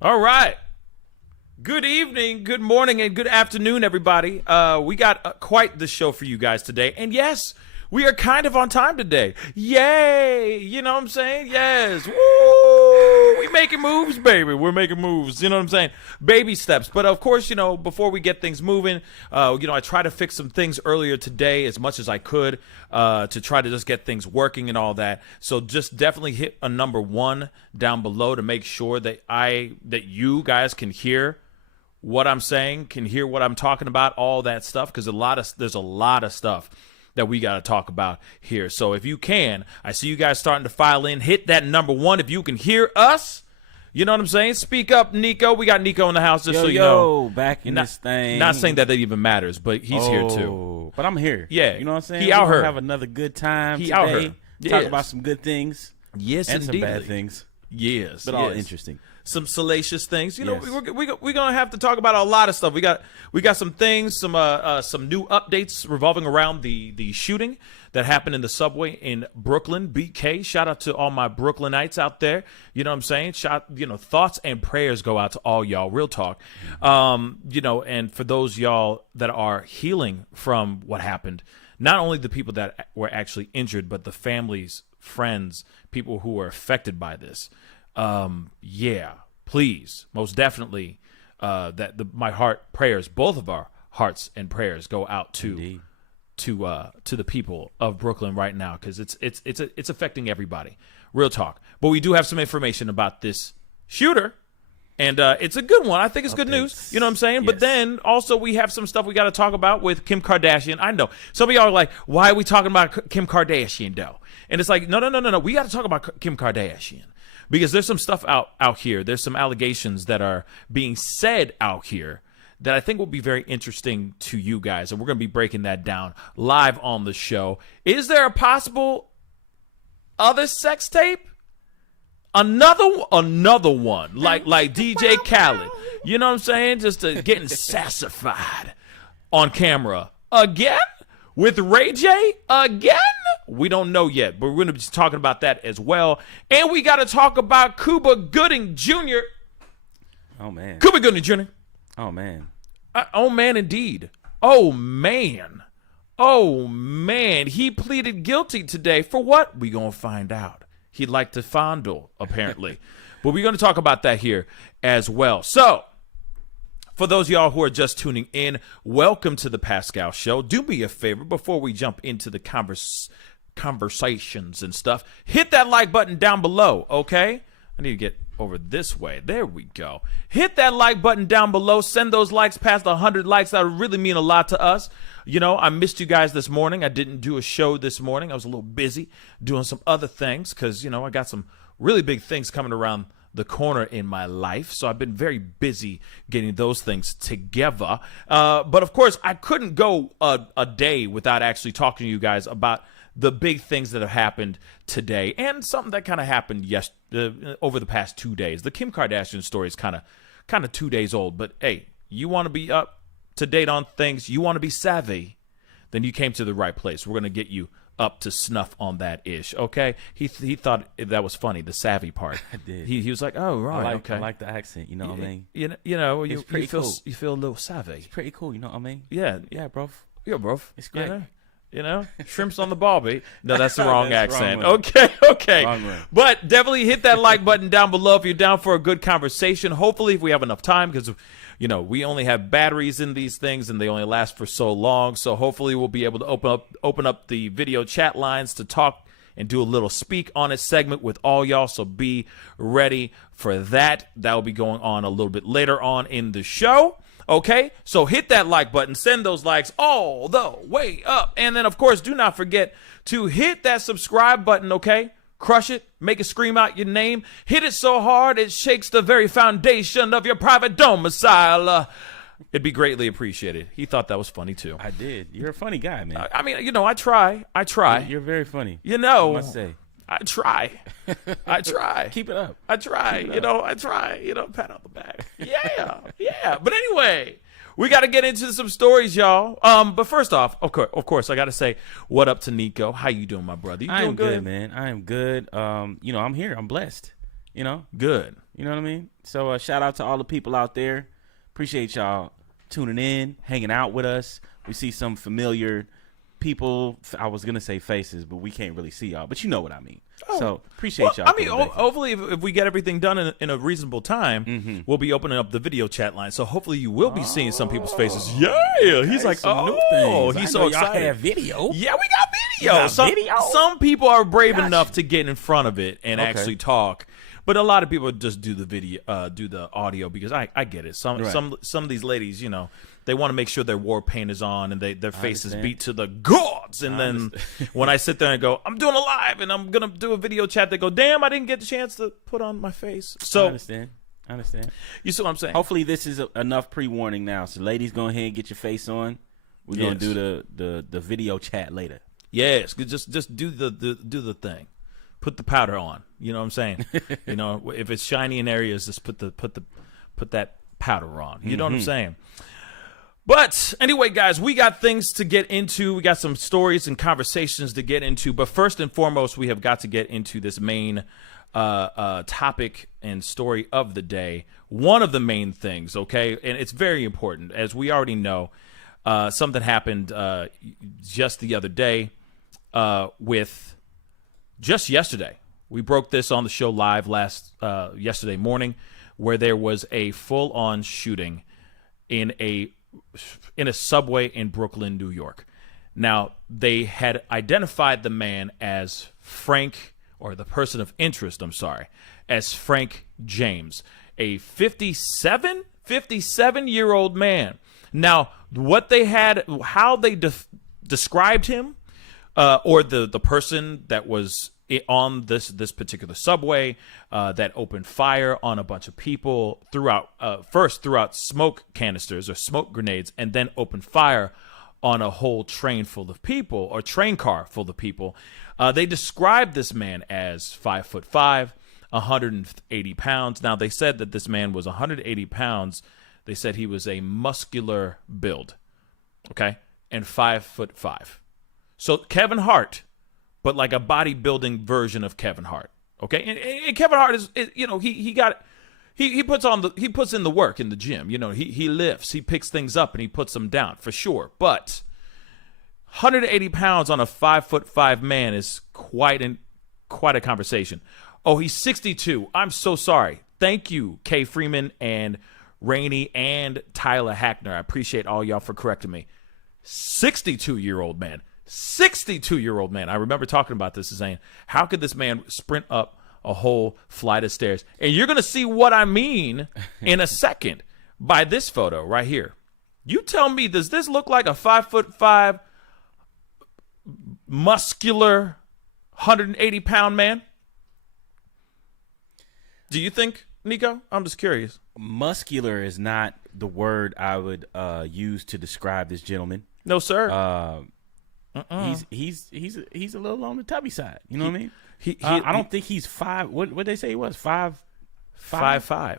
All right. Good evening, good morning, and good afternoon, everybody. We got quite the show for you guys today. And yes, we are kind of on time today. Yay! You know what I'm saying? Yes. Woo! We making moves, baby. We're making moves. You know what I'm saying? Baby steps. But of course, before we get things moving, I tried to fix some things earlier today as much as I could to try to just get things working and all that. So just definitely hit a number 1 down below to make sure that you guys can hear what I'm saying, can hear what I'm talking about, all that stuff, because there's a lot of stuff that we got to talk about here. So if you can, I see you guys starting to file in, hit that number 1 if you can hear us. You know what I'm saying? Speak up, Nico. We got Nico in the house, just so you know. Back in this thing. Not saying that even matters, but he's here too. But I'm here. Yeah. You know what I'm saying? He out here. Have another good time he today. Out here. Yes. Talk about some good things. Yes, and indeed. some bad things. Yes. But all interesting. Some salacious things. Yes. We're gonna have to talk about a lot of stuff. We got some things, some new updates revolving around the shooting that happened in the subway in Brooklyn, BK. Shout out to all my Brooklynites out there. You know what I'm saying? Thoughts and prayers go out to all y'all. Real talk. And for those y'all that are healing from what happened, not only the people that were actually injured, but the families, friends, people who were affected by this. Please, most definitely, my heart prayers, both of our hearts and prayers go out to the people of Brooklyn right now, because it's affecting everybody. Real talk. But we do have some information about this shooter, and it's a good one. I think it's good news. You know what I'm saying? Yes. But then also we have some stuff we got to talk about with Kim Kardashian. I know some of y'all are like, why are we talking about Kim Kardashian though? And it's like, no. We got to talk about Kim Kardashian. Because there's some stuff out here. There's some allegations that are being said out here that I think will be very interesting to you guys. And we're going to be breaking that down live on the show. Is there a possible other sex tape? Another one. Like DJ Khaled. You know what I'm saying? Just getting sassified on camera. Again? With Ray J? Again? We don't know yet, but we're going to be talking about that as well. And we got to talk about Cuba Gooding Jr. Oh, man. Cuba Gooding Jr. Oh, man. Oh, man, indeed. Oh, man. Oh, man. He pleaded guilty today. For what? We going to find out. He'd like to fondle, apparently. But we're going to talk about that here as well. So, for those of y'all who are just tuning in, welcome to the Pascal Show. Do me a favor before we jump into the conversations and stuff. Hit that like button down below, okay? I need to get over this way. There we go. Hit that like button down below. Send those likes past 100 likes. That would really mean a lot to us. I missed you guys this morning. I didn't do a show this morning. I was a little busy doing some other things because, I got some really big things coming around the corner in my life, so I've been very busy getting those things together. But of course, I couldn't go a day without actually talking to you guys about the big things that have happened today, and something that kind of happened over the past 2 days. The Kim Kardashian story is kind of 2 days old, but hey, you want to be up to date on things, you want to be savvy, then you came to the right place. We're going to get you up to snuff on that ish, okay? He thought that was funny, the savvy part. I did. He was like, oh right, okay. I like the accent. You know what I mean? You feel cool. You feel a little savvy. It's pretty cool. You know what I mean? Yeah, bro. Yeah, bro. It's great. Shrimps on the barbie. No, that's the wrong accent. Wrong Okay. Wrong one. But definitely hit that like button down below if you're down for a good conversation. Hopefully, if we have enough time, because we only have batteries in these things and they only last for so long. So hopefully we'll be able to open up the video chat lines to talk and do a little speak on it segment with all y'all. So be ready for that. That will be going on a little bit later on in the show. Okay, so hit that like button, send those likes all the way up. And then, of course, do not forget to hit that subscribe button, okay? Crush it, make it scream out your name. Hit it so hard it shakes the very foundation of your private domicile. It'd be greatly appreciated. He thought that was funny, too. I did. You're a funny guy, man. I mean, I try. You're very funny. I must say. I try. Keep it up. I try. I try. Pat on the back. Yeah. But anyway, we got to get into some stories, y'all. But first off, of course, I got to say, what up to Nico? How you doing, my brother? You doing good? Good, man. I am good. I'm here. I'm blessed. You know, good. You know what I mean? So shout out to all the people out there. Appreciate y'all tuning in, hanging out with us. We see some familiar people. I was gonna say faces, but we can't really see y'all. But you know what I mean. So appreciate y'all. I mean, hopefully, if we get everything done in a reasonable time, we'll be opening up the video chat line. So hopefully, you will be seeing some people's faces. Yeah, okay, he's like, he's so excited. Y'all have video. Yeah, we got video. Some people are brave enough to get in front of it and actually talk. But a lot of people just do the video, do the audio because I get it. Some of these ladies, you know, they want to make sure their war paint is on and their face is beat to the gods. And then when I sit there and go, I'm doing a live and I'm gonna do a video chat, they go, damn, I didn't get the chance to put on my face. So I understand. You see what I'm saying? Hopefully this is enough pre-warning now. So ladies, go ahead and get your face on. We're gonna do the video chat later. Yes, just do the thing. Put the powder on. You know what I'm saying? You know, if it's shiny in areas, just put that powder on. You know what I'm saying? But anyway, guys, we got things to get into. We got some stories and conversations to get into. But first and foremost, we have got to get into this main topic and story of the day. One of the main things, okay? And it's very important. As we already know, something happened just the other day with... Just yesterday, we broke this on the show live yesterday morning, where there was a full-on shooting in a subway in Brooklyn, New York. Now, they had identified the man as Frank, or the person of interest, as Frank James, a 57-year-old man. Now, how they described him, or the person that was on this particular subway that opened fire on a bunch of people throughout smoke canisters or smoke grenades, and then opened fire on a whole train full of people, or train car full of people. They described this man as 5'5", 180 pounds. Now, they said that this man was 180 pounds. They said he was a muscular build, okay, and 5'5". So Kevin Hart, but like a bodybuilding version of Kevin Hart. Okay, and Kevin Hart is you know, he puts in the work in the gym. You know, he lifts, he picks things up, and he puts them down for sure. But 180 pounds on a 5'5" man is quite a conversation. Oh, he's 62. I'm so sorry. Thank you, Kay Freeman and Rainey and Tyler Hackner. I appreciate all y'all for correcting me. 62-year-old man. 62-year-old man. I remember talking about this and saying, how could this man sprint up a whole flight of stairs? And you're going to see what I mean in a second by this photo right here. You tell me, does this look like a 5'5", muscular, 180-pound man? Do you think, Nico? I'm just curious. Muscular is not the word I would use to describe this gentleman. No, sir. He's a little on the tubby side. You know what I mean? I don't think he's 5. What they say he was 5'5". I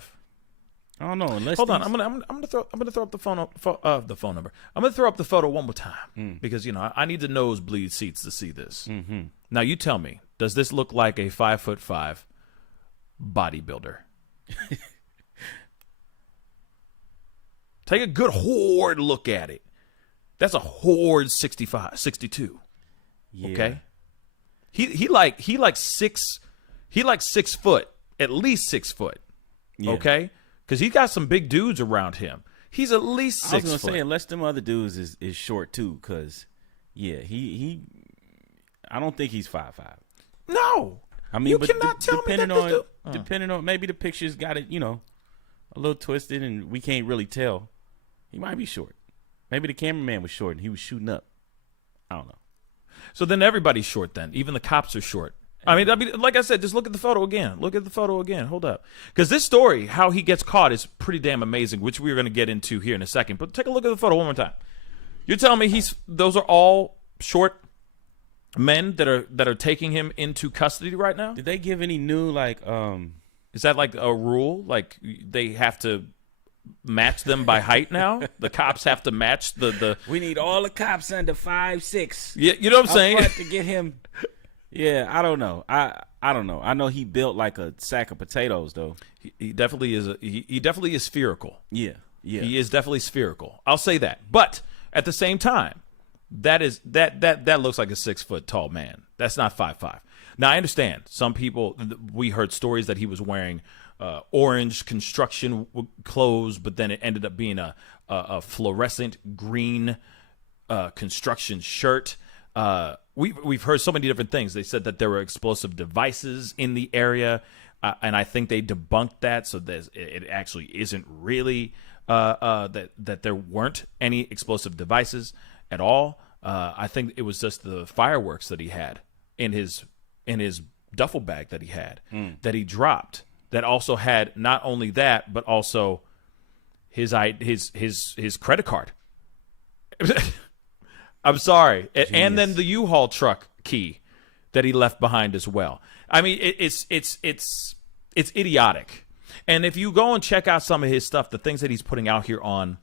don't know. Hold on. I'm gonna throw up the phone number. I'm gonna throw up the photo one more time because you know I need the nosebleed seats to see this. Now you tell me, does this look like a 5'5" bodybuilder? Take a good hard look at it. That's a horde 62. Yeah. Okay. He like 6 foot, at least 6 foot. Yeah. Okay. Because he's got some big dudes around him. He's at least 6 foot. I was gonna say, unless them other dudes is short too, because he I don't think he's 5'5". No. I mean, you cannot tell me that depending on maybe the pictures got it, you know, a little twisted and we can't really tell. He might be short. Maybe the cameraman was short and he was shooting up. I don't know. So then everybody's short then. Even the cops are short. I mean, like I said, just look at the photo again. Hold up. Because this story, how he gets caught, is pretty damn amazing, which we're going to get into here in a second. But take a look at the photo one more time. You're telling me those are all short men that are taking him into custody right now? Did they give any new, like... Is that like a rule? Like they have to match them by height now? The cops have to match the... We need all the cops under 5'6". Yeah, you know what I'm saying? To get him... Yeah, I don't know. I don't know. I know he built like a sack of potatoes, though. He definitely is. He definitely is spherical. Yeah. He is definitely spherical. I'll say that. But at the same time, that looks like a 6 foot tall man. That's not 5'5". Now I understand. Some people, we heard stories that he was wearing orange construction clothes, but then it ended up being a fluorescent green construction shirt. We've heard so many different things. They said that there were explosive devices in the area, and I think they debunked that. So it actually isn't really that there weren't any explosive devices at all. I think it was just the fireworks that he had in his duffel bag that he had that he dropped. That also had not only that, but also his credit card. I'm sorry, Genius. And then the U-Haul truck key that he left behind as well. I mean, it's idiotic. And if you go and check out some of his stuff, the things that he's putting out here on,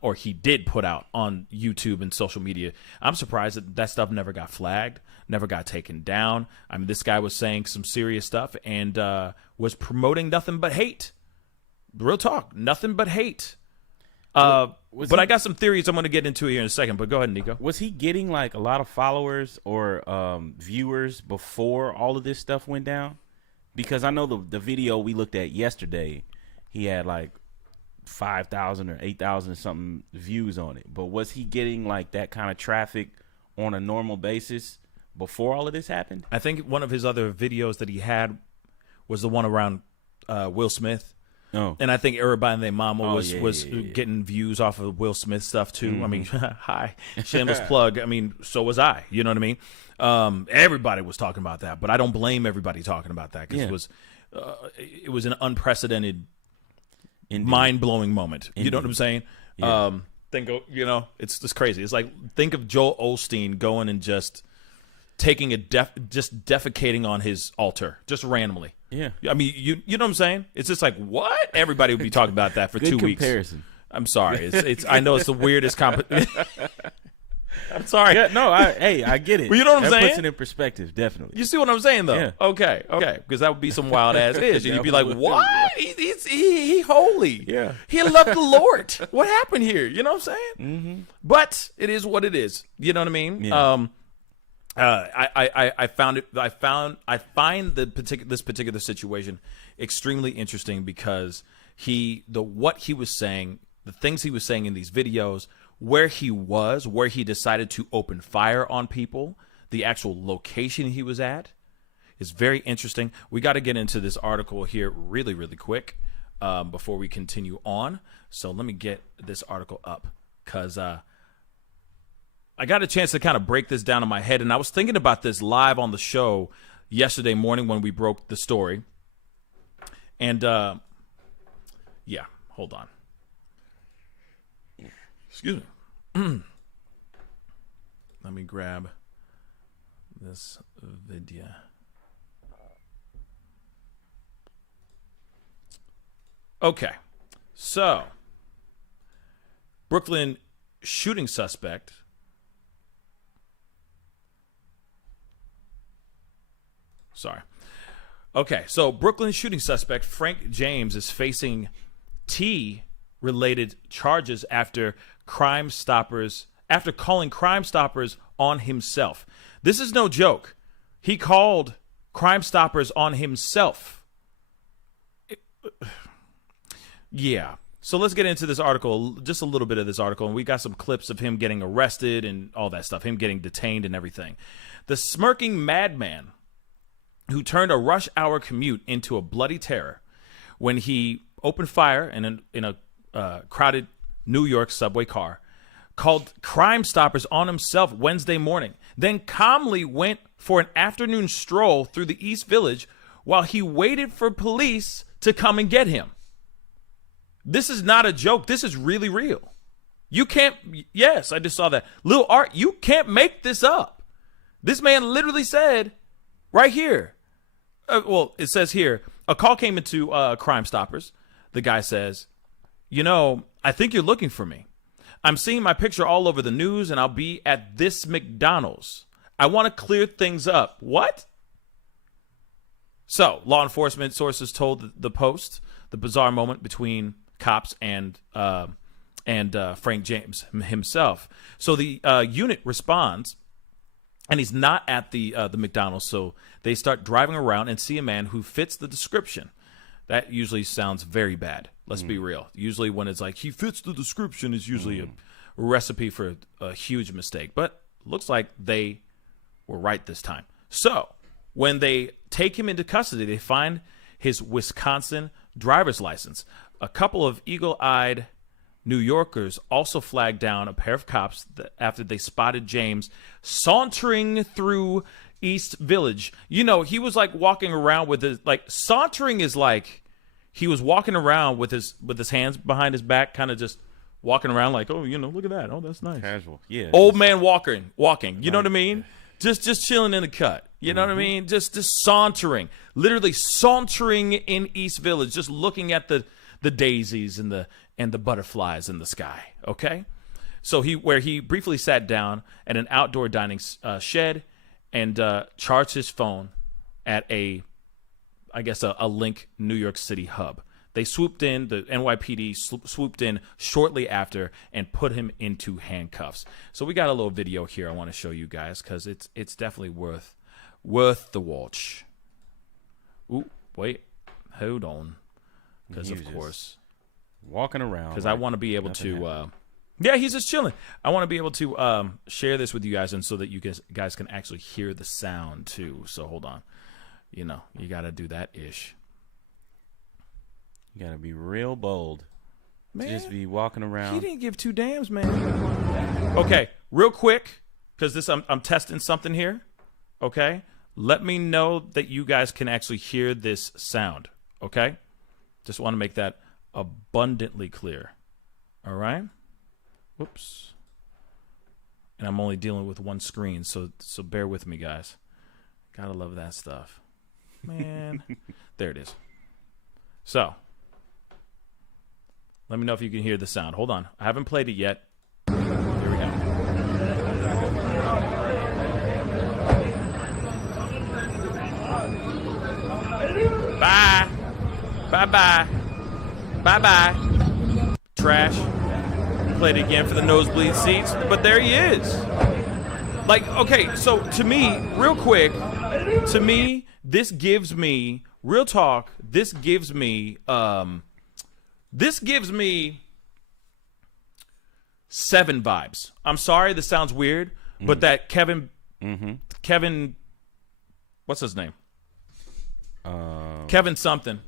or he did put out on YouTube and social media, I'm surprised that stuff never got flagged, never got taken down. I mean, this guy was saying some serious stuff and was promoting nothing but hate. Real talk, nothing but hate. I got some theories I'm going to get into here in a second, but go ahead, Nico. Was he getting like a lot of followers or viewers before all of this stuff went down? Because I know the video we looked at yesterday, he had like 5,000 or 8,000 something views on it. But was he getting like that kind of traffic on a normal basis before all of this happened? I think one of his other videos that he had was the one around Will Smith. Oh. And I think everybody and their mama was yeah. getting views off of Will Smith stuff too. I mean, hi, shameless plug. I mean, so was I. You know what I mean? Everybody was talking about that, but I don't blame everybody talking about that because it was an unprecedented, mind-blowing moment. Indeed. You know what I'm saying? Yeah. It's crazy. It's like, think of Joel Osteen going and just taking just defecating on his altar just randomly. Yeah. I mean, you know what I'm saying? It's just like, what? Everybody would be talking about that for 2 weeks. Comparison. I'm sorry. It's I know it's the weirdest I'm sorry. Yeah, no, I get it. But you know what I'm saying? That puts it in perspective, definitely. You see what I'm saying, though? Yeah. Okay. Because that would be some wild ass ish, and you'd be like, "What? He holy? Yeah. He loved the Lord. What happened here? You know what I'm saying? Mm-hmm. But it is what it is. You know what I mean? Yeah. I find this particular situation extremely interesting because what he was saying, the things he was saying in these videos, where he decided to open fire on people, the actual location he was at is very interesting. We got to get into this article here really, really quick before we continue on. So let me get this article up because I got a chance to kind of break this down in my head, and I was thinking about this live on the show yesterday morning when we broke the story. And, hold on. Excuse me. Let me grab this video. Okay. So, Brooklyn shooting suspect. Sorry. Okay, so Brooklyn shooting suspect Frank James is facing T-related charges after calling Crime Stoppers on himself. This is no joke. He called Crime Stoppers on himself. Yeah. So let's get into this article, just a little bit of this article, and we got some clips of him getting arrested and all that stuff, him getting detained and everything. The smirking madman who turned a rush hour commute into a bloody terror when he opened fire in a crowded New York subway car, called Crime Stoppers on himself Wednesday morning, then calmly went for an afternoon stroll through the East Village while he waited for police to come and get him. This is not a joke. This is really real. You can't, yes, I just saw that. Lil Art, you can't make this up. This man literally said, right here, it says here, a call came into Crime Stoppers. The guy says, I think you're looking for me. I'm seeing my picture all over the news, and I'll be at this McDonald's. I want to clear things up. What? So, law enforcement sources told the Post the bizarre moment between cops and Frank James himself. So the unit responds, and he's not at the McDonald's. So they start driving around and see a man who fits the description. That usually sounds very bad. Let's be real. Usually when it's like he fits the description, is usually a recipe for a huge mistake. But looks like they were right this time. So when they take him into custody, they find his Wisconsin driver's license. A couple of eagle-eyed New Yorkers also flagged down a pair of cops after they spotted James sauntering through East Village. You know, he was like walking around with his, like, sauntering is like he was walking around with his hands behind his back, kind of just walking around like, oh, you know, look at that. Oh, that's nice. Casual. Yeah. Old man walking. You know what I mean? Just chilling in the cut. You know what I mean? Just sauntering. Literally sauntering in East Village, just looking at the daisies and the butterflies in the sky. Okay? So where he briefly sat down at an outdoor dining shed and charged his phone at a Link New York City hub. They swooped in, the NYPD swooped in shortly after and put him into handcuffs. So we got a little video here I want to show you guys because it's definitely worth the watch. Ooh, wait, hold on. Because of course, walking around. Because I want to be able to, yeah, he's just chilling. I want to be able to share this with you guys, and so that you guys can actually hear the sound too. So hold on, you know, you got to do that ish. You got to be real bold. Man, to just be walking around. He didn't give two damns, man. Okay, real quick, because this I'm testing something here. Okay, let me know that you guys can actually hear this sound. Okay, just want to make that abundantly clear. All right. Whoops. And I'm only dealing with one screen, so bear with me, guys. Gotta love that stuff, man. There it is. So. Let me know if you can hear the sound. Hold on. I haven't played it yet. Here we go. Bye. Bye-bye. Bye-bye. Trash. Played it again for the nosebleed seats. But there he is. Like, okay, so to me, real quick, to me, this gives me, real talk, this gives me 7 vibes. I'm sorry, this sounds weird, but that Kevin, what's his name? Kevin something.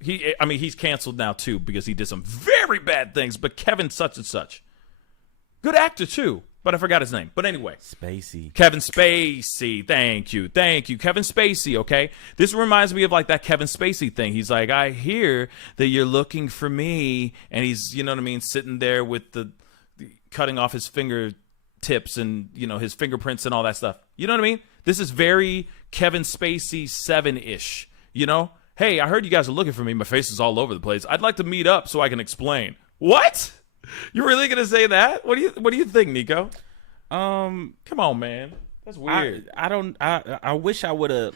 He's canceled now too because he did some very bad things. But Kevin such and such, good actor too. But I forgot his name. But anyway. Spacey. Kevin Spacey. Thank you. Kevin Spacey, okay? This reminds me of like that Kevin Spacey thing. He's like, I hear that you're looking for me. And he's, you know what I mean, sitting there with the cutting off his fingertips and, you know, his fingerprints and all that stuff. You know what I mean? This is very Kevin Spacey 7-ish. You know? Hey, I heard you guys are looking for me. My face is all over the place. I'd like to meet up so I can explain. What? You're really gonna say that? What do you think, Nico? Come on, man. That's weird. I wish I would have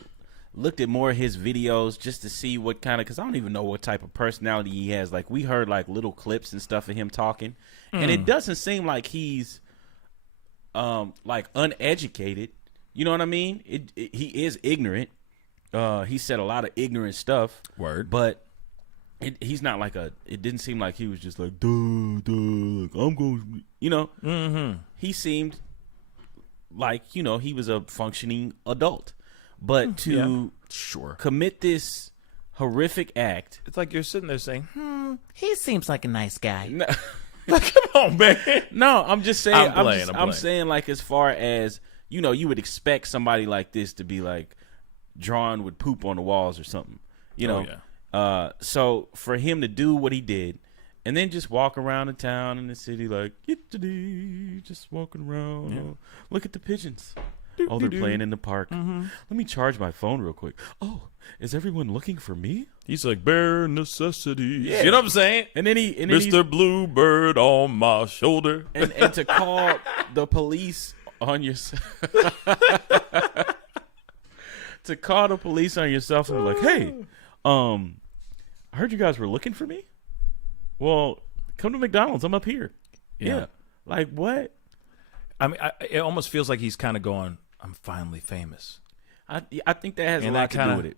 looked at more of his videos just to see what kind of, because I don't even know what type of personality he has. Like, we heard like little clips and stuff of him talking, and it doesn't seem like he's like uneducated. You know what I mean? He is ignorant. He said a lot of ignorant stuff. Word. But he's not like it didn't seem like he was just like, duh, like, I'm going, you know. He seemed like, you know, he was a functioning adult. But to commit this horrific act. It's like you're sitting there saying, He seems like a nice guy. No, come on, man. No, I'm just saying, I'm playing. I'm saying, like, as far as, you know, you would expect somebody like this to be like drawn with poop on the walls or something, you know. So for him to do what he did and then just walk around the town in the city like, just walking around. Yeah. Oh, look at the pigeons. Oh, they're playing in the park. Let me charge my phone real quick. Oh, is everyone looking for me? He's like, bare necessities. Yeah. You know what I'm saying? And then Mr. Bluebird on my shoulder. And to call the police on your to call the police on yourself and be like, hey, I heard you guys were looking for me. Well, come to McDonald's. I'm up here. Yeah. Like, what? I mean, it almost feels like he's kind of going, I'm finally famous. I think that has a lot to do with it.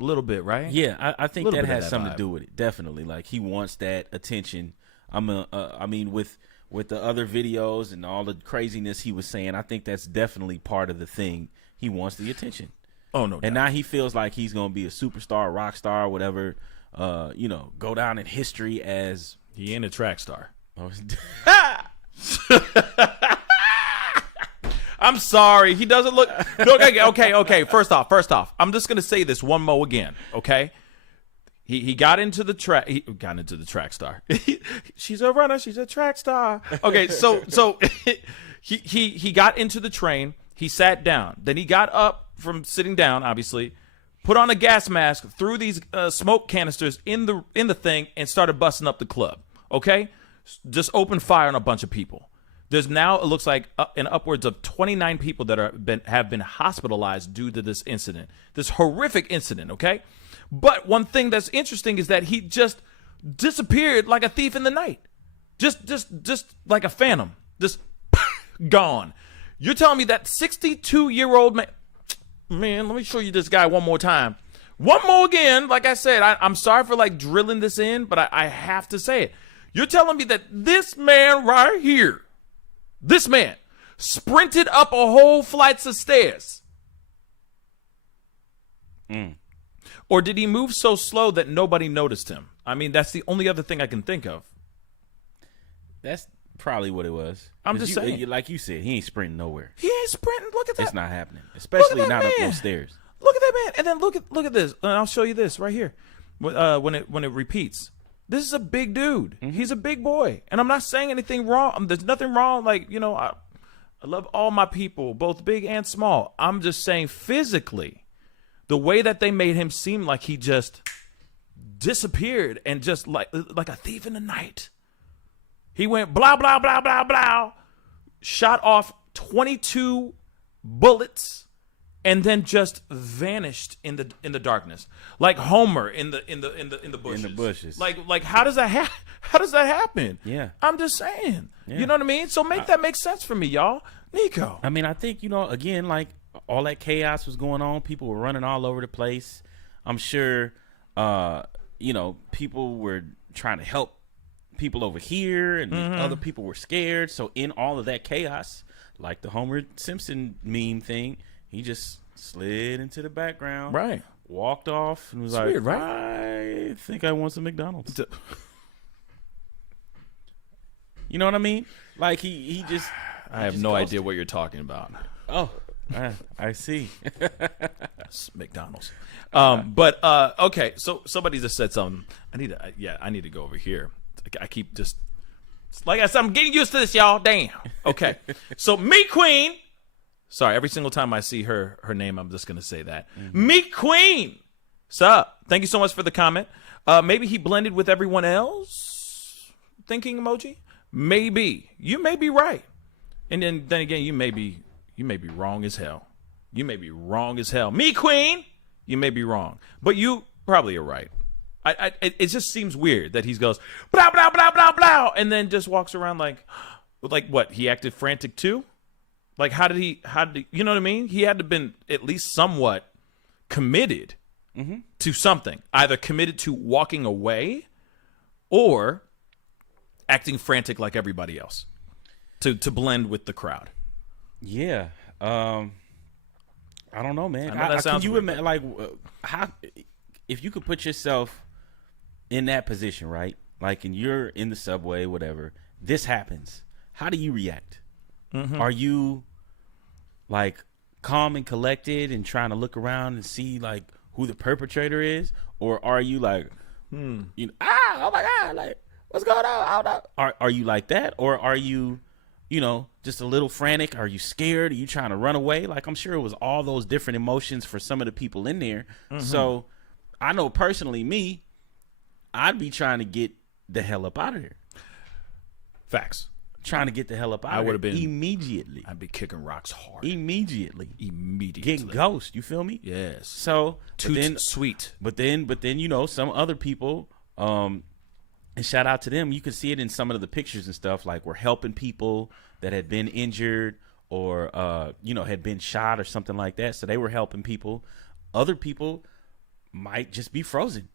A little bit, right? Yeah, I think that has something vibe. to do with it. Definitely. Like, he wants that attention. I mean, with the other videos and all the craziness he was saying, I think that's definitely part of the thing. He wants the attention. Oh, no doubt. And now he feels like he's going to be a superstar, rock star, whatever, go down in history as... He ain't a track star. I'm sorry. He doesn't look... Okay. First off. I'm just going to say this one more again, okay? He got into the track... He got into the track star. She's a runner. She's a track star. Okay, so he got into the train. He sat down. Then he got up from sitting down, obviously, put on a gas mask, threw these smoke canisters in the thing, and started busting up the club. Okay? Just opened fire on a bunch of people. There's now, it looks like, an upwards of 29 people that have been hospitalized due to this incident. This horrific incident, okay? But one thing that's interesting is that he just disappeared like a thief in the night. Just like a phantom. Just gone. You're telling me that 62-year-old man... Man, let me show you this guy one more time. One more again. Like I said, I'm sorry for like drilling this in, but I have to say it. You're telling me that this man right here, this man, sprinted up a whole flight of stairs. Or did he move so slow that nobody noticed him? I mean, that's the only other thing I can think of. That's probably what it was. I'm just saying. Like you said, he ain't sprinting nowhere. He ain't sprinting. Look at that. It's not happening. Especially not up those stairs. Look at that man. And then look at this. And I'll show you this right here. When it repeats. This is a big dude. Mm-hmm. He's a big boy. And I'm not saying anything wrong. There's nothing wrong. Like, I love all my people, both big and small. I'm just saying physically, the way that they made him seem like he just disappeared and just like a thief in the night. He went blah, blah, blah, blah, blah, shot off 22 bullets, and then just vanished in the darkness, like Homer in the bushes. In the bushes. Like how does that happen? Yeah, I'm just saying. Yeah. You know what I mean? So that make sense for me, y'all. Nico. I mean, I think again, like all that chaos was going on. People were running all over the place. I'm sure, people were trying to help people over here, and other people were scared. So in all of that chaos, like the Homer Simpson meme thing, he just slid into the background, right? Walked off and was like, weird, right? I think I want some McDonald's. You know what I mean? Like he just. I have no idea what you're talking about. Oh, I see. That's McDonald's. Okay. So somebody just said something. I need to go over here. I keep just, like I said, I'm getting used to this, y'all. Damn. Okay. So Meat Queen. Sorry, every single time I see her name, I'm just gonna say that. Meat Queen. Sup? Thank you so much for the comment. Maybe he blended with everyone else. Thinking emoji. Maybe you may be right, and then again, you may be wrong as hell. You may be wrong as hell. Meat Queen. You may be wrong, but you probably are right. It just seems weird that he goes blah blah blah blah blah and then just walks around like what? He acted frantic too. Like how did he? You know what I mean? He had to have been at least somewhat committed to something. Either committed to walking away, or acting frantic like everybody else to blend with the crowd. Yeah. I don't know, man. I know that sounds weird, how if you could put yourself in that position, right? Like, and you're in the subway, whatever. This happens. How do you react? Are you like calm and collected and trying to look around and see like who the perpetrator is, or are you like, oh my god, like what's going on? I don't know. Are you like that, or are you, just a little frantic? Are you scared? Are you trying to run away? Like, I'm sure it was all those different emotions for some of the people in there. So I know personally, I'd be trying to get the hell up out of here. Facts. trying to get the hell up out I of would have there been immediately. I'd be kicking rocks hard. Immediately. Get ghost, you feel me? Yes. So Sweet. But then, you know, some other people, and shout out to them, you can see it in some of the pictures and stuff, like we're helping people that had been injured or you know, had been shot or something like that. So they were helping people. Other people might just be frozen.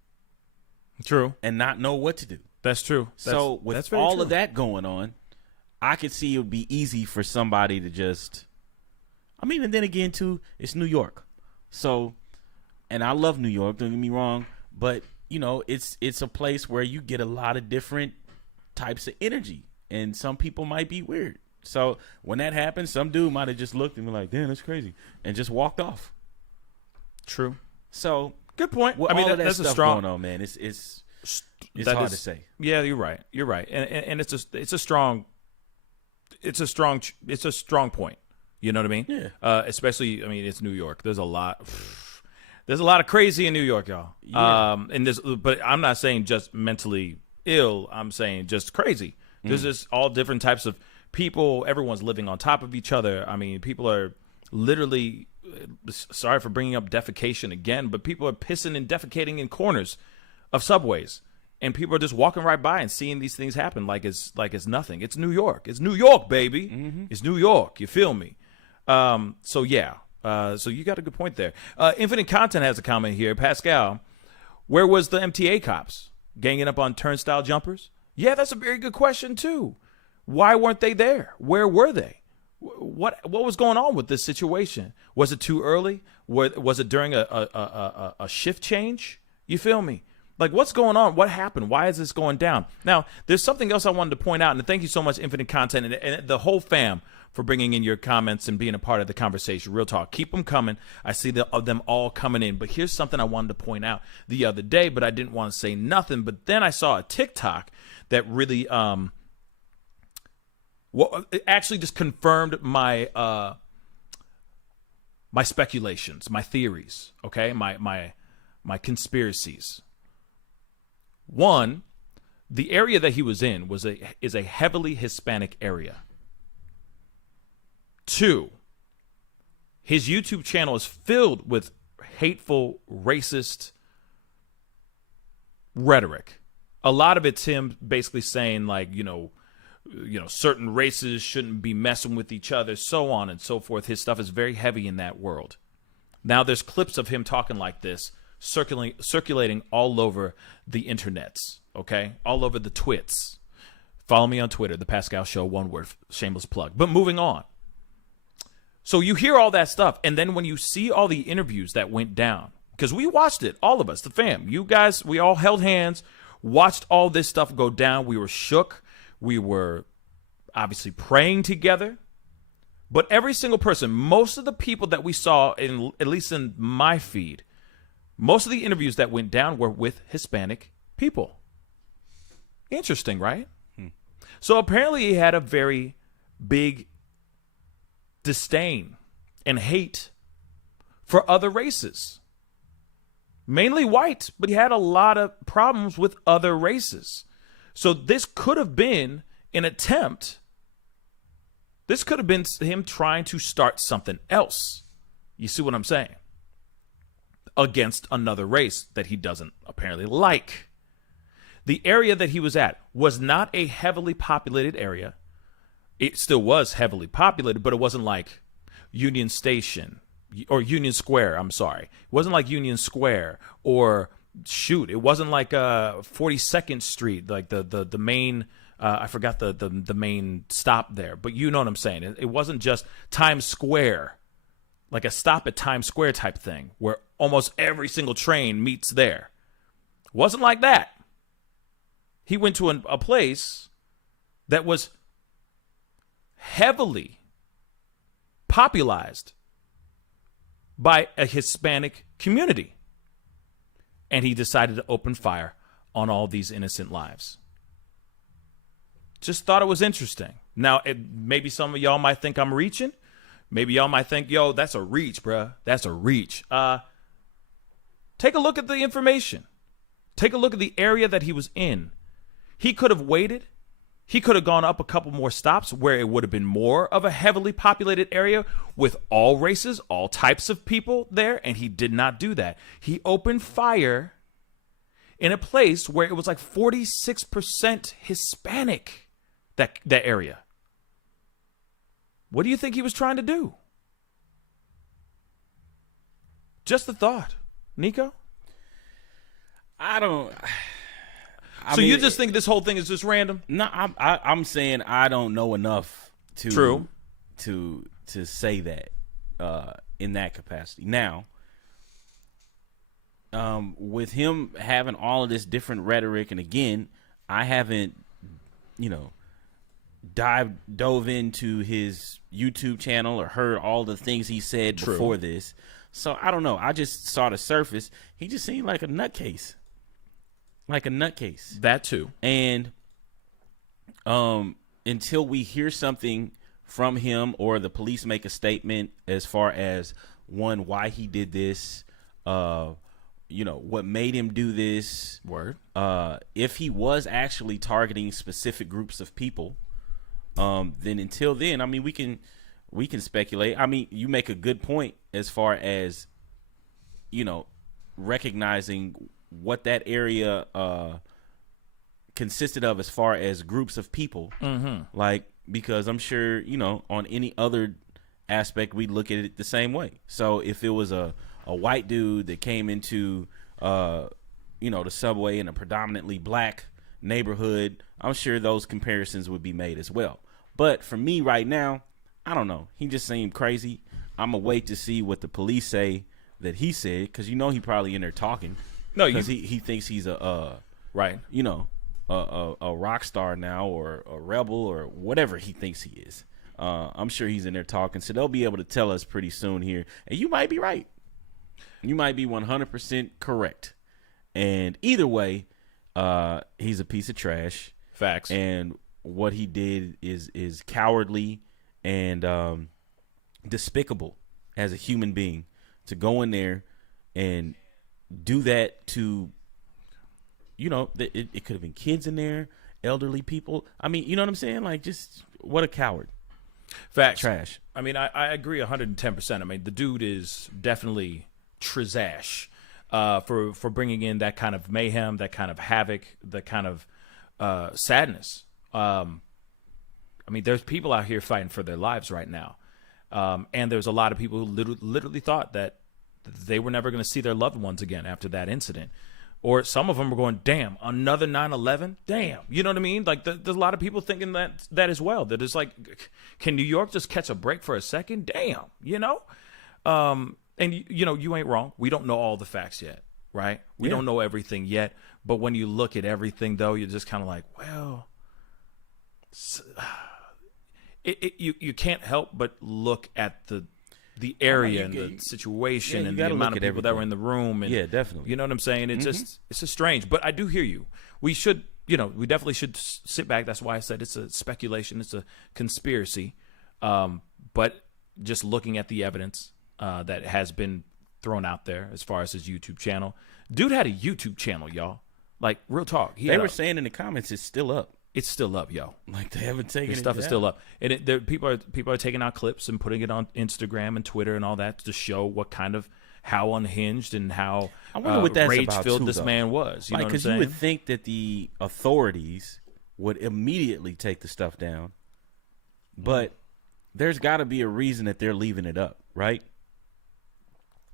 True. And not know what to do. That's true. So with all of that going on, I could see it would be easy for somebody to just, I mean, and then again too, it's New York. So, and I love New York, don't get me wrong, but you know, it's a place where you get a lot of different types of energy, and some people might be weird. So when that happens, some dude might have just looked and been like, damn, that's crazy, and just walked off. True. So good point. I mean, that's a strong going on, man. It's hard to say. Yeah, you're right. You're right, and it's a strong point. You know what I mean? Yeah. Especially, I mean, it's New York. There's a lot of crazy in New York, y'all. Yeah. But I'm not saying just mentally ill. I'm saying just crazy. There's just all different types of people. Everyone's living on top of each other. I mean, people are literally. Sorry for bringing up defecation again, but people are pissing and defecating in corners of subways, and people are just walking right by and seeing these things happen like it's nothing. It's New York. It's New York, baby. Mm-hmm. It's New York. You feel me? So yeah. So you got a good point there. Infinite Content has a comment here. Pascal, where was the MTA cops ganging up on turnstile jumpers? Yeah, that's a very good question too. Why weren't they there? Where were they? What was going on with this situation? Was it too early? Was it during a shift change? You feel me? Like, what's going on? What happened? Why is this going down? Now, there's something else I wanted to point out, and thank you so much, Infinite Content, and the whole fam for bringing in your comments and being a part of the conversation. Real talk. Keep them coming. I see them all coming in. But here's something I wanted to point out the other day, but I didn't want to say nothing. But then I saw a TikTok that really it actually just confirmed my my speculations, my theories, okay, my conspiracies. One, the area that he was in is a heavily Hispanic area. Two, his YouTube channel is filled with hateful, racist rhetoric. A lot of it's him basically saying, like, you know, certain races shouldn't be messing with each other, so on and so forth. His stuff is very heavy in that world. Now there's clips of him talking like this circulating all over the internets, okay? All over the twits. Follow me on Twitter, The Pascal Show, one word, shameless plug. But moving on. So you hear all that stuff, and then when you see all the interviews that went down, because we watched it, all of us, the fam, you guys, we all held hands, watched all this stuff go down. We were shook. We were obviously praying together. But every single person, most of the people that we saw, at least in my feed, most of the interviews that went down were with Hispanic people. Interesting, right? So apparently he had a very big disdain and hate for other races. Mainly white, but he had a lot of problems with other races. So this could have been an attempt. This could have been him trying to start something else. You see what I'm saying? Against another race that he doesn't apparently like. The area that he was at was not a heavily populated area. It still was heavily populated, but it wasn't like Union Station or Union Square. I'm sorry. It wasn't like Union Square or it wasn't like 42nd Street, like the main. I forgot the main stop there, but you know what I'm saying. It wasn't just Times Square, like a stop at Times Square type thing where almost every single train meets there. It wasn't like that. He went to a place that was heavily popularized by a Hispanic community. And he decided to open fire on all these innocent lives. Just thought it was interesting. Now, maybe some of y'all might think I'm reaching. Maybe y'all might think, yo, that's a reach, bruh. That's a reach. Take a look at the information. Take a look at the area that he was in. He could have waited He could have gone up a couple more stops where it would have been more of a heavily populated area with all races, all types of people there, and he did not do that. He opened fire in a place where it was like 46% Hispanic, that area. What do you think he was trying to do? Just a thought. Nico? So you just think this whole thing is just random? No, I'm saying I don't know enough to say that in that capacity. Now, with him having all of this different rhetoric, and again, I haven't, dove into his YouTube channel or heard all the things he said before this. So I don't know. I just saw the surface. He just seemed like a nutcase. That too. And until we hear something from him or the police make a statement as far as, one, why he did this, what made him do this. Word. If he was actually targeting specific groups of people, then until then, I mean, we can speculate. I mean, you make a good point as far as, recognizing what that area consisted of as far as groups of people. Like, because I'm sure, on any other aspect, we'd look at it the same way. So if it was a white dude that came into, the subway in a predominantly black neighborhood, I'm sure those comparisons would be made as well. But for me right now, I don't know. He just seemed crazy. I'm going to wait to see what the police say that he said, because he probably in there talking. No, because he thinks he's a rock star now, or a rebel, or whatever he thinks he is. I'm sure he's in there talking, so they'll be able to tell us pretty soon here. And you might be right. You might be 100% correct. And either way, he's a piece of trash. Facts. And what he did is cowardly and despicable as a human being, to go in there and do that to, it could have been kids in there, elderly people. I mean, you know what I'm saying? Like, just what a coward. Facts. Trash. I mean, I agree 110%. I mean, the dude is definitely trash for bringing in that kind of mayhem, that kind of havoc, that kind of sadness. I mean, there's people out here fighting for their lives right now. And there's a lot of people who literally thought that they were never going to see their loved ones again after that incident. Or some of them were going, damn, another 9/11? Damn. You know what I mean? Like, there's a lot of people thinking that as well. That it's like, can New York just catch a break for a second? Damn. And, you ain't wrong. We don't know all the facts yet, right? We don't know everything yet. But when you look at everything, though, you're just kind of like, well, you can't help but look at the area and the situation and the amount of people that were in the room. And, yeah, definitely. You know what I'm saying? It's just strange. But I do hear you. We should, we definitely should sit back. That's why I said it's a speculation. It's a conspiracy. But just looking at the evidence that has been thrown out there as far as his YouTube channel. Dude had a YouTube channel, y'all. Like, real talk. They were saying in the comments it's still up. It's still up, yo. Like, they haven't taken His it stuff down. is still up, and people are taking out clips and putting it on Instagram and Twitter and all that to show how unhinged and how I wonder what that's rage about filled too, this though. man was. You know what I'm Because saying? you would think that the authorities would immediately take the stuff down, but there's got to be a reason that they're leaving it up, right?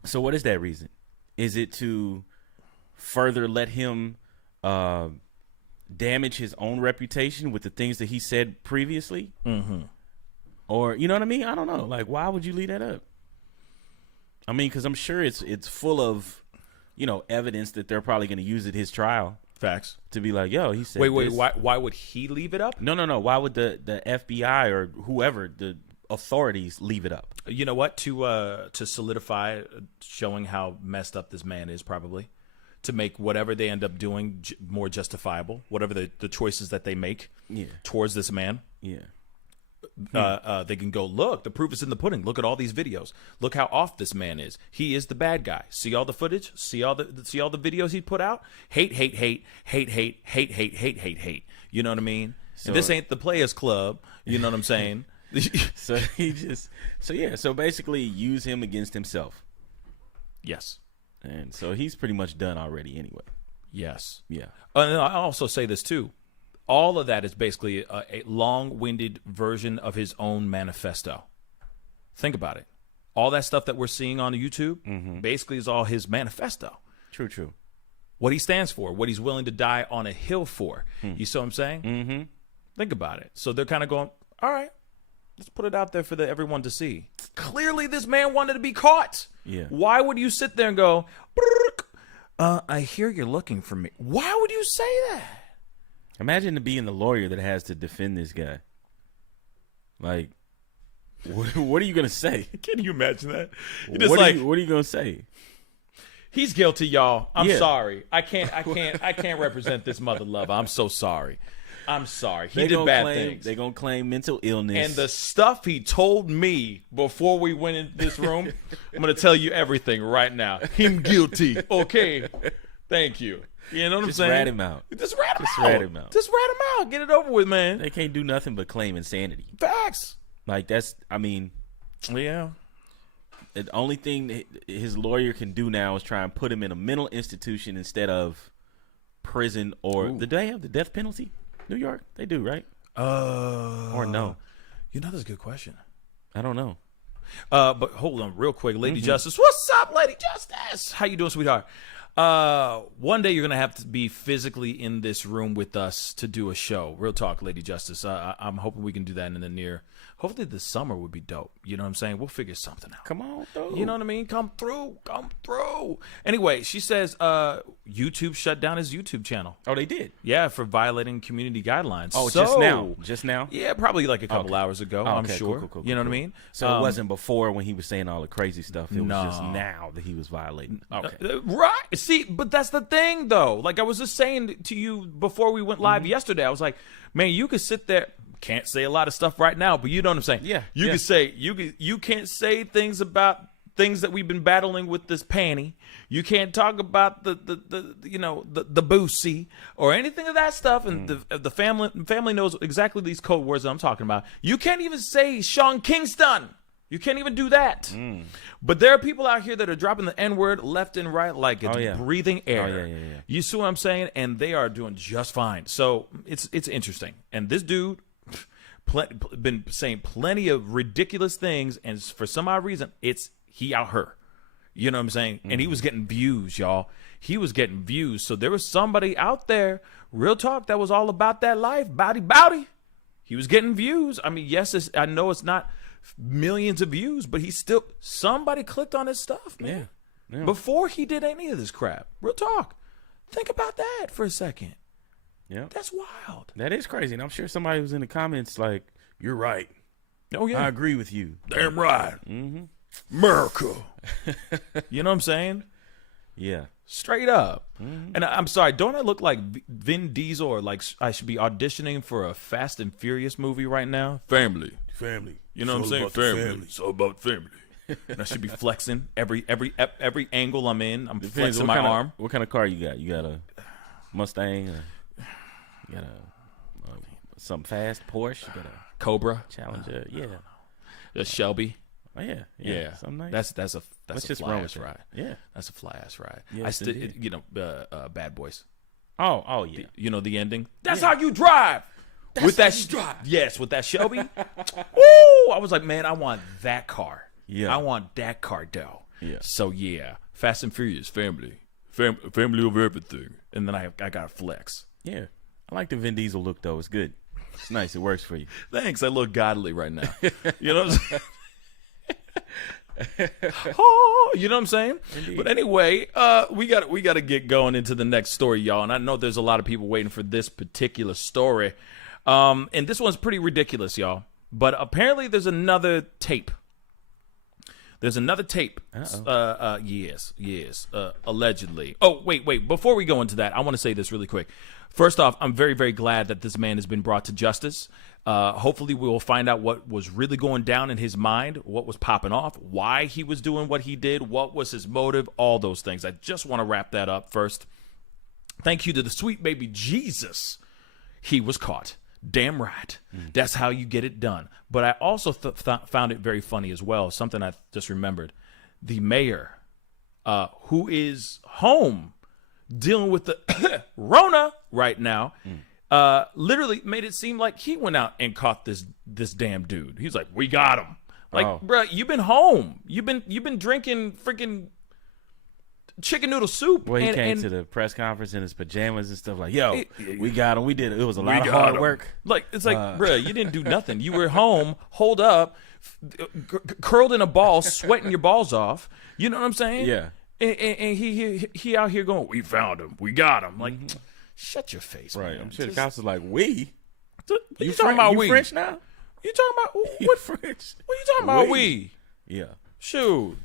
So what is that reason? Is it to further let him damage his own reputation with the things that he said previously? Or, you know what I mean? I don't know. Like, why would you leave that up? I mean, because I'm sure it's full of, evidence that they're probably going to use at his trial. Facts. To be like, yo, he said Wait, this. why would he leave it up? No. Why would the FBI or whoever, the authorities, leave it up? You know what? To solidify showing how messed up this man is, probably. To make whatever they end up doing more justifiable, whatever the choices that they make towards this man. Yeah. They can go, look, the proof is in the pudding. Look at all these videos. Look how off this man is. He is the bad guy. See all the footage? See all the videos he put out? Hate. You know what I mean? And this ain't the Players Club. You know what I'm saying? So so basically use him against himself. Yes. And so he's pretty much done already anyway. Yes. Yeah. And I also say this too. All of that is basically a long-winded version of his own manifesto. Think about it. All that stuff that we're seeing on YouTube basically is all his manifesto. True. What he stands for, what he's willing to die on a hill for. You see what I'm saying? Mm-hmm. Think about it. So they're kind of going, all right, let's put it out there for everyone to see. Clearly this man wanted to be caught. Yeah. Why would you sit there and go, I hear you're looking for me. Why would you say that? Imagine being the lawyer that has to defend this guy. Like, what are you going to say? Can you imagine that? What are you going to say? He's guilty, y'all. I'm Yeah. sorry. I can't represent this mother lover. I'm so sorry. I'm sorry. He did bad things. They're going to claim mental illness. And the stuff he told me before we went into this room, I'm going to tell you everything right now. Him guilty. Okay. Thank you. You know what I'm saying? Rat him out. Just rat him out. rat him out. Just rat him out. Get it over with, man. They can't do nothing but claim insanity. Facts. Like, Yeah. the only thing his lawyer can do now is try and put him in a mental institution instead of prison or do they have the death penalty? New York? They do, right? Or no? That's a good question. I don't know. But hold on real quick. Lady Justice. What's up, Lady Justice? How you doing, sweetheart? One day you're going to have to be physically in this room with us to do a show. Real talk, Lady Justice. I'm hoping we can do that in the near. Hopefully the summer would be dope. You know what I'm saying? We'll figure something out. Come on, though. You know what I mean? Come through. Anyway, she says YouTube shut down his YouTube channel. Oh, they did? Yeah, for violating community guidelines. Oh, So- Just now? Yeah, probably like a couple hours ago, Oh, I'm okay, sure. cool, You know what I mean? So it wasn't before when he was saying all the crazy stuff. It was just now that he was violating. Okay. Right. See, but that's the thing, though. Like I was just saying to you before we went live yesterday, I was like, man, you could sit there. Can't say a lot of stuff right now, but you know what I'm saying. Yeah. You can say you can't say things about things that we've been battling with this panty. You can't talk about the boosie or anything of that stuff. And the family knows exactly these code words that I'm talking about. You can't even say Sean Kingston. You can't even do that. But there are people out here that are dropping the N-word left and right like it's breathing air. Oh, yeah. You see what I'm saying? And they are doing just fine. So it's interesting. And this dude been saying plenty of ridiculous things, and for some odd reason, he out her. You know what I'm saying? And he was getting views, y'all. He was getting views. So there was somebody out there, real talk, that was all about that life, bowdy. He was getting views. I mean, yes, I know it's not millions of views, but somebody clicked on his stuff, man. Yeah. Before he did any of this crap. Real talk. Think about that for a second. Yeah. That's wild. That is crazy. And I'm sure somebody was in the comments like, you're right. Oh, yeah. I agree with you. Damn right. America. You know what I'm saying? Yeah. Straight up. And I'm sorry, don't I look like Vin Diesel or like I should be auditioning for a Fast and Furious movie right now? Family. You know what I'm saying? Family. It's all about family. And I should be flexing every angle I'm in. I'm flexing my arm. What kind of car you got? You got a Mustang? You got something fast? Porsche? You got a Cobra? Challenger? Yeah. A Shelby? Oh, yeah. Something nice. That's a fly ass ride. Yeah. That's a fly ass ride. Yes, Bad Boys. Oh yeah. The ending. That's how you drive. With that Shelby. Woo! I was like, man, I want that car. Yeah. I want that car, though. Yeah. So yeah, Fast and Furious, family over everything, and then I got to flex. Yeah. I like the Vin Diesel look though. It's good. It's nice. It works for you. Thanks. I look godly right now. You know what I'm saying? Oh, you know what I'm saying? Indeed. But anyway, we got to get going into the next story, y'all. And I know there's a lot of people waiting for this particular story. And this one's pretty ridiculous, y'all. But apparently there's another tape. There's another tape. Yes. Allegedly. Oh, wait. Before we go into that, I want to say this really quick. First off, I'm very, very glad that this man has been brought to justice. Hopefully we will find out what was really going down in his mind, what was popping off, why he was doing what he did, what was his motive, all those things. I just want to wrap that up first. Thank you to the sweet baby Jesus. He was caught. Damn right. That's how you get it done. But I also found it very funny as well. Something I just remembered. The mayor, who is home dealing with the Rona right now, literally made it seem like he went out and caught this damn dude. He's like, we got him. Like, bruh, you've been home. You've been drinking freaking chicken noodle soup. Well, he came to the press conference in his pajamas and stuff like, yo, we got him. We did it. It was a lot of hard work. Like, it's like, bruh, you didn't do nothing. You were home, holed up, curled in a ball, sweating your balls off. You know what I'm saying? Yeah. And he out here going, we found him. We got him. Like, shut your face, right. man. I'm sure the cops was like, we? You talking about we? French now? You talking about what French? What you talking about? We? Yeah. Shoot.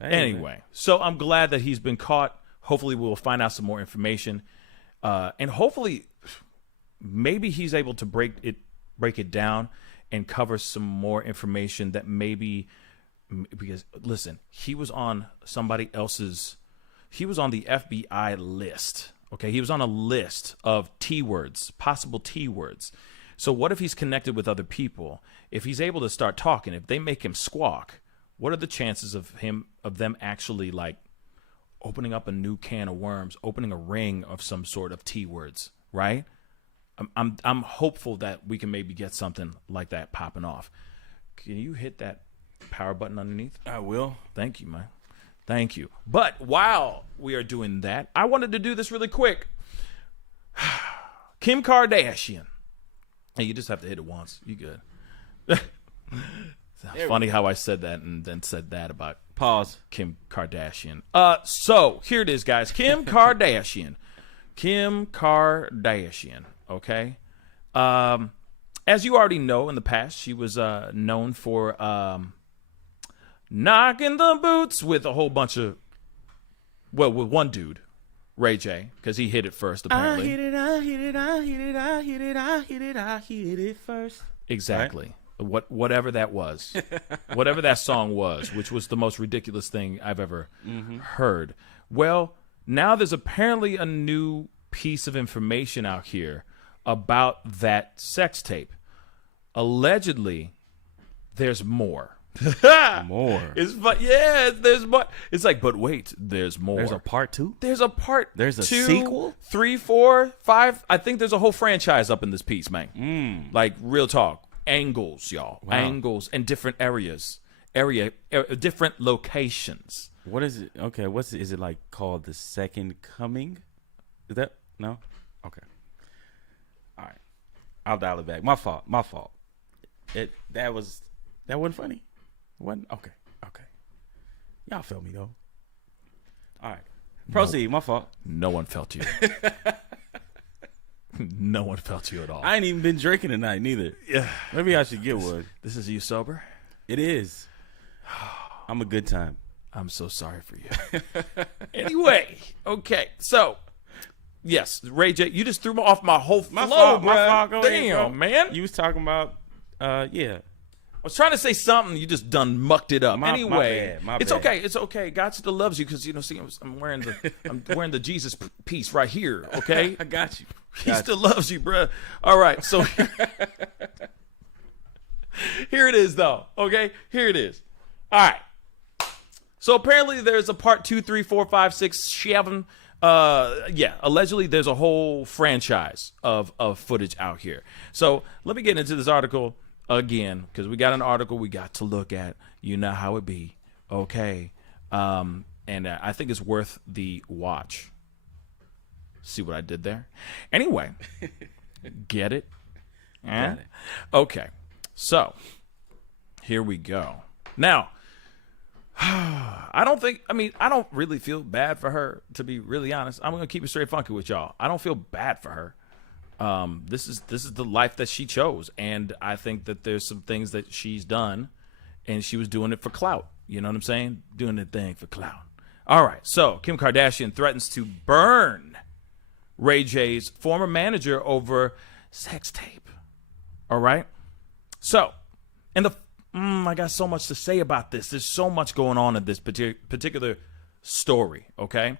Hey, anyway, so I'm glad that he's been caught. Hopefully, we'll find out some more information, and hopefully, maybe he's able to break it down and cover some more information that maybe, because listen, he was on somebody else's. He was on the FBI list. Okay, he was on a list of T words, possible T words. So what if he's connected with other people? If he's able to start talking, if they make him squawk, what are the chances of them actually like opening up a new can of worms, opening a ring of some sort of T words, right? I'm hopeful that we can maybe get something like that popping off. Can you hit that power button underneath? I will. Thank you, man. Thank you. But while we are doing that, I wanted to do this really quick. Kim Kardashian. Hey, you just have to hit it once. You good. It's funny how I said that and then said that about Pause. Kim Kardashian. So here it is, guys. Kim Kardashian. Kim Kardashian. Okay. As you already know, in the past, she was known for knocking the boots with a whole bunch of, with one dude, Ray J, because he hit it first, apparently. I hit it first. Exactly. Right? Whatever that was. Whatever that song was, which was the most ridiculous thing I've ever heard. Well, now there's apparently a new piece of information out here about that sex tape. Allegedly, there's more. More. There's more. It's like, but wait, there's more. There's a part 2? There's a part There's a 2, sequel? 3, 4, 5. I think there's a whole franchise up in this piece, man. Like, real talk. Angles, y'all. Wow. Angles and different areas. Different locations. What is it? Okay, is it like called The Second Coming? Is that? No? Okay. All right. I'll dial it back. My fault. That wasn't funny. Wasn't? Okay. Y'all felt me though. All right. Proceed. My fault. No one felt you. No one felt you at all. I ain't even been drinking tonight neither. Yeah. Maybe I should get one. This is you sober? It is. I'm a good time. I'm so sorry for you. Anyway, okay. So, yes, Ray J, you just threw off my whole flow, my fault. Go Damn, ahead, bro. man. You was talking about, yeah. I was trying to say something, you just done mucked it up. Anyway, my it's bad. okay. It's okay. God still loves you because see, I'm wearing the Jesus piece right here. Okay, I got you. He still loves you, bruh. All right, so here it is, though. Okay, here it is. All right. So apparently there's a part 2, 3, 4, 5, 6, 7. Allegedly there's a whole franchise of footage out here. So let me get into this article again, because we got an article we got to look at. You know how it be. Okay. And I think it's worth the watch. See what I did there? Anyway, get it? Got it. Okay. So here we go. Now, I don't really feel bad for her, to be really honest. I'm going to keep it straight funky with y'all. I don't feel bad for her. This is the life that she chose, and I think that there's some things that she's done, and she was doing it for clout. You know what I'm saying? Doing the thing for clout. All right, so Kim Kardashian threatens to burn Ray J's former manager over sex tape. All right? So, and I got so much to say about this. There's so much going on in this particular story, okay?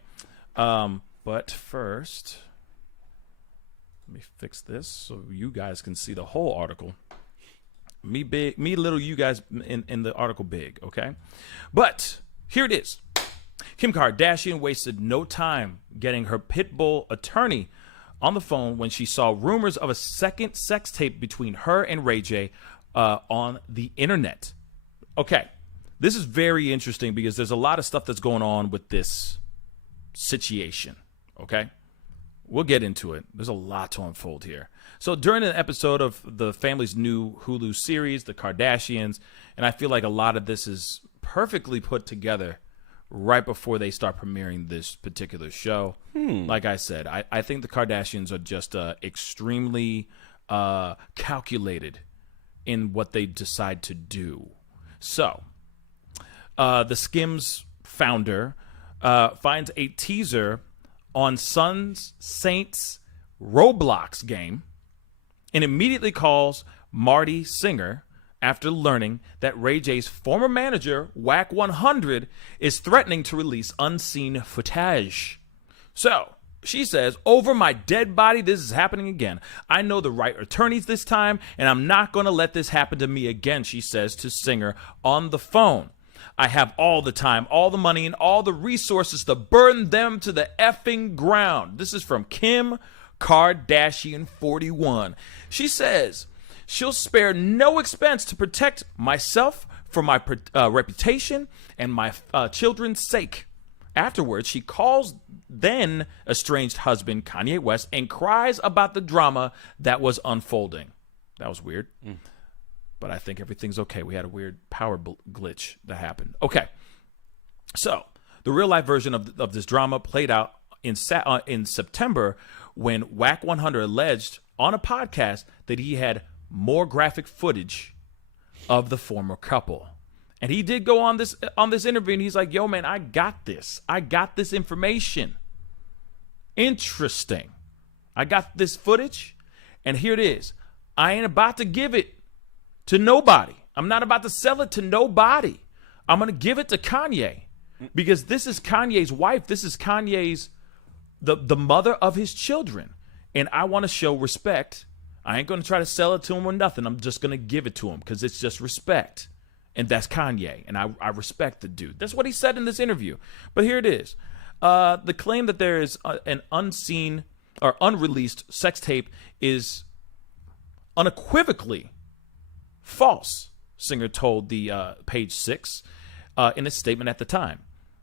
But first, me fix this so you guys can see the whole article. Me big, me little, you guys in the article big, okay? But here it is. Kim Kardashian wasted no time getting her pitbull attorney on the phone when she saw rumors of a second sex tape between her and Ray J on the internet. Okay, this is very interesting because there's a lot of stuff that's going on with this situation, okay? We'll get into it. There's a lot to unfold here. So during an episode of the family's new Hulu series, The Kardashians, and I feel like a lot of this is perfectly put together right before they start premiering this particular show. Like I said, I think the Kardashians are just extremely calculated in what they decide to do. So, the Skims founder finds a teaser on Suns Saints Roblox game and immediately calls Marty Singer after learning that Ray J's former manager, Wack 100, is threatening to release unseen footage. So, she says, over my dead body, this is happening again. I know the right attorneys this time, and I'm not going to let this happen to me again, she says to Singer on the phone. I have all the time, all the money, and all the resources to burn them to the effing ground. This is from Kim Kardashian 41. She says she'll spare no expense to protect myself for my reputation and my children's sake. Afterwards, she calls then estranged husband Kanye West and cries about the drama that was unfolding. That was weird. But I think everything's okay. We had a weird power glitch that happened. Okay. So the real life version of this drama played out in September when Wack 100 alleged on a podcast that he had more graphic footage of the former couple. And he did go on this interview and he's like, yo, man, I got this. I got this information. Interesting. I got this footage and here it is. I ain't about to give it to nobody. I'm not about to sell it to nobody. I'm going to give it to Kanye because this is Kanye's wife. This is Kanye's, the mother of his children. And I want to show respect. I ain't going to try to sell it to him or nothing. I'm just going to give it to him because it's just respect. And that's Kanye. And I respect the dude. That's what he said in this interview. But here it is. The claim that there is an unseen or unreleased sex tape is unequivocally false, Singer told the Page 6 in a statement at the time.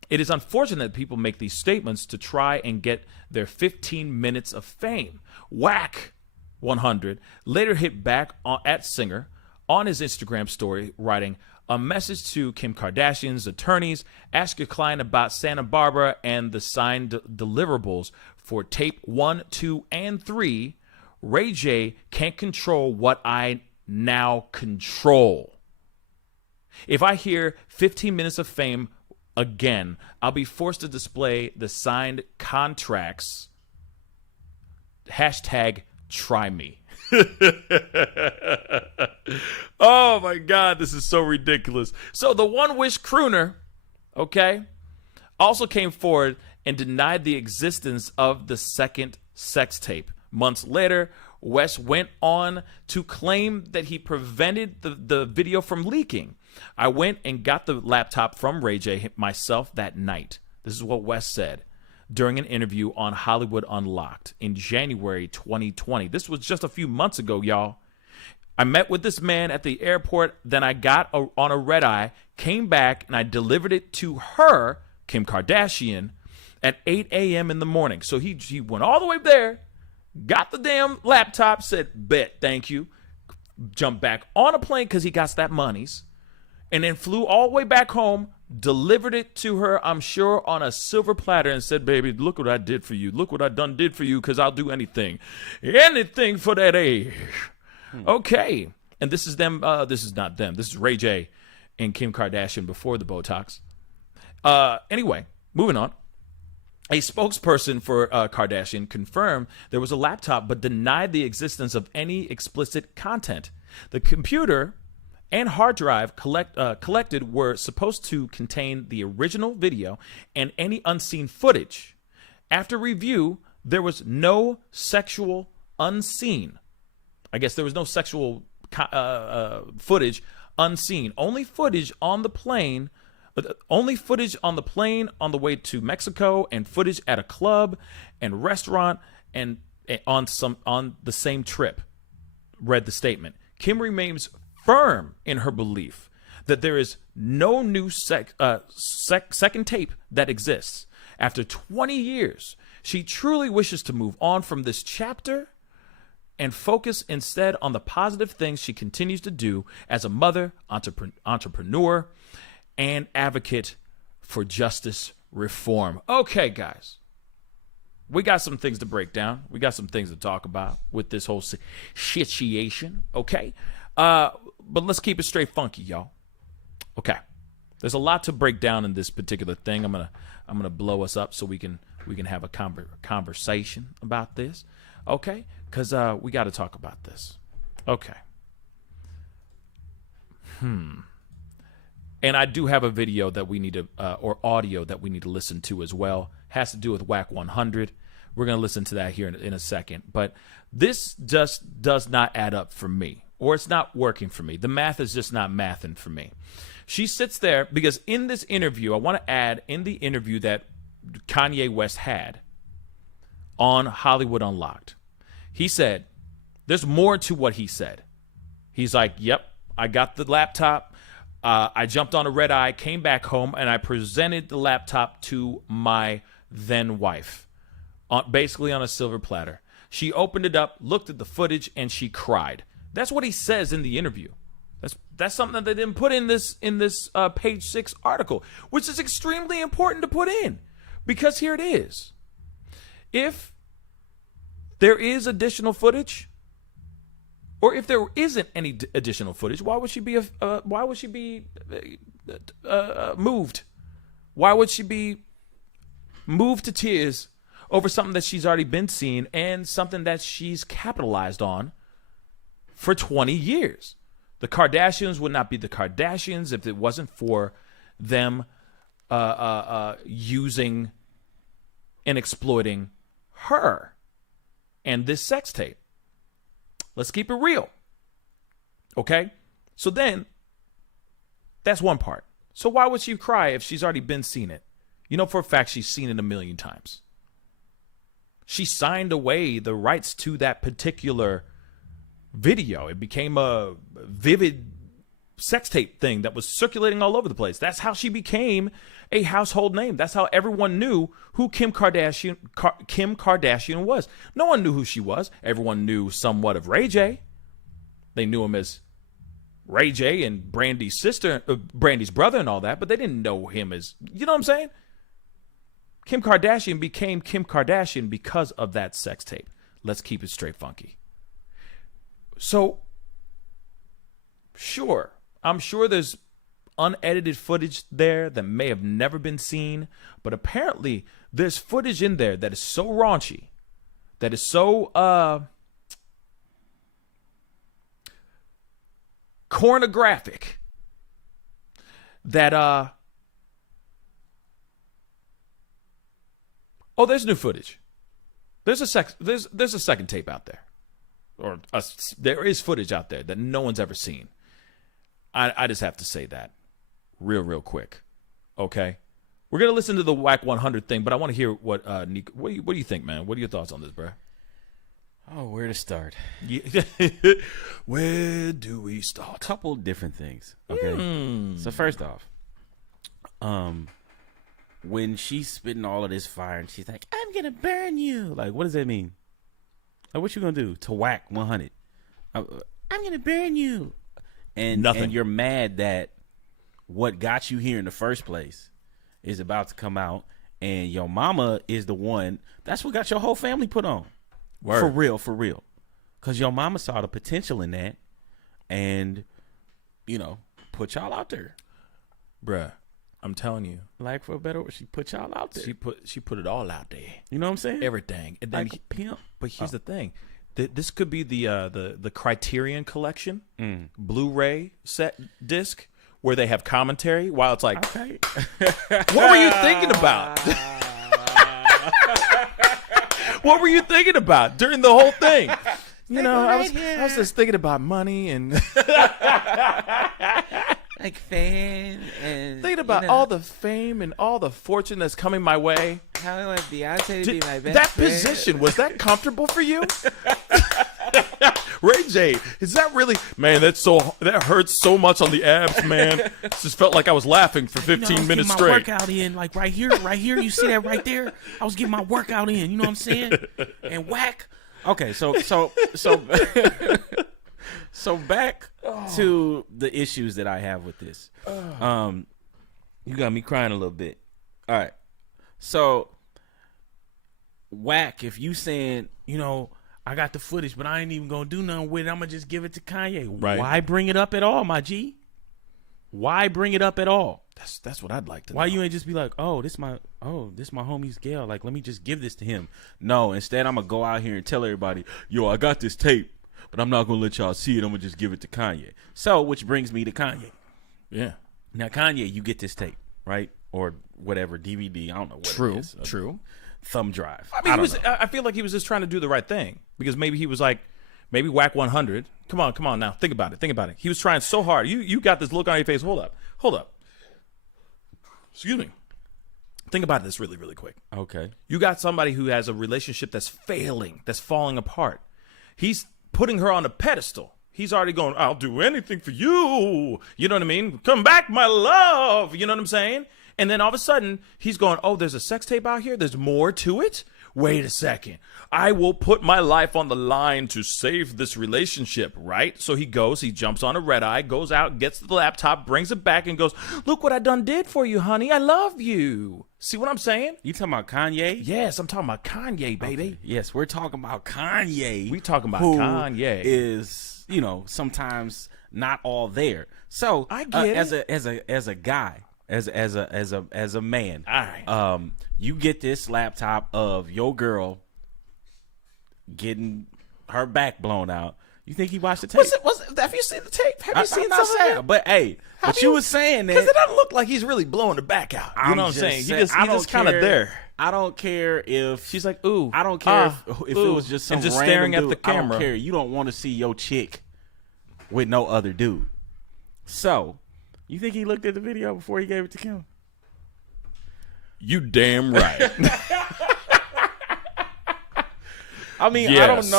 It is unfortunate that people make these statements to try and get their 15 minutes of fame. Wack 100 later hit back at Singer on his Instagram story, writing, a message to Kim Kardashian's attorneys, ask your client about Santa Barbara and the signed deliverables for tape 1, 2, and 3. Ray J can't control what I now control. If I hear 15 minutes of fame again, I'll be forced to display the signed contracts. Hashtag try me. Oh my God, this is so ridiculous. So the One Wish crooner, okay, also came forward and denied the existence of the second sex tape. Months later, West went on to claim that he prevented the video from leaking. I went and got the laptop from Ray J myself that night. This is what West said during an interview on Hollywood Unlocked in January 2020. This was just a few months ago, y'all. I met with this man at the airport, then I got on a red eye, came back, and I delivered it to her, Kim Kardashian, at 8 a.m. in the morning. So he went all the way there, got the damn laptop, said, bet, thank you, jumped back on a plane because he got that monies, and then flew all the way back home, delivered it to her, I'm sure, on a silver platter and said, baby, look what I did for you. Look what I did for you because I'll do anything. Anything for that age. Okay. And this is them. This is not them. This is Ray J and Kim Kardashian before the Botox. Anyway, moving on. A spokesperson for Kardashian confirmed there was a laptop but denied the existence of any explicit content. The computer and hard drive collected were supposed to contain the original video and any unseen footage. After review, there was no sexual unseen. I guess there was no sexual footage unseen. Only footage on the plane. Only footage on the plane on the way to Mexico, and footage at a club and restaurant and on the same trip. Read the statement. Kim remains firm in her belief that there is no new second tape that exists. After 20 years, she truly wishes to move on from this chapter and focus instead on the positive things she continues to do as a mother, entrepreneur, and advocate for justice reform. Okay, guys. We got some things to break down. We got some things to talk about with this whole situation, okay? But let's keep it straight funky, y'all. Okay. There's a lot to break down in this particular thing. I'm gonna blow us up so we can have a conversation about this, okay? Because we got to talk about this. Okay. And I do have a video that we need to, or audio that we need to listen to as well. Has to do with Wack 100. We're going to listen to that here in a second. But this just does not add up for me, or it's not working for me. The math is just not mathing for me. She sits there because in this interview, I want to add in the interview that Kanye West had on Hollywood Unlocked, he said, there's more to what he said. He's like, yep, I got the laptop. I jumped on a red eye, came back home, and I presented the laptop to my then wife, basically on a silver platter. She opened it up, looked at the footage, and she cried. That's what he says in the interview. That's something that they didn't put in this page 6 article, which is extremely important to put in, because here it is. If there is additional footage, or if there isn't any additional footage, why would she be moved? Why would she be moved to tears over something that she's already been seeing and something that she's capitalized on for 20 years? The Kardashians would not be the Kardashians if it wasn't for them using and exploiting her and this sex tape. Let's keep it real. Okay? So then, that's one part. So why would she cry if she's already been seen it? You know for a fact she's seen it a million times. She signed away the rights to that particular video. It became a vivid sex tape thing that was circulating all over the place. That's how she became a household name. That's how everyone knew who Kim Kardashian was. No one knew who she was. Everyone knew somewhat of Ray J. They knew him as Ray J and Brandy's sister, Brandy's brother and all that, but they didn't know him as, you know what I'm saying? Kim Kardashian became Kim Kardashian because of that sex tape. Let's keep it straight funky. So, sure, I'm sure there's unedited footage there that may have never been seen, but apparently there's footage in there that is so raunchy, that is so pornographic, that there's new footage. There's a second tape out there, or there is footage out there that no one's ever seen. I just have to say that real quick. Okay, we're gonna listen to the Wack 100 thing, but I want to hear what Nico, what do you think, man? What are your thoughts on this, bro? Oh, where to start? Yeah. Where do we start? A couple different things. Okay, so first off, when she's spitting all of this fire and she's like, "I'm gonna burn you," like, what does that mean? Like, what you gonna do to Wack 100? I'm gonna burn you. And nothing. And you're mad that what got you here in the first place is about to come out, and your mama is the one. That's what got your whole family put on. Word. For real. Because your mama saw the potential in that and, put y'all out there. Bruh, I'm telling you. Like, for a better word, she put y'all out there. She put it all out there. You know what I'm saying? Everything. And then like pimp. But here's the thing. This could be the Criterion Collection Blu-ray set disc where they have commentary while it's like, okay. What were you thinking about? What were you thinking about during the whole thing? You know, I was just thinking about money and like fame and thinking about all the fame and all the fortune that's coming my way. how I want Beyonce to be my best That friend. position, was that comfortable for you? Ray J, is that really, man? That hurts so much on the abs, man. It just felt like I was laughing for 15 minutes my straight. Workout in, like right here. You see that right there? I was getting my workout in. You know what I'm saying? And Wack. Okay, so back to the issues that I have with this. You got me crying a little bit. All right. So Wack, if you saying, I got the footage, but I ain't even gonna do nothing with it. I'm gonna just give it to Kanye. Right. Why bring it up at all, my G? Why bring it up at all? That's what I'd like to know. Why you ain't just be like, this my homie's Gail. Like, let me just give this to him. no, instead I'm gonna go out here and tell everybody, yo, I got this tape, but I'm not gonna let y'all see it. I'm gonna just give it to Kanye. So, which brings me to Kanye. Yeah. Now, Kanye, you get this tape, right? Or whatever, DVD, I don't know what it is. True. Thumb drive. I mean, I feel like he was just trying to do the right thing because maybe he was like, maybe Wack 100. Come on now. Think about it. He was trying so hard. You got this look on your face. Hold up. Excuse me. Think about this really, really quick. Okay. You got somebody who has a relationship that's failing, that's falling apart. He's putting her on a pedestal. He's already going, I'll do anything for you. You know what I mean? Come back, my love. You know what I'm saying? And then all of a sudden, he's going, oh, there's a sex tape out here? There's more to it? Wait a second. I will put my life on the line to save this relationship, right? So he jumps on a red eye, goes out, gets the laptop, brings it back, and goes, look what I done did for you, honey. I love you. See what I'm saying? You talking about Kanye? Yes, I'm talking about Kanye, baby. Okay. Yes, we're talking about Kanye. We talking about who Kanye. is, sometimes not all there. So I get it. as a guy, as a man, All right. you get this laptop of your girl getting her back blown out. You think he watched the tape? Have you seen the tape? Have you seen I'm not some saying, of it? but hey, but you was saying that Because it doesn't look like he's really blowing her back out. You know what I'm saying? He's just kind of there. I don't care if She's like, ooh. I don't care if it was just some and just random staring at dude. the camera. I don't care. You don't want to see your chick with no other dude. So, you think he looked at the video before he gave it to Kim? You damn right. I mean, Yes.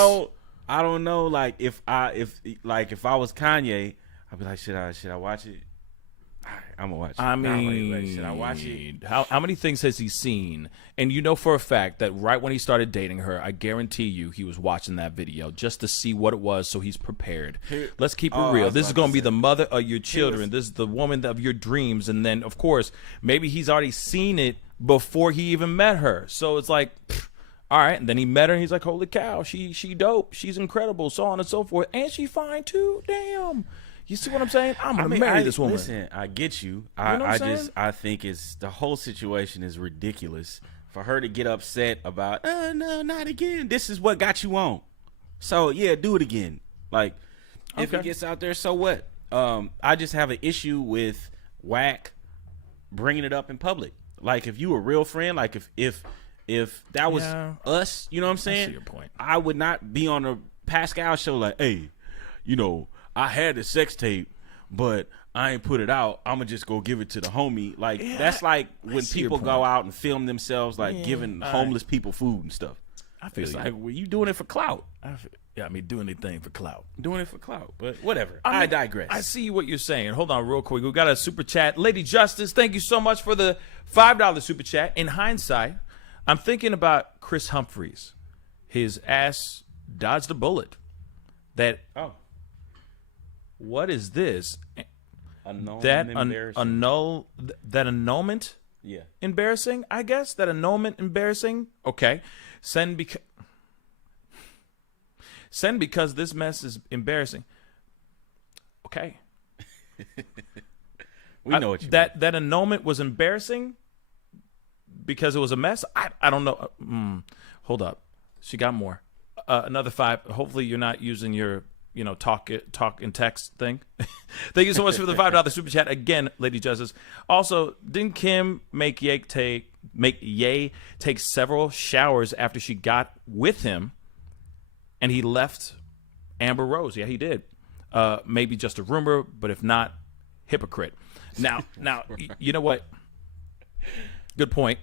I don't know. Like if I was Kanye, I'd be like, should I watch it? All right, I'm gonna watch it. I Nah, mean, wait, should I watch it? How many things has he seen? And you know for a fact that right when he started dating her, I guarantee you he was watching that video just to see what it was, so he's prepared. Let's keep it real. This is going to be the mother of your children. This is the woman of your dreams. And then, of course, maybe he's already seen it before he even met her. So it's like, all right. And then he met her, and he's like, holy cow, she dope. She's incredible, so on and so forth. And she fine, too. Damn. You see what I'm saying? I'm going to marry this woman. Listen, I get you. know what I'm saying? I think the whole situation is ridiculous for her to get upset about. Oh no, not again. This is what got you on. So yeah, do it again. Like if it gets out there, so what? I just have an issue with Wack bringing it up in public. Like if you a real friend, like if that was us, you know what I'm saying? I see your point. I would not be on a Pascal show like, hey, I had the sex tape, but I ain't put it out. I'm going to just go give it to the homie. Like, that's like when people go out and film themselves, like, giving homeless people food and stuff. I feel It's you. like, well, you doing it for clout. Do anything for clout. Doing it for clout. But whatever. I digress. I see what you're saying. Hold on real quick. We got a super chat. Lady Justice, thank you so much for the $5 super chat. In hindsight, I'm thinking about Chris Humphries. His ass dodged a bullet. What is this? Embarrassing. That annulment? Yeah. Embarrassing, I guess. That annulment embarrassing. Okay. Send because this mess is embarrassing. Okay. We know what you mean. That annulment was embarrassing because it was a mess. I don't know. Hold up. She got more. Another 5. Hopefully you're not using your talk and text thing. Thank you so much for the $5 super chat again, Lady Justice. Also, didn't Kim make Ye take several showers after she got with him, and he left Amber Rose. Yeah, he did. Maybe just a rumor, but if not, hypocrite. Now, you know what? Good point.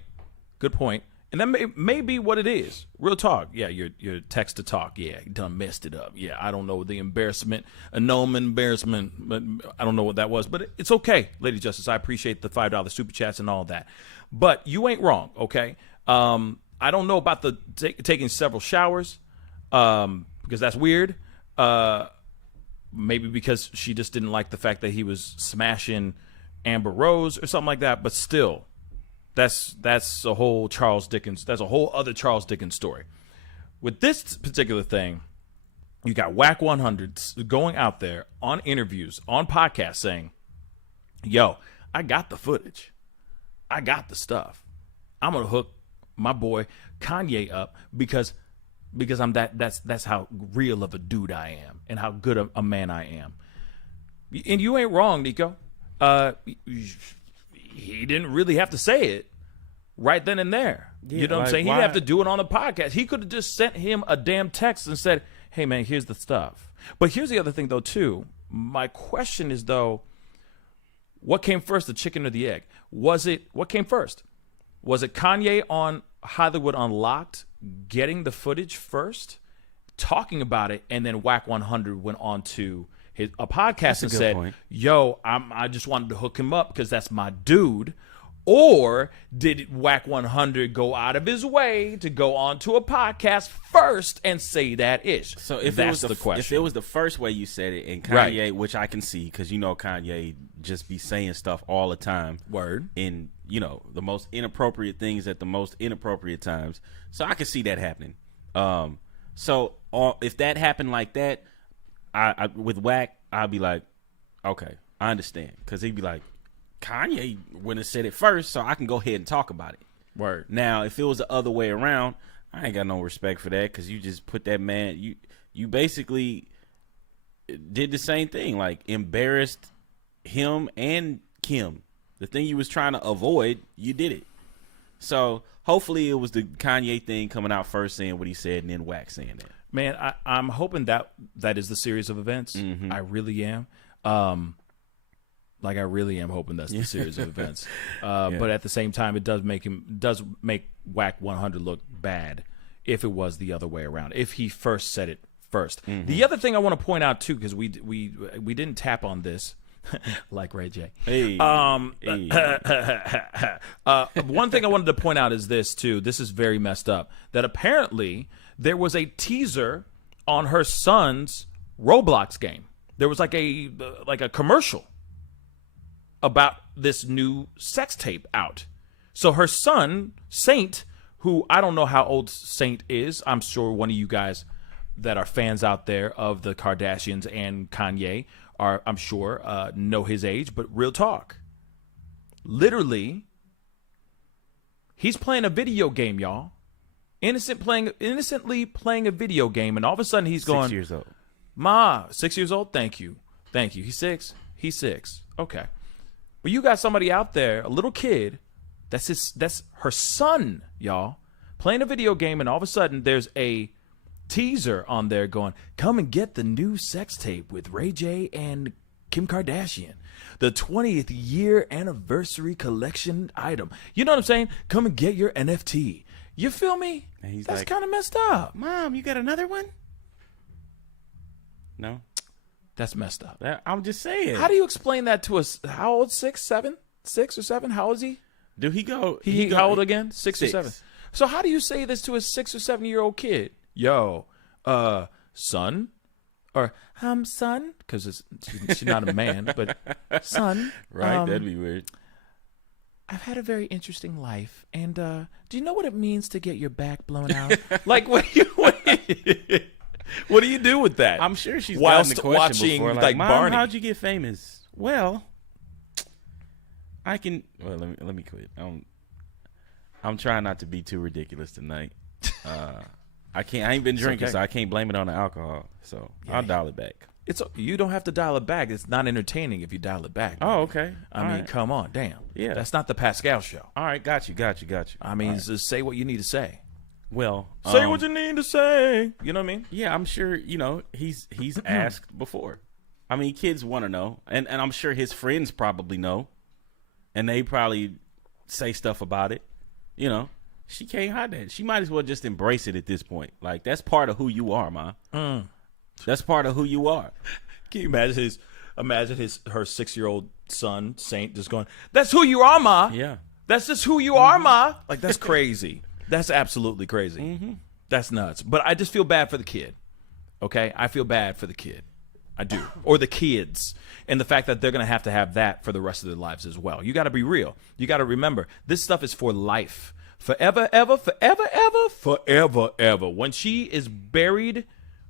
And that may be what it is. Real talk. Yeah, your text to talk. Yeah, you done messed it up. Yeah, I don't know the embarrassment, embarrassment, but I don't know what that was. But it's okay, Lady Justice. I appreciate the $5 super chats and all that. But you ain't wrong, okay? I don't know about the taking several showers because that's weird. Maybe because she just didn't like the fact that he was smashing Amber Rose or something like that. But still, that's a whole Charles Dickens. That's a whole other Charles Dickens story. With this particular thing, you got Wack 100 going out there on interviews, on podcasts saying, yo, I got the footage. I got the stuff. I'm going to hook my boy Kanye up because I'm that's how real of a dude I am and how good a man I am. And you ain't wrong, Nico. He didn't really have to say it right then and there. Yeah, you know what I'm saying? He didn't have to do it on the podcast. He could have just sent him a damn text and said, hey, man, here's the stuff. But here's the other thing, though, too. My question is, though, what came first, the chicken or the egg? What came first? Was it Kanye on Hollywood Unlocked getting the footage first, talking about it, and then Wack 100 went on to a podcast and said, yo, I just wanted to hook him up because that's my dude? Or did Wack 100 go out of his way to go onto a podcast first and say that ish? So if that's it was the question. If it was the first way you said it, and Kanye, right, which I can see because Kanye just be saying stuff all the time. Word. In the most inappropriate things at the most inappropriate times. So I can see that happening. So if that happened like that, I with Wack, I'd be like, okay, I understand, because he'd be like, Kanye wouldn't have said it first, so I can go ahead and talk about it. Word. Now, if it was the other way around, I ain't got no respect for that, because you just put that man, you basically did the same thing, like embarrassed him and Kim. The thing you was trying to avoid, you did it. So hopefully it was the Kanye thing coming out first, saying what he said, and then Wack saying that. Man, I'm hoping that is the series of events. Mm-hmm. I really am. I really am hoping that's the series of events. But at the same time, it does make Wack 100 look bad if it was the other way around. If he first said it first. Mm-hmm. The other thing I want to point out too, because we didn't tap on this, like Ray J. Hey. One thing I wanted to point out is this too. This is very messed up. That apparently there was a teaser on her son's Roblox game. There was like a commercial about this new sex tape out. So her son, Saint, who I don't know how old Saint is. I'm sure one of you guys that are fans out there of the Kardashians and Kanye are, I'm sure, know his age. But real talk, literally, he's playing a video game, y'all. Innocently playing a video game, and all of a sudden he's going, 6 years old. Ma, 6 years old? Thank you. He's six? He's six. Okay. But you got somebody out there, a little kid, that's her son, y'all, playing a video game, and all of a sudden there's a teaser on there going, come and get the new sex tape with Ray J and Kim Kardashian. The 20th year anniversary collection item. You know what I'm saying? Come and get your NFT. You feel me? That's kind of messed up. Mom, you got another one? No? That's messed up. I'm just saying. How do you explain that to us? How old? 6 or 7? How old is he? Do he go? How old again? 6 or 7. So how do you say this to a 6 or 7 year old kid? Yo, son, or son, because she's not a man, but son. Right, that'd be weird. I've had a very interesting life, and do you know what it means to get your back blown out? Like, what do you do with that? I'm sure she's whilst gotten the question watching before, like Mom, Barney. How'd you get famous? Well, I can. Well, let me quit. I'm trying not to be too ridiculous tonight. I can't. I ain't been drinking, so I can't blame it on the alcohol. So I'll dial it back. You don't have to dial it back. It's not entertaining if you dial it back. Oh, okay. I mean, come on, damn. Yeah, that's not the Pascal show. All right, got you. I mean, just say what you need to say. Well, Say what you need to say. You know what I mean? Yeah, I'm sure, he's asked before. I mean, kids want to know, and I'm sure his friends probably know, and they probably say stuff about it. She can't hide that. She might as well just embrace it at this point. Like, that's part of who you are, ma. That's part of who you are. Can you imagine her 6-year-old son, Saint, just going, "That's who you are, ma. Yeah. That's just who you are, ma." Like, that's crazy. That's absolutely crazy. Mm-hmm. That's nuts. But I just feel bad for the kid. Okay? I feel bad for the kid. I do. Or the kids. And the fact that they're going to have that for the rest of their lives as well. You got to be real. You got to remember, this stuff is for life. Forever, ever, forever, ever, forever, ever. When she is buried,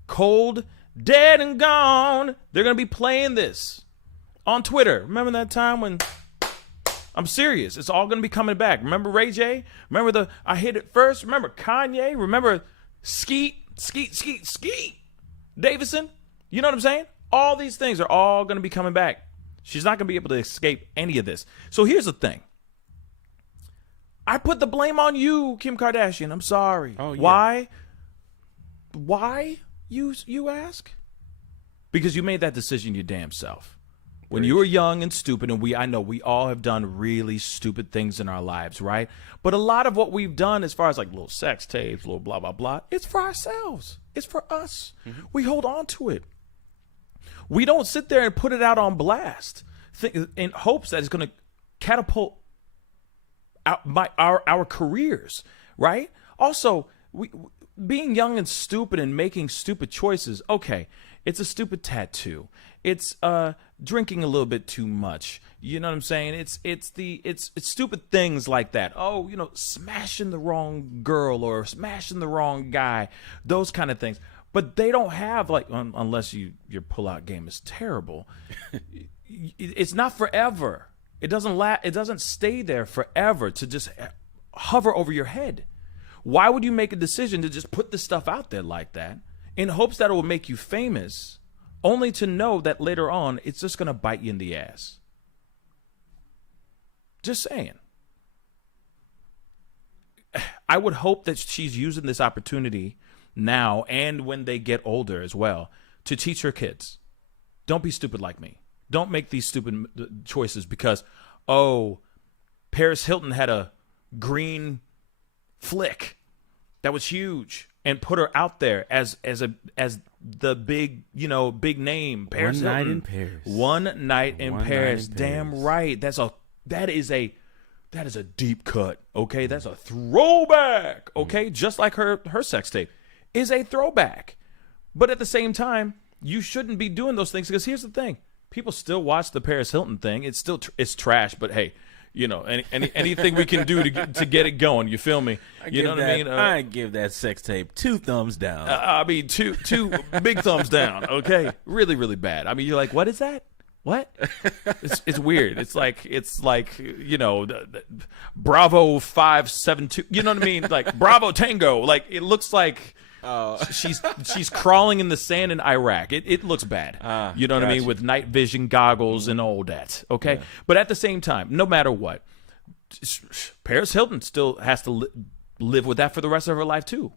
cold, dead and gone, they're going to be playing this on Twitter. Remember that time when... I'm serious. It's all going to be coming back. Remember Ray J? Remember I Hit It First? Remember Kanye? Remember Skeet Davison? You know what I'm saying? All these things are all going to be coming back. She's not going to be able to escape any of this. So here's the thing. I put the blame on you, Kim Kardashian. I'm sorry. Oh, yeah. Why? Why, you ask? Because you made that decision your damn self. When you were young and stupid, and I know we all have done really stupid things in our lives, right? But a lot of what we've done as far as like little sex tapes, little blah, blah, blah, it's for ourselves. It's for us. Mm-hmm. We hold on to it. We don't sit there and put it out on blast in hopes that it's going to catapult our careers, right? Also, being young and stupid and making stupid choices, okay, it's a stupid tattoo. It's drinking a little bit too much. You know what I'm saying? It's stupid things like that. Oh, smashing the wrong girl or smashing the wrong guy. Those kind of things. But they don't have unless your pull-out game is terrible. It's not forever. It doesn't stay there forever to just hover over your head. Why would you make a decision to just put this stuff out there like that in hopes that it will make you famous? Only to know that later on, it's just going to bite you in the ass. Just saying. I would hope that she's using this opportunity now and when they get older as well to teach her kids. Don't be stupid like me. Don't make these stupid choices because, Paris Hilton had a green flick that was huge. And put her out there as the big name. Paris One night Hilton. in Paris. One night in One Paris. night in Damn Paris. right. That is a deep cut. Okay, that's a throwback. Okay, just like her sex tape is a throwback. But at the same time, you shouldn't be doing those things because here's the thing: people still watch the Paris Hilton thing. It's still it's trash, but hey. Anything we can do to get it going, you feel me? You know what I mean? I give that sex tape 2 thumbs down. I mean, two big thumbs down. Okay, really, really bad. I mean, you're like, what is that? What? It's weird. It's like Bravo 572. You know what I mean? Like Bravo Tango. Like it looks like. She's crawling in the sand in Iraq. It looks bad. You know what I mean? With night vision goggles and all that. Okay? Yeah. But at the same time, no matter what, Paris Hilton still has to live with that for the rest of her life too.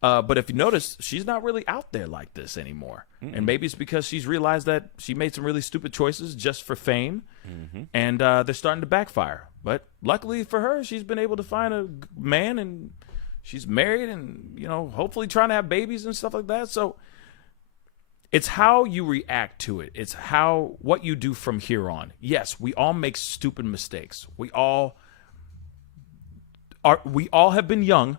But if you notice, she's not really out there like this anymore. Mm-mm. And maybe it's because she's realized that she made some really stupid choices just for fame. Mm-hmm. And they're starting to backfire. But luckily for her, she's been able to find a man and she's married and, hopefully trying to have babies and stuff like that. So it's how you react to it. It's what you do from here on. Yes, we all make stupid mistakes. We all have been young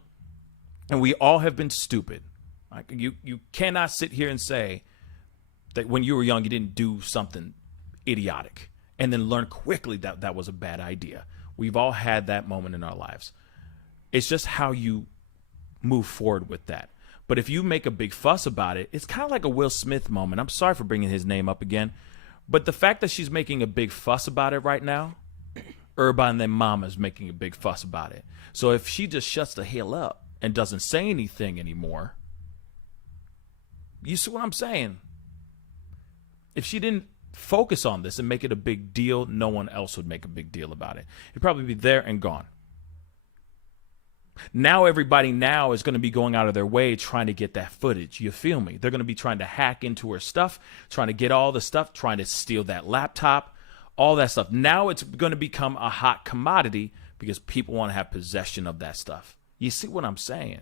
and we all have been stupid. Like you cannot sit here and say that when you were young, you didn't do something idiotic and then learn quickly that was a bad idea. We've all had that moment in our lives. It's just how you move forward with that. But if you make a big fuss about it, it's kind of like a Will Smith moment. I'm sorry for bringing his name up again. But the fact that she's making a big fuss about it right now, Urban and Mama's making a big fuss about it. So if she just shuts the hell up and doesn't say anything anymore, you see what I'm saying? If she didn't focus on this and make it a big deal, no one else would make a big deal about it. It'd probably be there and gone. Now everybody now is going to be going out of their way trying to get that footage. You feel me? They're going to be trying to hack into her stuff, trying to get all the stuff, trying to steal that laptop, all that stuff. Now it's going to become a hot commodity because people want to have possession of that stuff. You see what I'm saying?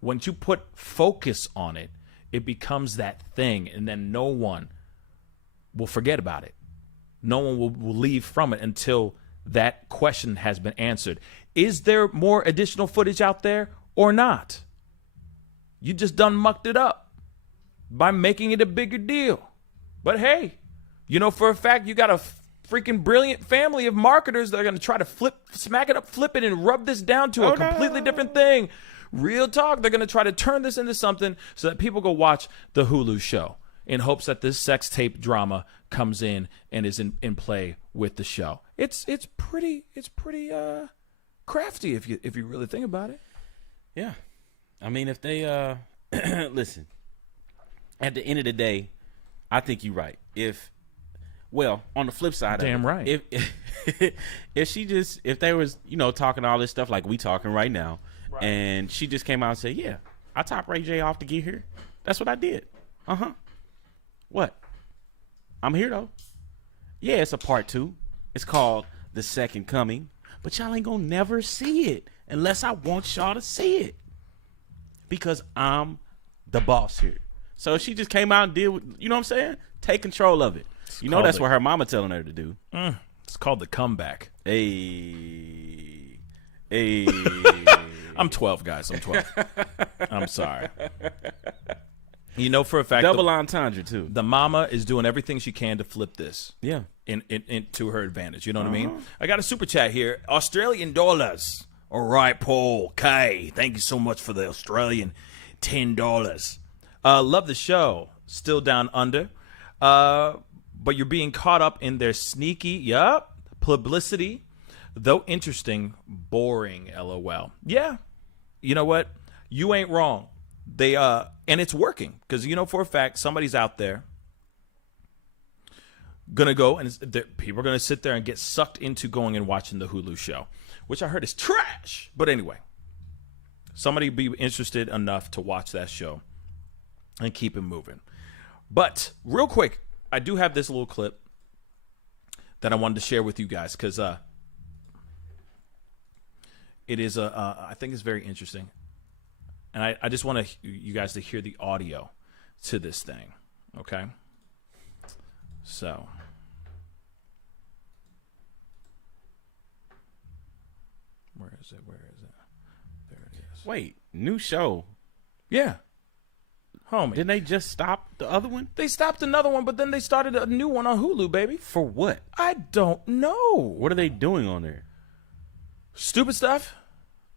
When you put focus on it, it becomes that thing, and then no one will forget about it. No one will leave from it until that question has been answered. Is there more additional footage out there or not? You just done mucked it up by making it a bigger deal. But hey, you know for a fact you got a freaking brilliant family of marketers that are going to try to smack it up, flip it, and rub this down to a completely different thing. Real talk, they're going to try to turn this into something so that people go watch the Hulu show in hopes that this sex tape drama comes in and is in play with the show. It's pretty crafty if you really think about it. Yeah. I mean, if they listen, at the end of the day, I think you're right. On the flip side damn of it, right. if they was, talking all this stuff like we talking right now, right, and she just came out and said, yeah, I top Ray J off to get here. That's what I did. What? I'm here though. Yeah, it's a part 2. It's called The Second Coming, but y'all ain't gonna never see it unless I want y'all to see it because I'm the boss here. So she just came out and did, you know what I'm saying? Take control of it. That's what her mama telling her to do. It's called the comeback. Hey. I'm 12, guys. I'm 12. I'm sorry. You know for a fact, double entendre too. The mama is doing everything she can to flip this. Yeah. To her advantage. You know what I mean? I got a super chat here. Australian dollars. All right, Paul K. Thank you so much for the Australian $10. Love the show. Still down under. But you're being caught up in their sneaky, publicity. Though interesting, boring, LOL. Yeah. You know what? You ain't wrong. They and it's working because for a fact somebody's out there gonna go and people are gonna sit there and get sucked into going and watching the Hulu show, which I heard is trash. But anyway, somebody be interested enough to watch that show and keep it moving. But real quick, I do have this little clip that I wanted to share with you guys because it is I think it's very interesting. And I just want you guys to hear the audio to this thing, okay? So. Where is it? There it is. Wait, new show. Yeah. Homie. Didn't they just stop the other one? They stopped another one, but then they started a new one on Hulu, baby. For what? I don't know. What are they doing on there? Stupid stuff.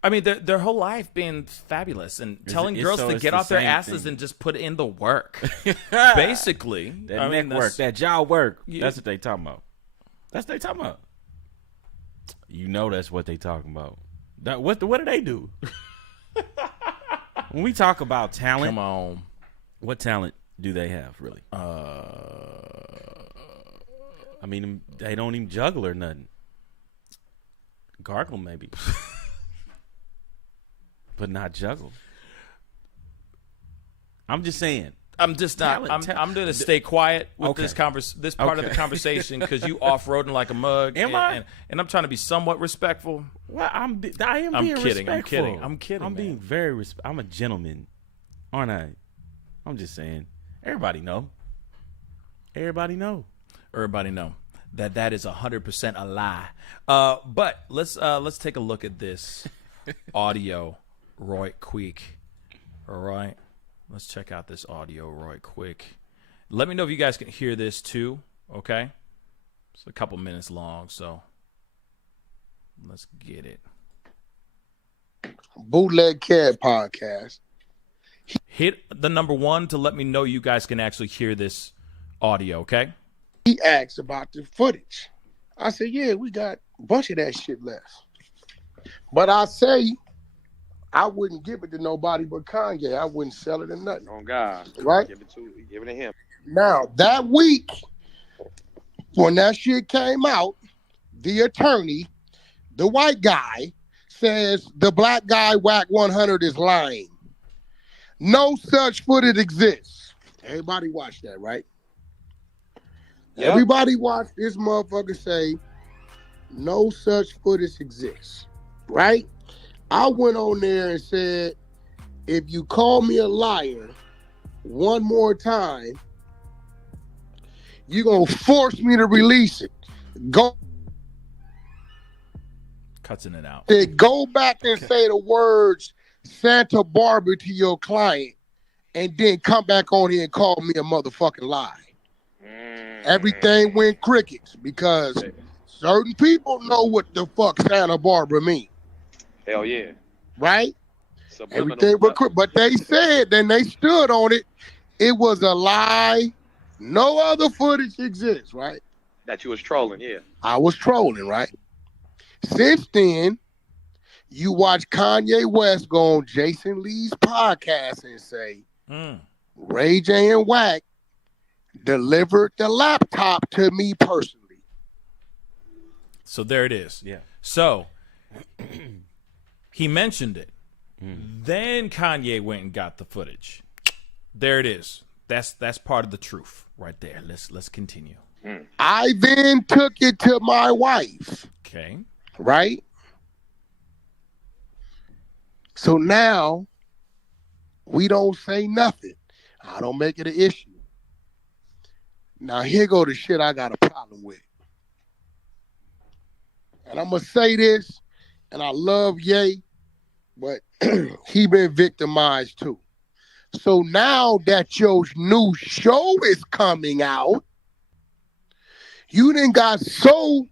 I mean, their whole life being fabulous and telling girls to get off their asses and just put in the work. Basically. That neck work, that jaw work. Yeah. That's what they talking about. That's what they talking about. That's what they talking about. What do they do? When we talk about talent. Come on. What talent do they have, really? I mean, they don't even juggle or nothing. Gargle, maybe. But not juggle. I'm just saying. I'm just not. I'm going to stay quiet with this part of the conversation because you off-roading like a mug. Am I? And I'm trying to be somewhat respectful. Well, I am being kidding. respectful. I'm kidding. I'm being very I'm a gentleman, aren't I? I'm just saying. Everybody know that is 100% a lie. But let's take a look at this audio right quick. All right. Let's check out this audio right quick. Let me know if you guys can hear this too, okay? It's a couple minutes long, so let's get it. Bootleg Cat Podcast. Hit the number 1 to let me know you guys can actually hear this audio, okay? He asked about the footage. I said, yeah, we got a bunch of that shit left. But I say, I wouldn't give it to nobody but Kanye. I wouldn't sell it or nothing. On God. Right? Give it to him. Now, that week, when that shit came out, the attorney, the white guy, says the black guy Wack 100 is lying. No such footage exists. Everybody watch that, right? Yep. Everybody watch this motherfucker say no such footage exists, right? I went on there and said, if you call me a liar one more time, you're going to force me to release it. Go. Cuts in and out. Go back and say the words Santa Barbara to your client and then come back on here and call me a motherfucking lie. Everything went crickets because certain people know what the fuck Santa Barbara mean. Hell yeah. Right? Everything but they said, then they stood on it. It was a lie. No other footage exists, right? That you was trolling, yeah. I was trolling, right? Since then, you watch Kanye West go on Jason Lee's podcast and say, Ray J and Wack delivered the laptop to me personally. So there it is. Yeah. So he mentioned it. Then Kanye went and got the footage. There it is. That's part of the truth right there. Let's continue. I then took it to my wife. Okay. Right? So now we don't say nothing. I don't make it an issue. Now here go the shit I got a problem with. And I'm going to say this, and I love Ye, but he been victimized too. So now that your new show is coming out, you done got so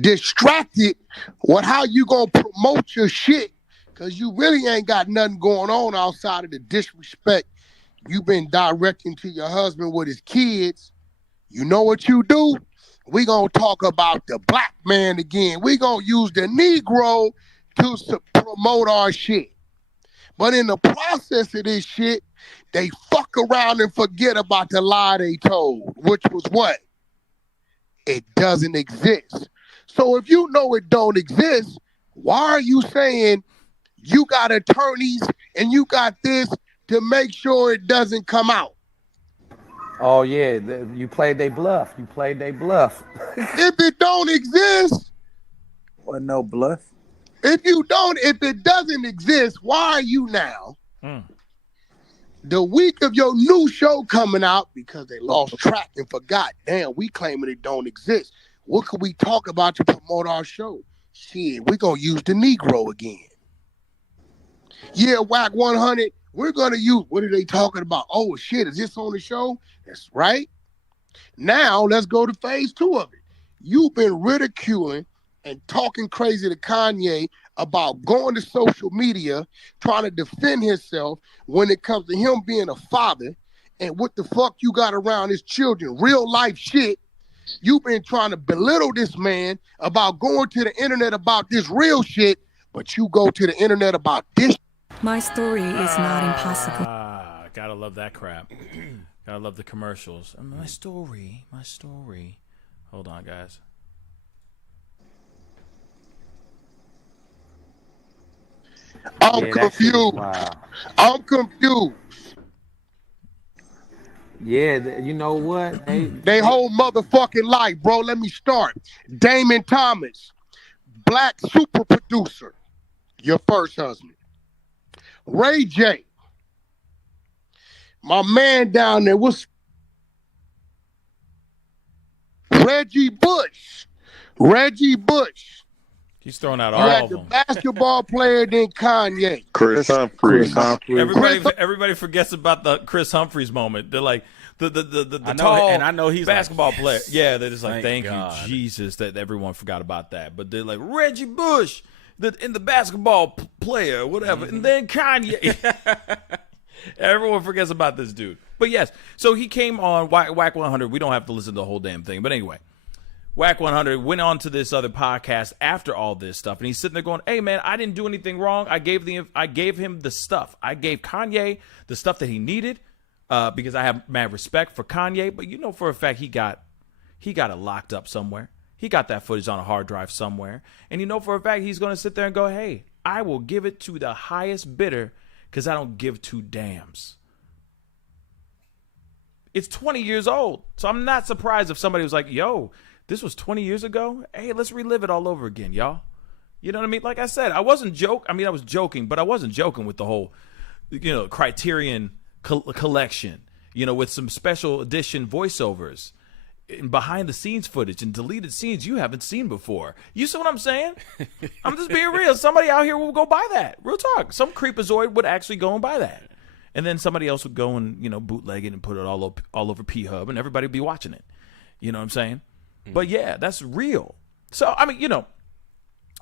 distracted with how you gonna promote your shit because you really ain't got nothing going on outside of the disrespect you've been directing to your husband with his kids. You know what you do? We gonna talk about the black man again. We gonna use the Negro to promote our shit. But in the process of this shit, they fuck around and forget about the lie they told, which was what? It doesn't exist. So if you know it don't exist, why are you saying you got attorneys and you got this to make sure it doesn't come out? Oh, yeah. You played they bluff. If it don't exist. Well, no bluff. If it doesn't exist, why are you now, the week of your new show coming out, because they lost track and forgot, damn, we claiming it don't exist. What could we talk about to promote our show? Shit, we're going to use the Negro again. Yeah, Wack 100, we're going to use, what are they talking about? Oh, shit, is this on the show? That's right. Now, let's go to phase 2 of it. You've been ridiculing and talking crazy to Kanye about going to social media, trying to defend himself when it comes to him being a father and what the fuck you got around his children, real life shit. You've been trying to belittle this man about going to the internet about this real shit, but you go to the internet about this. My story is not impossible. Gotta love that crap. Gotta love the commercials. My story. Hold on, guys. I'm confused. Wow. I'm confused. Yeah, you know what? They whole motherfucking life, bro. Let me start. Damon Thomas, black super producer, your first husband. Ray J, my man down there was Reggie Bush. He's throwing out all of them. The basketball player, then Kanye. Chris Humphries. Everybody forgets about the Chris Humphries moment. They're like the tall and I know he's basketball like, player. yes. Yeah, they're just like, Thank thank God. you, Jesus, that everyone forgot about that. But they're like Reggie Bush, in the basketball player, whatever, and then Kanye. Everyone forgets about this dude. But yes, so he came on Wack 100. We don't have to listen to the whole damn thing, but anyway. Wack 100 went on to this other podcast after all this stuff, and he's sitting there going, hey, man, I didn't do anything wrong. I gave him the stuff. I gave Kanye the stuff that he needed because I have mad respect for Kanye. But you know for a fact he got it locked up somewhere. He got that footage on a hard drive somewhere. And you know for a fact he's going to sit there and go, hey, I will give it to the highest bidder because I don't give two damns. It's 20 years old. So I'm not surprised if somebody was like, yo, this was 20 years ago. Hey, let's relive it all over again, y'all. You know what I mean? Like I said, I was joking, but I wasn't joking with the whole, Criterion collection, with some special edition voiceovers and behind the scenes footage and deleted scenes you haven't seen before. You see what I'm saying? I'm just being real. Somebody out here will go buy that. Real talk. Some creepazoid would actually go and buy that. And then somebody else would go and, bootleg it and put it all over P-Hub, and everybody would be watching it. You know what I'm saying? But yeah, that's real. So, I mean,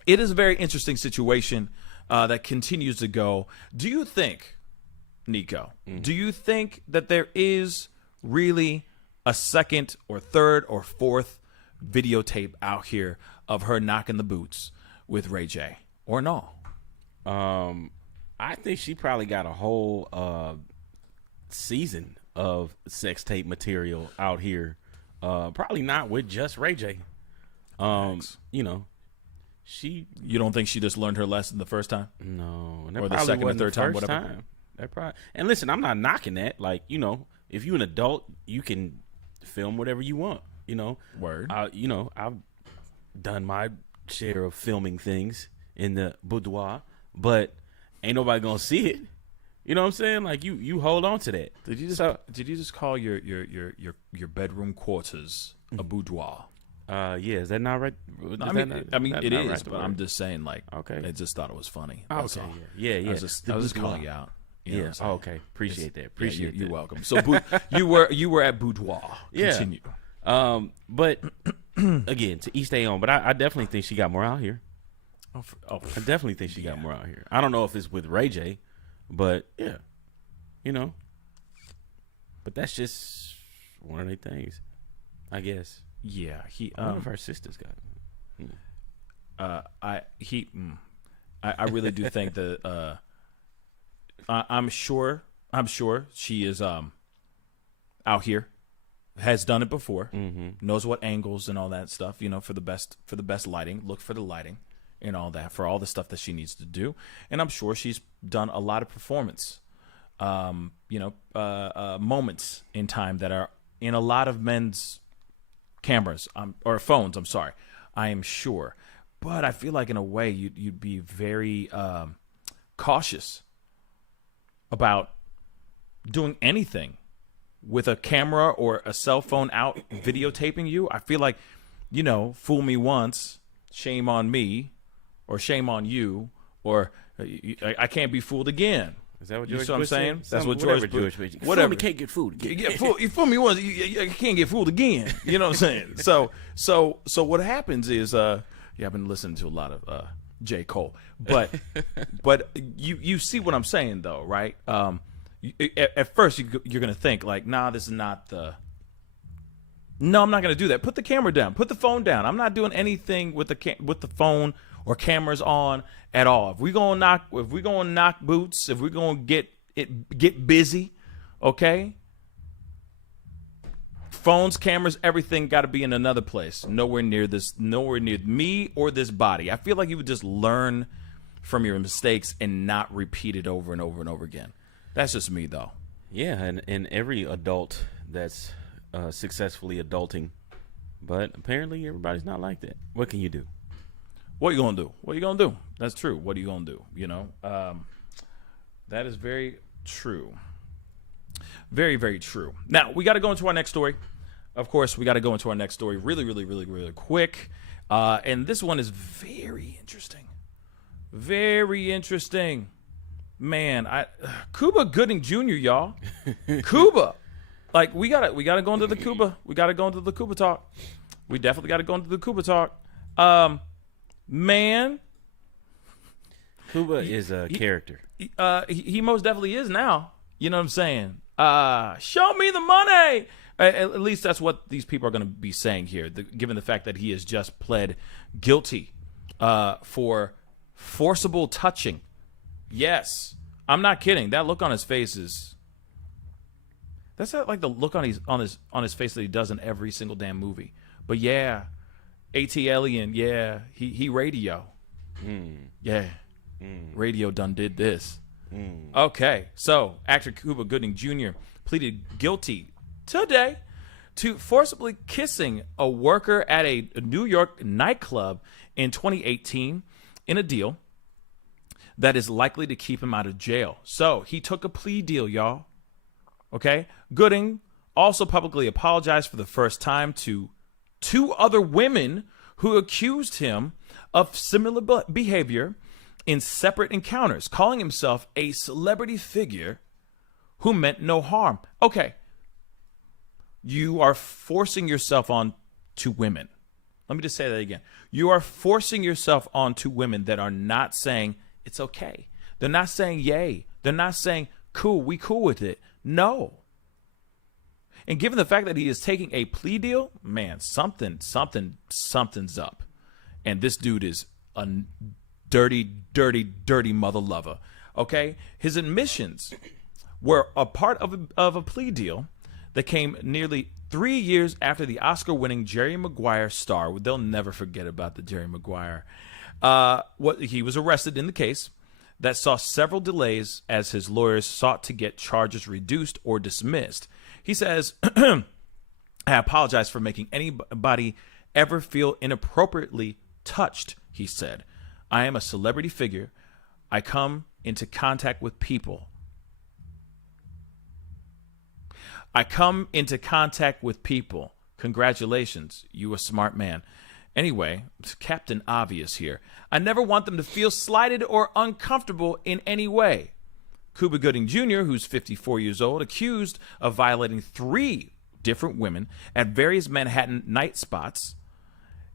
it is a very interesting situation that continues to go. Do you think, Nico, do you think that there is really a second or third or fourth videotape out here of her knocking the boots with Ray J, or no? I think she probably got a whole season of sex tape material out here. Probably not with just Ray J. You don't think she just learned her lesson the first time? No, or the second or third time, whatever. That probably. And listen, I'm not knocking that. Like, if you're an adult, you can film whatever you want. Word. I've done my share of filming things in the boudoir, but ain't nobody gonna see it. You know what I'm saying? Like you hold on to that. Did you just call your bedroom quarters a boudoir? Yeah, is that not right? It is, right, but I'm just saying, like, okay. I just thought it was funny. Okay, yeah. I was just calling you out. Yeah. Okay. Appreciate that. You're welcome. So you were at boudoir. Continue. Yeah. But again, to each their own. But I definitely think she got more out here. I definitely think she got more out here. I don't know if it's with Ray J, but yeah, But that's just one of their things, I guess. Yeah, one of our sisters got it. I really do think that I'm sure she is out here, has done it before, knows what angles and all that stuff, for the best lighting, look for the lighting and all that, for all the stuff that she needs to do. And I'm sure she's done a lot of performance moments in time that are in a lot of men's cameras or phones. I'm sorry, I am sure, but I feel like in a way you'd be very cautious about doing anything with a camera or a cell phone out videotaping you. I feel like, fool me once, shame on me, or shame on you, or I can't be fooled again. Is that what you George know what I'm saying? That's what George Bush. Whatever. You can't get fooled again. You fool me once, you can't get fooled again. You know what I'm saying? So what happens is, I've been listening to a lot of J. Cole, but you see what I'm saying though, right? At first you're gonna think like, nah, this is not the. No, I'm not gonna do that. Put the camera down. Put the phone down. I'm not doing anything with the phone or cameras on at all. If we gonna knock boots, if we're gonna get busy, okay. Phones, cameras, everything got to be in another place. Nowhere near me or this body. I feel like you would just learn from your mistakes and not repeat it over and over and over again. That's just me, though. Yeah, and every adult that's successfully adulting, but apparently everybody's not like that. What can you do? What are you gonna do? What are you gonna do? That's true. What are you gonna do? That is very true. Very, very true. Now, we got to go into our next story. Of course, we got to go into our next story really, really, really, really quick. And this one is very interesting. Very interesting. Man, Cuba Gooding Jr., y'all. Cuba. Like, we gotta go into the Cuba. We got to go into the Cuba talk. We definitely got to go into the Cuba talk. Man. Cuba is a character. He most definitely is now. You know what I'm saying? Show me the money. At least that's what these people are going to be saying here, given the fact that he has just pled guilty for forcible touching. Yes, I'm not kidding. That look on his face that's not like the look on his face that he does in every single damn movie. But yeah, ATLian, yeah, he radio. Yeah. Radio done did this. Okay, so actor Cuba Gooding Jr. pleaded guilty today to forcibly kissing a worker at a New York nightclub in 2018 in a deal that is likely to keep him out of jail. So he took a plea deal, y'all. Okay? Gooding also publicly apologized for the first time to 2 other women who accused him of similar behavior in separate encounters, calling himself a celebrity figure who meant no harm. Okay. You are forcing yourself on to women. Let me just say that again. You are forcing yourself on to women that are not saying it's okay. They're not saying yay. They're not saying cool, we cool with it. No. And given the fact that he is taking a plea deal, man, something's up. And this dude is a dirty mother lover. Okay? His admissions were a part of a plea deal that came nearly 3 years after the Oscar-winning Jerry Maguire star. They'll never forget about the Jerry Maguire. He was arrested in the case that saw several delays as his lawyers sought to get charges reduced or dismissed. He says, I apologize for making anybody ever feel inappropriately touched, he said. I am a celebrity figure. I come into contact with people. Congratulations. You a smart man. Anyway, it's Captain Obvious here. I never want them to feel slighted or uncomfortable in any way. Cuba Gooding Jr., who's 54 years old, accused of violating 3 different women at various Manhattan night spots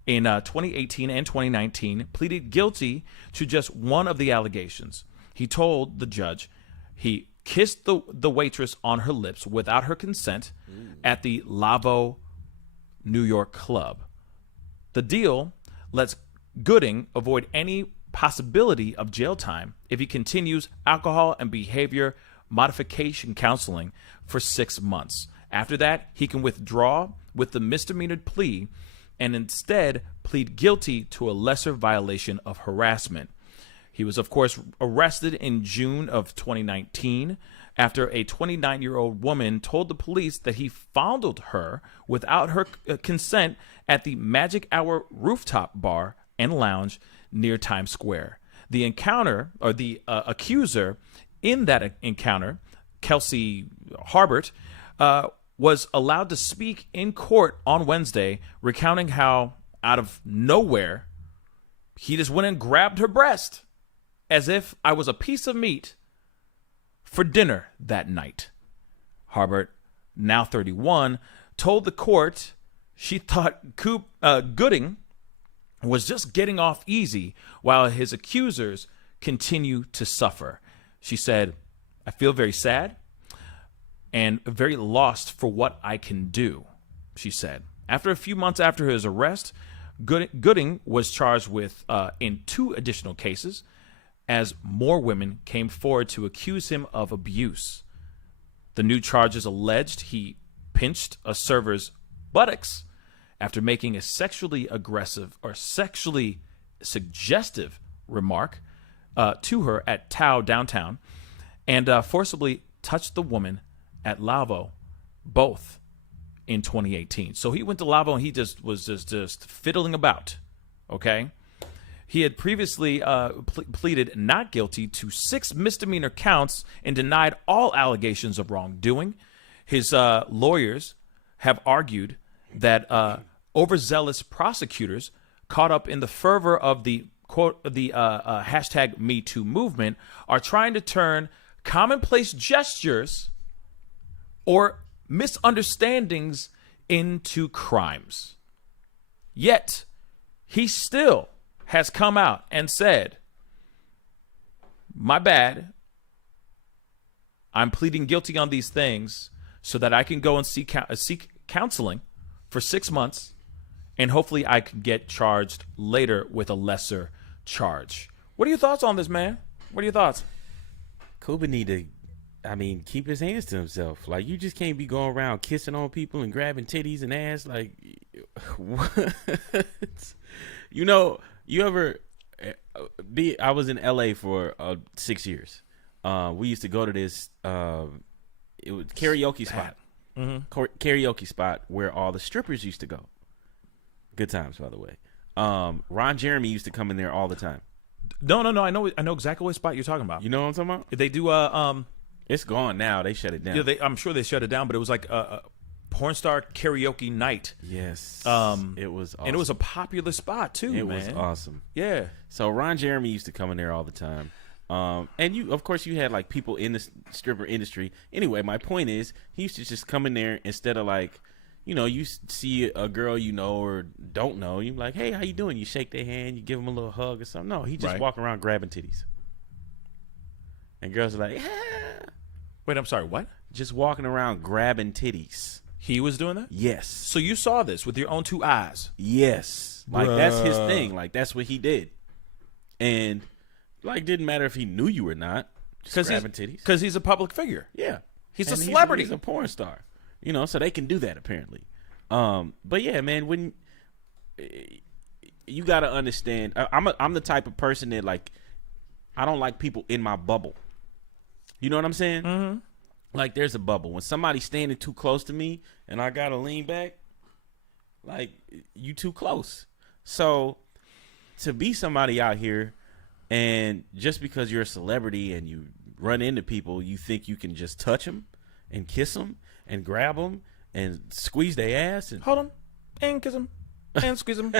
in 2018 and 2019, pleaded guilty to just one of the allegations. He told the judge he kissed the waitress on her lips without her consent at the Lavo New York club. The deal lets Gooding avoid any possibility of jail time if he continues alcohol and behavior modification counseling for 6 months. After that, he can withdraw with the misdemeanor plea and instead plead guilty to a lesser violation of harassment. He was, of course, arrested in June of 2019 after a 29-year-old woman told the police that he fondled her without her consent at the Magic Hour rooftop bar and lounge near Times Square. The accuser in that encounter, Kelsey Harbert, was allowed to speak in court on Wednesday, recounting how, out of nowhere, he just went and grabbed her breast as if I was a piece of meat for dinner that night. Harbert, now 31, told the court she thought Gooding was just getting off easy while his accusers continue to suffer. She said, I feel very sad and very lost for what I can do, she said. After a few months after his arrest, Gooding was charged with in 2 additional cases as more women came forward to accuse him of abuse. The new charges alleged he pinched a server's buttocks after making a sexually aggressive or sexually suggestive remark to her at Tao downtown, and forcibly touched the woman at Lavo, both in 2018. So he went to Lavo and he was just fiddling about. Okay, he had previously pleaded not guilty to 6 misdemeanor counts and denied all allegations of wrongdoing. His lawyers have argued that overzealous prosecutors caught up in the fervor of the quote hashtag Me Too movement are trying to turn commonplace gestures or misunderstandings into crimes. Yet he still has come out and said, my bad, I'm pleading guilty on these things so that I can go and seek counseling for 6 months, and hopefully I can get charged later with a lesser charge. What are your thoughts on this, man? What are your thoughts? Cuba need to, keep his hands to himself. Like, you just can't be going around kissing on people and grabbing titties and ass. Like, You know, you ever I was in LA for 6 years. We used to go to this it was karaoke spot. Karaoke spot where all the strippers used to go. Good times, by the way. Ron Jeremy used to come in there all the time. No. I know exactly what spot you're talking about. You know what I'm talking about? They do it's gone now. They shut it down. Yeah, I'm sure they shut it down, but it was like a porn star karaoke night. Yes. It was awesome. And it was a popular spot too, It man. was awesome. Yeah. So Ron Jeremy used to come in there all the time. And you, of course, you had like people in the stripper industry. Anyway, my point is, he used to just come in there instead of like, you know, you see a girl you know or don't know, you like, hey, how you doing? You shake their hand, you give them a little hug or something. No, he just walk around grabbing titties. And girls are like, yeah. Wait, I'm sorry, what? Just walking around grabbing titties. He was doing that? Yes. So you saw this with your own two eyes? Yes. Like, that's his thing. Like, that's what he did. And, like, didn't matter if he knew you or not. Just grabbing titties. Because he's a public figure. Yeah. He's a celebrity. He's a porn star. You know, so they can do that, apparently. But, yeah, man, when you got to understand, I'm the type of person that, like, I don't like people in my bubble. You know what I'm saying? Mm-hmm. Like, there's a bubble. When somebody's standing too close to me and I got to lean back, like, you too close. So, to be somebody out here and just because you're a celebrity and you run into people, you think you can just touch them and kiss them and grab them and squeeze their ass and hold them and kiss them and squeeze them.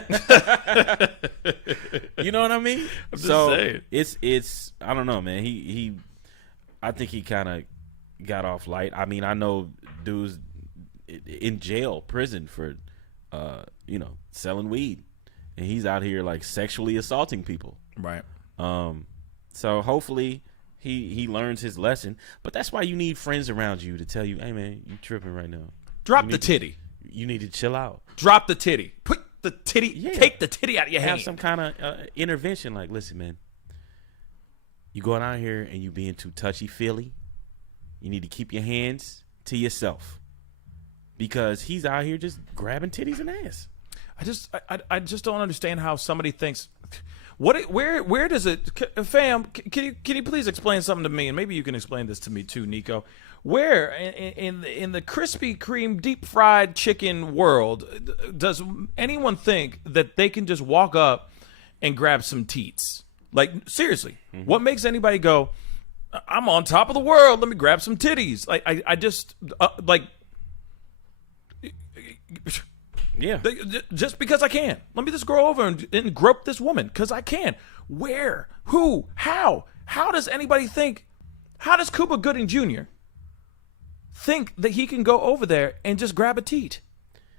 You know what I mean? I'm just saying. It's I don't know, man. I think he kind of got off light. I mean, I know dudes in jail, prison for you know, selling weed, and he's out here like sexually assaulting people. Right. So hopefully he learns his lesson. But that's why you need friends around you to tell you, hey man, you tripping right now. Drop the titty. You need to chill out. Drop the titty. Put the titty. Yeah. Take the titty out of your hand. Have some kind of intervention. Like, listen, man, you going out here and you being too touchy-feely. You need to keep your hands to yourself because he's out here just grabbing titties and ass. I just don't understand how somebody thinks. Where does it, fam? Can you please explain something to me? And maybe you can explain this to me too, Nico. Where in the Krispy Kreme deep fried chicken world does anyone think that they can just walk up and grab some teats? Like, seriously, what makes anybody go, I'm on top of the world, let me grab some titties? Like, I just like, yeah, just because I can. Let me just go over and grope this woman because I can. Where? Who? How? How does anybody think? How does Cuba Gooding Jr. think that he can go over there and just grab a teat?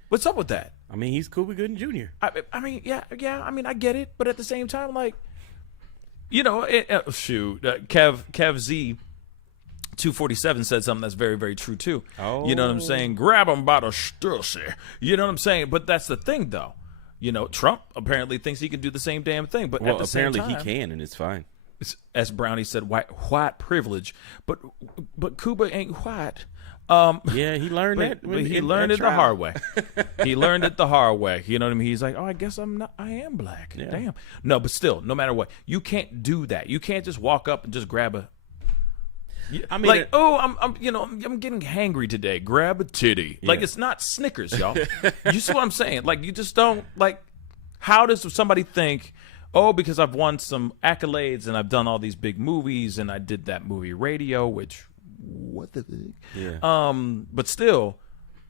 What's up with that? I mean, he's Cuba Gooding Jr. I mean, yeah. I mean, I get it, but at the same time, like, you know, Kev Z 247 said something that's very, very true too. Oh. You know what I'm saying? Grab him by the stussy. You know what I'm saying? But that's the thing, though. You know, Trump apparently thinks he can do the same damn thing, but at the same time, apparently he can, and it's fine. As Brownie said, white privilege, but Cuba ain't white. Yeah, he learned that. But he learned it the hard way. He learned it the hard way. You know what I mean? He's like, oh, I guess I am black. Yeah. Damn. No, but still, no matter what, you can't do that. You can't just walk up and just grab a. I mean, like, I'm getting hangry today. Grab a titty. Yeah. Like, it's not Snickers, y'all. You see what I'm saying? Like, you just don't, like, how does somebody think, oh, because I've won some accolades and I've done all these big movies and I did that movie Radio, which, what the fuck? Yeah. But still,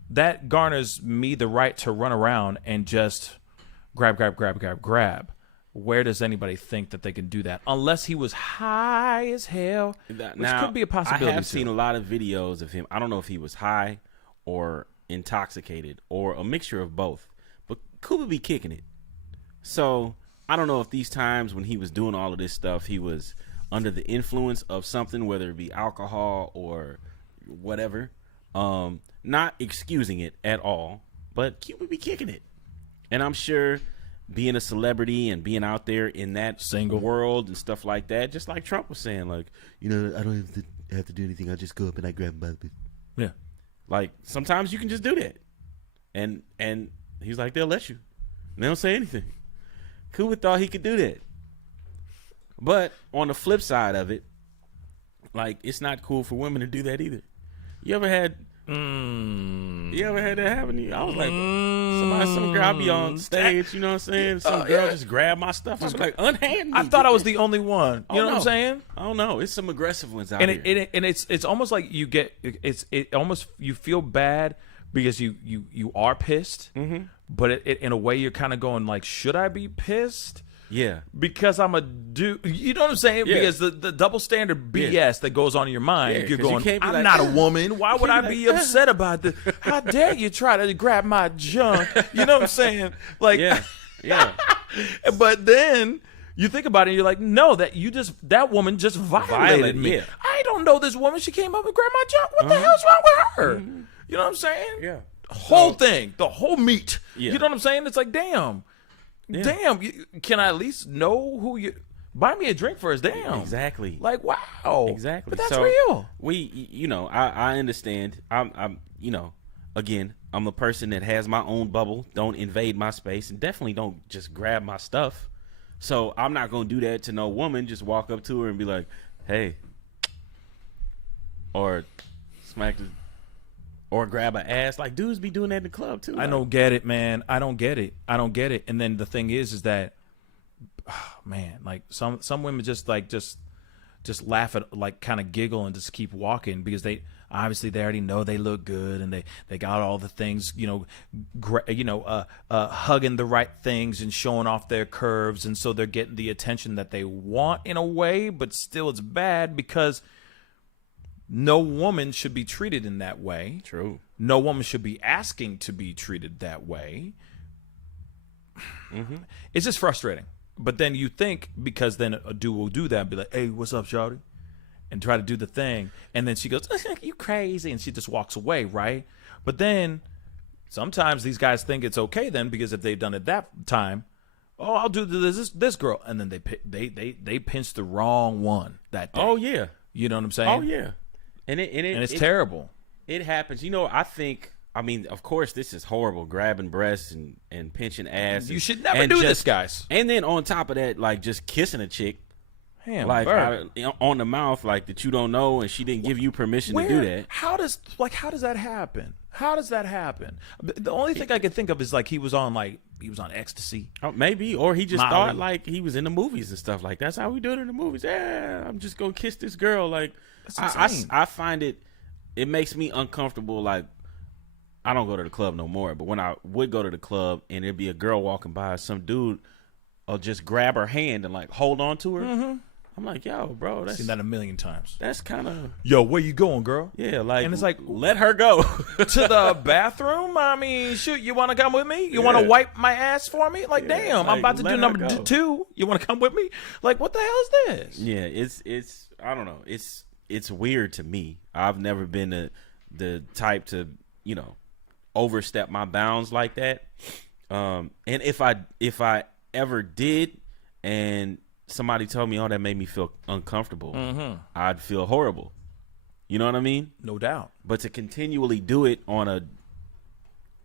that garners me the right to run around and just grab. Where does anybody think that they can do that? Unless he was high as hell, which could be a possibility. I have seen a lot of videos of him. I don't know if he was high or intoxicated or a mixture of both. But Cuba be kicking it. So I don't know if these times when he was doing all of this stuff, he was under the influence of something, whether it be alcohol or whatever. Not excusing it at all, but Cuba be kicking it. And I'm sure being a celebrity and being out there in that single world and stuff like that, just like Trump was saying, like, you know, I don't have to do anything. I just go up and I grab him by the. Yeah. Like, sometimes you can just do that. And He's like, they'll let you. They don't say anything. Cuba thought he could do that. But on the flip side of it, like, it's not cool for women to do that either. You ever had that happen to you? I was like, some girl be on stage, you know what I'm saying? Some girl just grab my stuff. I was like, unhand me. I thought I was the only one. You know what I'm saying? I don't know. It's some aggressive ones out here. And it's almost like you feel bad because you are pissed, but in a way you're kind of going like, should I be pissed? Yeah. Because I'm a dude. You know what I'm saying? Yeah. Because the double standard BS that goes on in your mind, you're going, I'm like, not a woman. Why would I be upset about this? How dare you try to grab my junk? You know what I'm saying? Like, yeah. But then you think about it and you're like, no, that woman just violated me. Yeah. I don't know this woman. She came up and grabbed my junk. What the hell's wrong with her? You know what I'm saying? Yeah. Whole thing, the whole meat. Yeah. You know what I'm saying? It's like, damn. Yeah. Damn, can I at least know who you buy me a drink first? Damn. Exactly. Like, wow. Exactly. But that's real. I understand. I'm again, I'm a person that has my own bubble. Don't invade my space, and definitely don't just grab my stuff. So I'm not going to do that to no woman. Just walk up to her and be like, hey. Or smack the... Or grab an ass. Like, dudes be doing that in the club, too. I don't get it, man. I don't get it. And then the thing is that, man, like, some women just laugh at, like, kind of giggle and just keep walking because they already know they look good and they got all the things, hugging the right things and showing off their curves. And so they're getting the attention that they want in a way, but still it's bad because no woman should be treated in that way. True. No woman should be asking to be treated that way. It's just frustrating. But then you think, because then a dude will do that and be like, hey, what's up, shawty? And try to do the thing. And then she goes, you crazy. And she just walks away, right? But then sometimes these guys think it's okay then because if they've done it that time, oh, I'll do this girl. And then they pinch the wrong one that day. Oh, yeah. You know what I'm saying? Oh, yeah. And it's terrible. It happens. I mean, of course, this is horrible. Grabbing breasts and pinching ass. You should never do this, guys. And then on top of that, like, just kissing a chick. Damn, like, on the mouth, like, that you don't know, and she didn't give you permission to do that. How does that happen? How does that happen? The only thing I can think of is, like, he was on ecstasy. Oh, maybe. Or he just thought, like, he was in the movies and stuff. Like, that's how we do it in the movies. Yeah, I'm just going to kiss this girl. Like, I find it makes me uncomfortable. Like, I don't go to the club no more, but when I would go to the club and there'd be a girl walking by, some dude will just grab her hand and, like, hold on to her. I'm like, yo, bro, I've seen that a million times. That's kind of, yo, where you going, girl? Yeah, like, and it's like, let her go to the bathroom. I mean, shoot, you want to come with me? You want to wipe my ass for me? Like, damn, like, I'm about to do number 2. You want to come with me? Like, what the hell is this? Yeah, it's I don't know. It's weird to me. I've never been the type to, overstep my bounds like that. And if I ever did, and somebody told me, oh, that made me feel uncomfortable, I'd feel horrible. You know what I mean? No doubt. But to continually do it on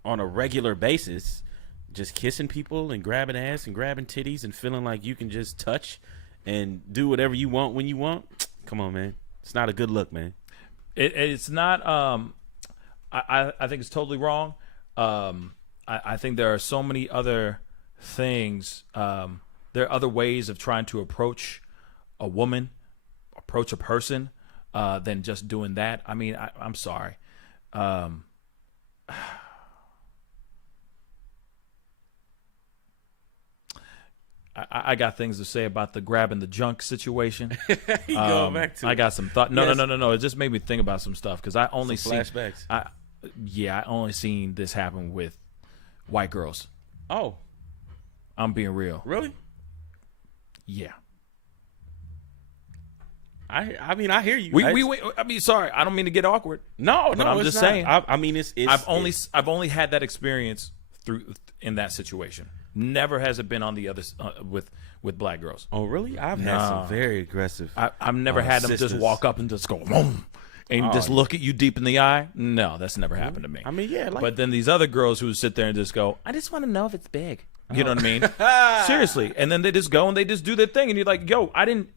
a regular basis, just kissing people and grabbing ass and grabbing titties and feeling like you can just touch and do whatever you want when you want, come on, man. It's not a good look, man. It's not. I think it's totally wrong. I think there are so many other things. There are other ways of trying to approach a woman, approach a person, than just doing that. I mean, I'm sorry. I got things to say about the grabbing the junk situation. You going back to I got some thought. No. It just made me think about some stuff because I only see flashbacks. I only seen this happen with white girls. Oh, I'm being real. Really? Yeah. I mean, I hear you. I mean, sorry, I don't mean to get awkward. No, I'm just saying. I mean, it's. I've only had that experience in that situation. Never has it been on the other with black girls. Oh, really? I've had some very aggressive. I've never had them just walk up and just go, boom, and just look at you deep in the eye. No, that's never happened to me. I mean, yeah. Like, But then these other girls who sit there and just go, I just want to know if it's big. You know what I mean? Seriously. And then they just go and they just do their thing. And you're like, yo, I didn't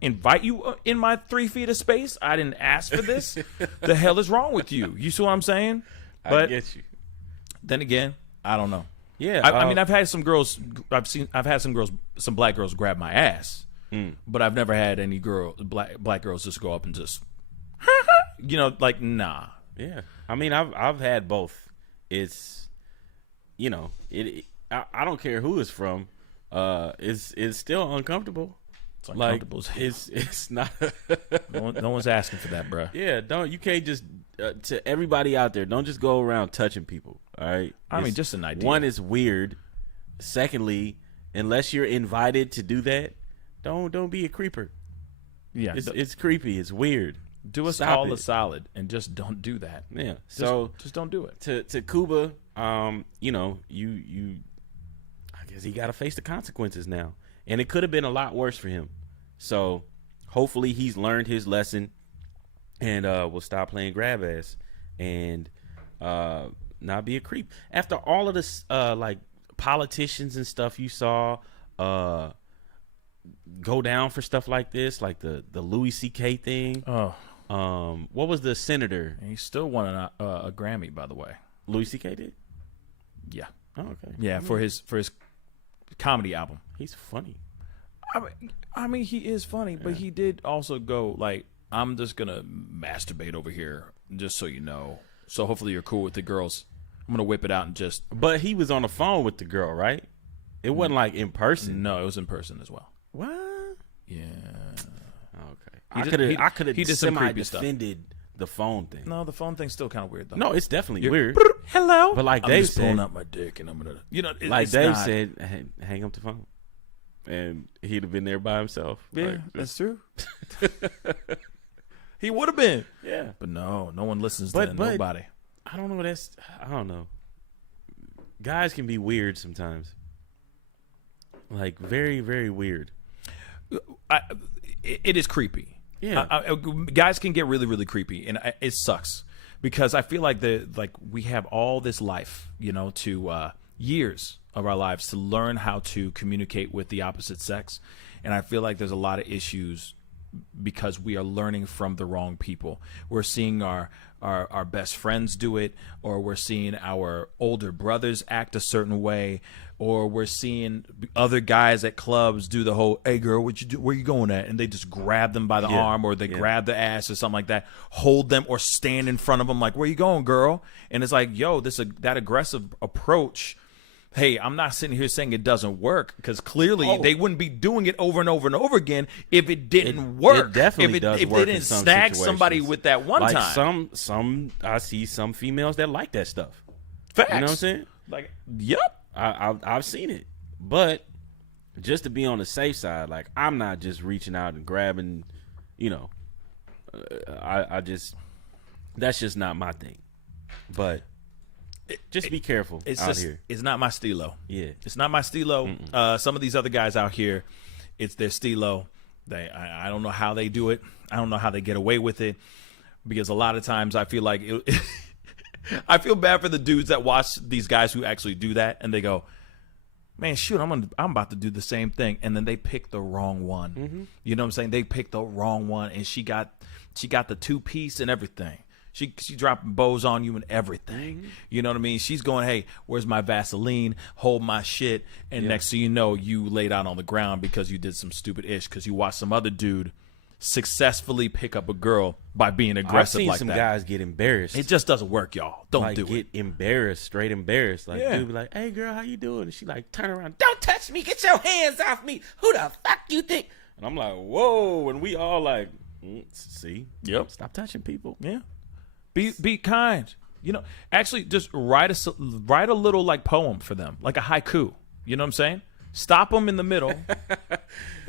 invite you in my 3 feet of space. I didn't ask for this. The hell is wrong with you? You see what I'm saying? But I get you. then again, I don't know. Yeah. I mean, I've had some girls, some black girls grab my ass, but I've never had any black girls just go up and just, like, nah. Yeah. I mean, I've had both. It's, I don't care who it's from. It's still uncomfortable. It's uncomfortable. It's not. no one's asking for that, bro. Yeah. You can't just, to everybody out there, don't just go around touching people. All right. I mean, just an idea. One is weird. Secondly, unless you're invited to do that, don't be a creeper. Yeah, It's creepy. It's weird. Do us Stop all it. a solid and just don't do that. Yeah. Just don't do it. To Cuba, you I guess he got to face the consequences now, and it could have been a lot worse for him. So hopefully he's learned his lesson, and will stop playing grab ass and not be a creep. After all of this, like politicians and stuff you saw go down for stuff like this, like the Louis C.K. thing. Oh, what was the senator? he still won a Grammy, by the way. Louis C.K. did? Yeah, Oh, okay. yeah, for his comedy album. He's funny. I mean, he is funny, but he did also go like, I'm just gonna masturbate over here, just so you know. So hopefully you're cool with the girls. I'm gonna whip it out and just. But he was on the phone with the girl, right? It wasn't like in person. No, it was in person as well. What? Yeah. Okay. I could have he did some creepy stuff. defended the phone thing. No, the phone thing's still kind of weird though. No, it's definitely You're- weird. Hello. But like I'm Dave just pulling said, out my dick and I'm gonna, like it's Dave not- said, hang up the phone, and he'd have been there by himself. Yeah, Like, that's true. He would have been. yeah. But no one listens But- to but- nobody. I don't know. I don't know. Guys can be weird sometimes. Like very, very weird. It is creepy. Yeah. Guys can get really, really creepy, and it sucks because I feel like we have all this life, to years of our lives to learn how to communicate with the opposite sex, and I feel like there's a lot of issues because we are learning from the wrong people. We're seeing our best friends do it, or we're seeing our older brothers act a certain way, or we're seeing other guys at clubs do the whole, hey girl, what you do, where you going at? And they just grab them by the arm, or they grab the ass or something like that, hold them or stand in front of them like, where you going, girl? And it's like, yo, that aggressive approach. Hey, I'm not sitting here saying it doesn't work, because clearly they wouldn't be doing it over and over and over again if it didn't work. It definitely does if work they in didn't some snag situations. somebody with that one like time. Some I see some females that like that stuff. Facts. You know what I'm saying? Like, yep. I've seen it, but just to be on the safe side, like I'm not just reaching out and grabbing. I just that's just not my thing. But just be careful out here. It's not my stilo. Yeah, It's not my stilo. Some of these other guys out here, it's their stilo. I don't know how they do it. I don't know how they get away with it, because a lot of times I feel like I feel bad for the dudes that watch these guys who actually do that, and they go, man, shoot, I'm about to do the same thing, and then they pick the wrong one. Mm-hmm. You know what I'm saying? They picked the wrong one, and she got the 2-piece and everything. She dropping bows on you and everything. Mm-hmm. You know what I mean? She's going, hey, where's my Vaseline? Hold my shit. And next thing you know, you laid out on the ground because you did some stupid ish, because you watched some other dude successfully pick up a girl by being aggressive like that. I've seen some guys get embarrassed. It just doesn't work, y'all. Don't do get it. embarrassed, straight embarrassed. Like, Yeah. dude be like, hey, girl, how you doing? And she like, turn around. Don't touch me. Get your hands off me. Who the fuck you think? And I'm like, whoa. And we all like, see? Yep. Stop touching people. Yeah. Be kind. Actually just write a little like poem for them, like a haiku. You know what I'm saying? Stop them in the middle.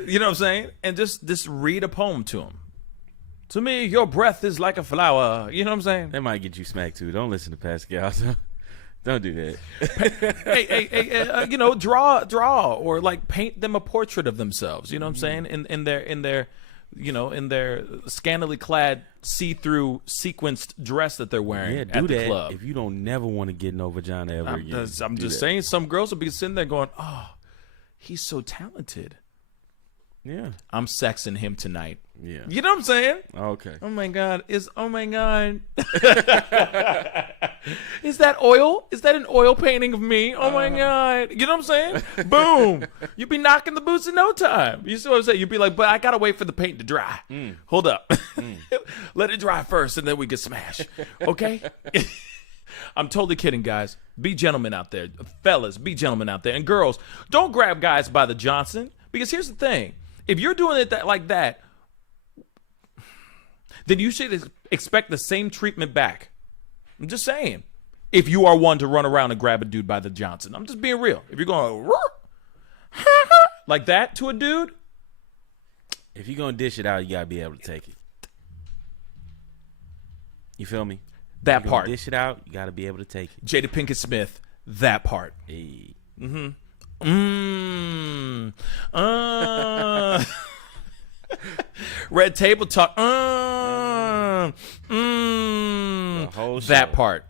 You know what I'm saying? And just read a poem to them. To me, your breath is like a flower. You know what I'm saying? That might get you smacked too. Don't listen to Pascal. Don't do that. hey, draw or like paint them a portrait of themselves. You know what I'm saying? In their in their scantily clad, see-through sequenced dress that they're wearing do at the that club. if you don't never want to get no vagina ever again. I'm just saying, some girls will be sitting there going, "Oh, he's so talented. Yeah, I'm sexing him tonight." yeah. You know what I'm saying? Okay. Oh my God! Is that oil? Is that an oil painting of me? Oh my God! You know what I'm saying? Boom! You'd be knocking the boots in no time. You see what I'm saying? You'd be like, "But I gotta wait for the paint to dry. Hold up, let it dry first, and then we can smash." Okay? I'm totally kidding, guys. Be gentlemen out there, fellas. Be gentlemen out there, and girls, don't grab guys by the Johnson, because here's the thing: if you're doing it like that, then you should expect the same treatment back. I'm just saying. If you are one to run around and grab a dude by the Johnson. I'm just being real. If you're going like that to a dude. If you're going to dish it out, you got to be able to take it. You feel me? That part. Dish it out, you got to be able to take it. Jada Pinkett Smith, that part. Hey. Red Table Talk. The whole show. That part.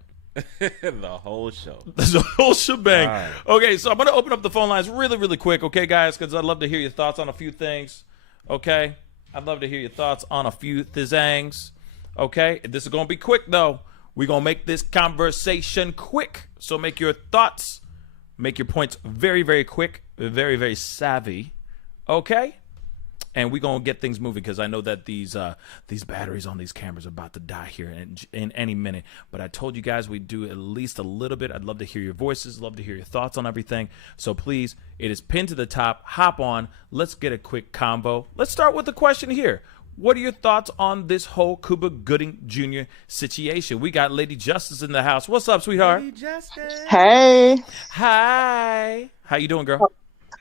The whole show. The whole shebang. Right. Okay, so I'm going to open up the phone lines really, really quick, okay, guys? Because I'd love to hear your thoughts on a few things, okay? I'd love to hear your thoughts on a few thizangs, okay? This is going to be quick, though. We're going to make this conversation quick. So make your thoughts, make your points very, very quick, very, very savvy, okay? And we're going to get things moving because I know that these batteries on these cameras are about to die here in any minute. But I told you guys we'd do at least a little bit. I'd love to hear your voices, love to hear your thoughts on everything. So please, it is pinned to the top. Hop on. Let's get a quick combo. Let's start with the question here. What are your thoughts on this whole Cuba Gooding Jr. situation? We got Lady Justice in the house. What's up, sweetheart? Lady Justice. Hey. Hi. How you doing, girl?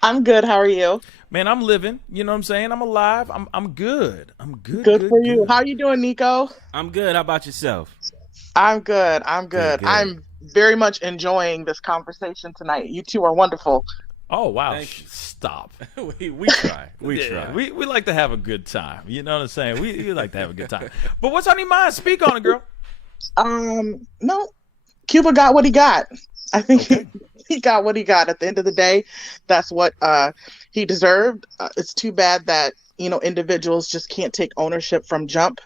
I'm good. How are you? Man, I'm living. You know what I'm saying? I'm alive. I'm good. I'm good. Good for you. How are you doing, Nico? I'm good. How about yourself? I'm good. Good. I'm very much enjoying this conversation tonight. You two are wonderful. Oh, wow. Thank you. Stop. we try. We Yeah, try. We like to have a good time. You know what I'm saying? We like to have a good time. But what's on your mind? Speak on it, girl. No, Cuba got what he got. I think he got what he got. At the end of the day, that's what he deserved. It's too bad that individuals just can't take ownership from jump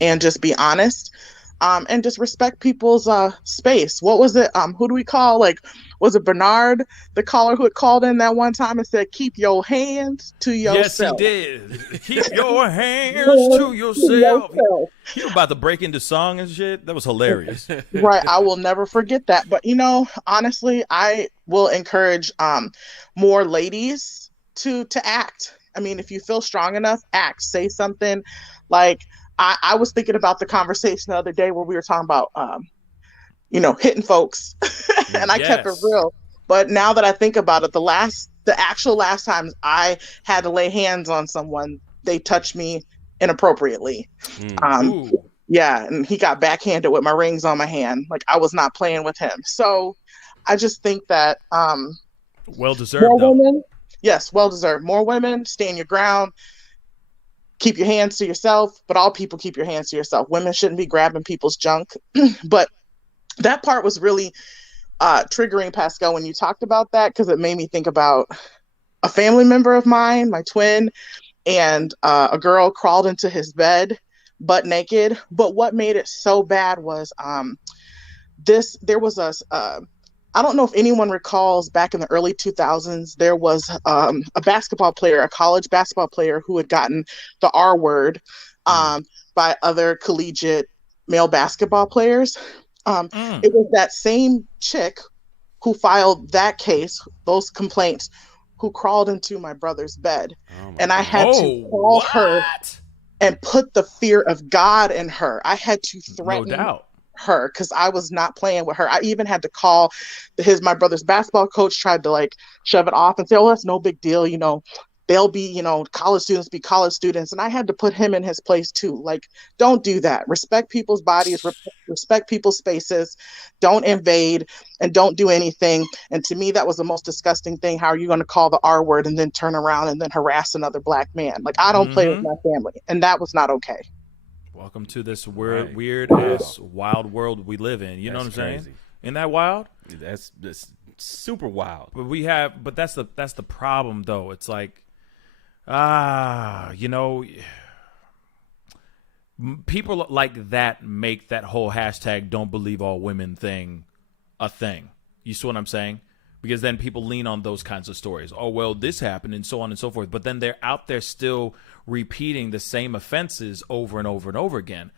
and just be honest, and just respect people's space. What was it? Who do we call? Was it Bernard, the caller who had called in that one time and said, "Keep your hands to yourself"? Yes, he did. Keep your hands to yourself. He was about to break into song and shit. That was hilarious. Right. I will never forget that. But, honestly, I will encourage more ladies to act. I mean, if you feel strong enough, act. Say something. Like, I was thinking about the conversation the other day where we were talking about, hitting folks. And I kept it real. But now that I think about it, the actual last times I had to lay hands on someone, they touched me inappropriately. Yeah, and he got backhanded with my rings on my hand. Like, I was not playing with him. So I just think that well deserved. More women, yes, well deserved. More women, stand your ground. Keep your hands to yourself, but all people keep your hands to yourself. Women shouldn't be grabbing people's junk. But that part was really triggering, Pascal, when you talked about that, because it made me think about a family member of mine, my twin, and a girl crawled into his bed butt naked. But what made it so bad was there was I don't know if anyone recalls, back in the early 2000s, there was a basketball player, a college basketball player, who had gotten the R word by other collegiate male basketball players. It was that same chick who filed that case, those complaints, who crawled into my brother's bed. And I had to call her and put the fear of God in her. I had to threaten her because I was not playing with her. I even had to call my brother's basketball coach, tried to shove it off and say, "Oh, that's no big deal. they'll be, you know, college students be college students. And I had to put him in his place too. Like, don't do that. Respect people's bodies, respect people's spaces, don't invade, and don't do anything. And to me, that was the most disgusting thing. How are you going to call the R word and then turn around and then harass another black man? Like, I don't play with my family. And that was not okay. Welcome to this weird ass wild world we live in. You know what I'm saying? Crazy. Isn't that wild? That's super wild. But that's the problem though. It's like, you know, people like that make that whole hashtag "don't believe all women" thing a thing. You see what I'm saying? Because then people lean on those kinds of stories. Oh, well, this happened and so on and so forth. But then they're out there still repeating the same offenses over and over and over again.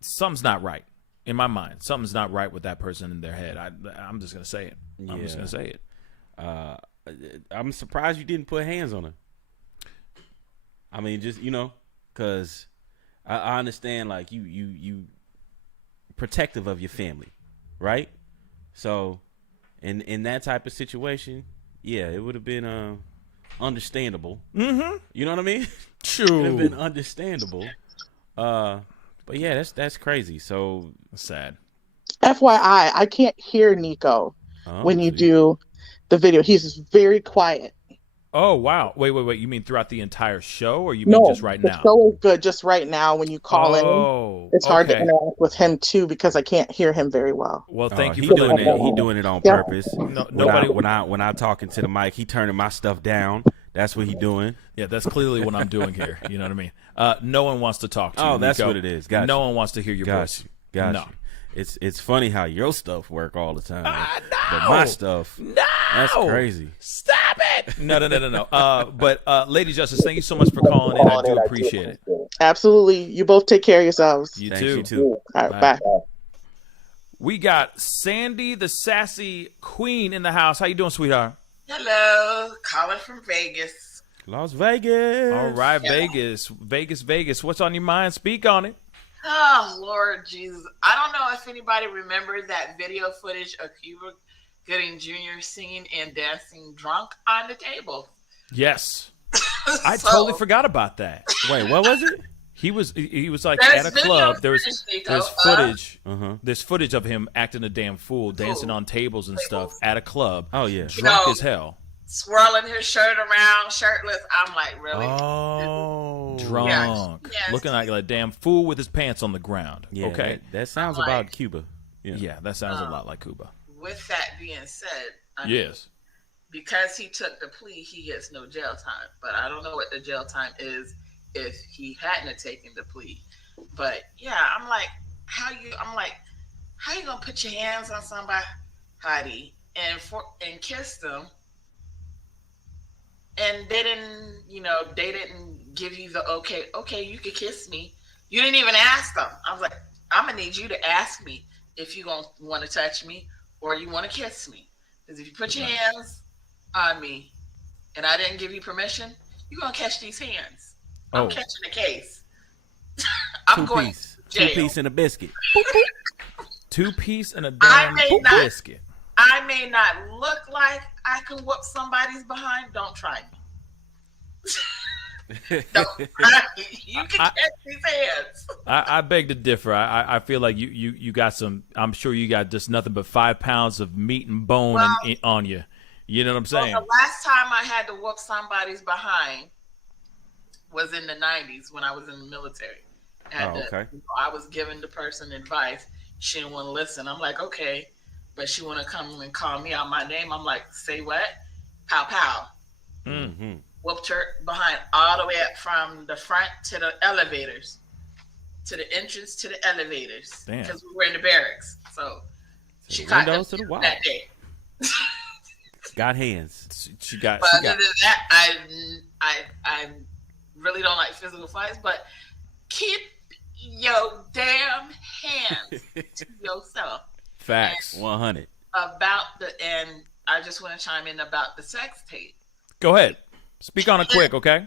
Something's not right in my mind. Something's not right with that person in their head. I'm just going to say it. I'm just going to say it. I'm surprised you didn't put hands on her. I mean, just, you know, because I understand, like, you protective of your family, right? So in that type of situation, yeah, it would have been understandable. Mm-hmm. You know what I mean? True. It would have been understandable. But yeah, that's crazy. So sad. FYI, I can't hear Nico when you do the video. He's very quiet. Oh, wow. Wait. You mean throughout the entire show, or you mean just right now? The show is good just right now when you call in. It's hard to interact with him, too, because I can't hear him very well. Well, thank you for doing it. He doing it on purpose. Nobody. When I talking to the mic, he turning my stuff down. That's what he doing. Yeah, that's clearly what I'm doing here. You know what I mean? No one wants to talk to you, Nico. That's what it is. Gotcha. No one wants to hear your voice. Gotcha. No. It's funny how your stuff work all the time. No. But my stuff, that's crazy. Stop it. No. But Lady Justice, thank you so much for calling in. I do appreciate it. Absolutely. You both take care of yourselves. You Thanks, too. you too. All right, bye. We got Sandy, the sassy queen, in the house. How you doing, sweetheart? Hello, calling from Vegas. Las Vegas. All right, Vegas. What's on your mind? Speak on it. Oh, Lord Jesus. I don't know if anybody remembers that video footage of Cuba Gooding Jr. singing and dancing drunk on the table. Yes. I totally forgot about that. Wait, what was it? He was like at a club. There's footage. There's footage of him acting a damn fool, dancing on tables and stuff at a club. Oh yeah, drunk as hell, swirling his shirt around, shirtless. I'm like, really? Oh, drunk, looking like a damn fool with his pants on the ground. Yeah, okay, that sounds about Cuba. Yeah, that sounds a lot like Cuba. With that being said, yes, because he took the plea, he gets no jail time. But I don't know what the jail time is if he hadn't taken the plea. But yeah, I'm like, how you gonna put your hands on somebody and kiss them, and they didn't give you the okay, you could kiss me. You didn't even ask them. I was like, I'm gonna need you to ask me if you gonna want to touch me or you want to kiss me. Because if you put your hands on me and I didn't give you permission, you're gonna catch these hands. I'm catching the case. I'm going to jail. 2-piece and a biscuit. 2-piece and a damn biscuit. I may not look like I can whoop somebody's behind. Don't try me. You can catch these hands. I beg to differ. I feel like you got some. I'm sure you got just nothing but 5 pounds of meat and bone on you. You know what I'm saying? Well, the last time I had to whoop somebody's behind was in the 90s when I was in the military. I was giving the person advice. She didn't want to listen. I'm like, okay, but she want to come and call me out my name. I'm like, say what? Pow pow. Mm-hmm. Whooped her behind all the way up from the front to the elevators, to the entrance to the elevators, because we were in the barracks. So she caught them to the wall that day. Got hands. She got. But other than that, I really don't like physical fights, but keep your damn hands to yourself. Facts. 100. And I just want to chime in about the sex tape. Go ahead. Speak on it quick, okay?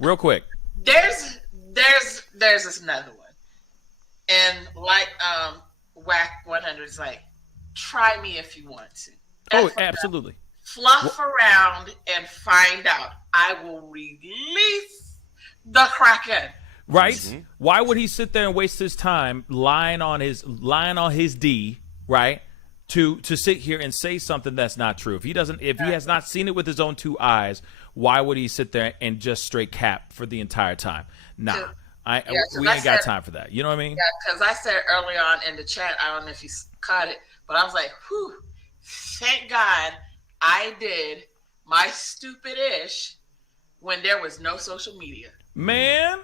Real quick. There's this another one. And like Wack 100 is like, try me if you want to. Absolutely. fluff around and find out. I will release the Kraken. Right? Mm-hmm. Why would he sit there and waste his time lying on his D, right? To sit here and say something that's not true. If he has not seen it with his own 2 eyes, why would he sit there and just straight cap for the entire time? Nah. We ain't got time for that. You know what I mean? Yeah, because I said early on in the chat, I don't know if you caught it, but I was like, whew, thank God I did my stupid-ish when there was no social media. Man,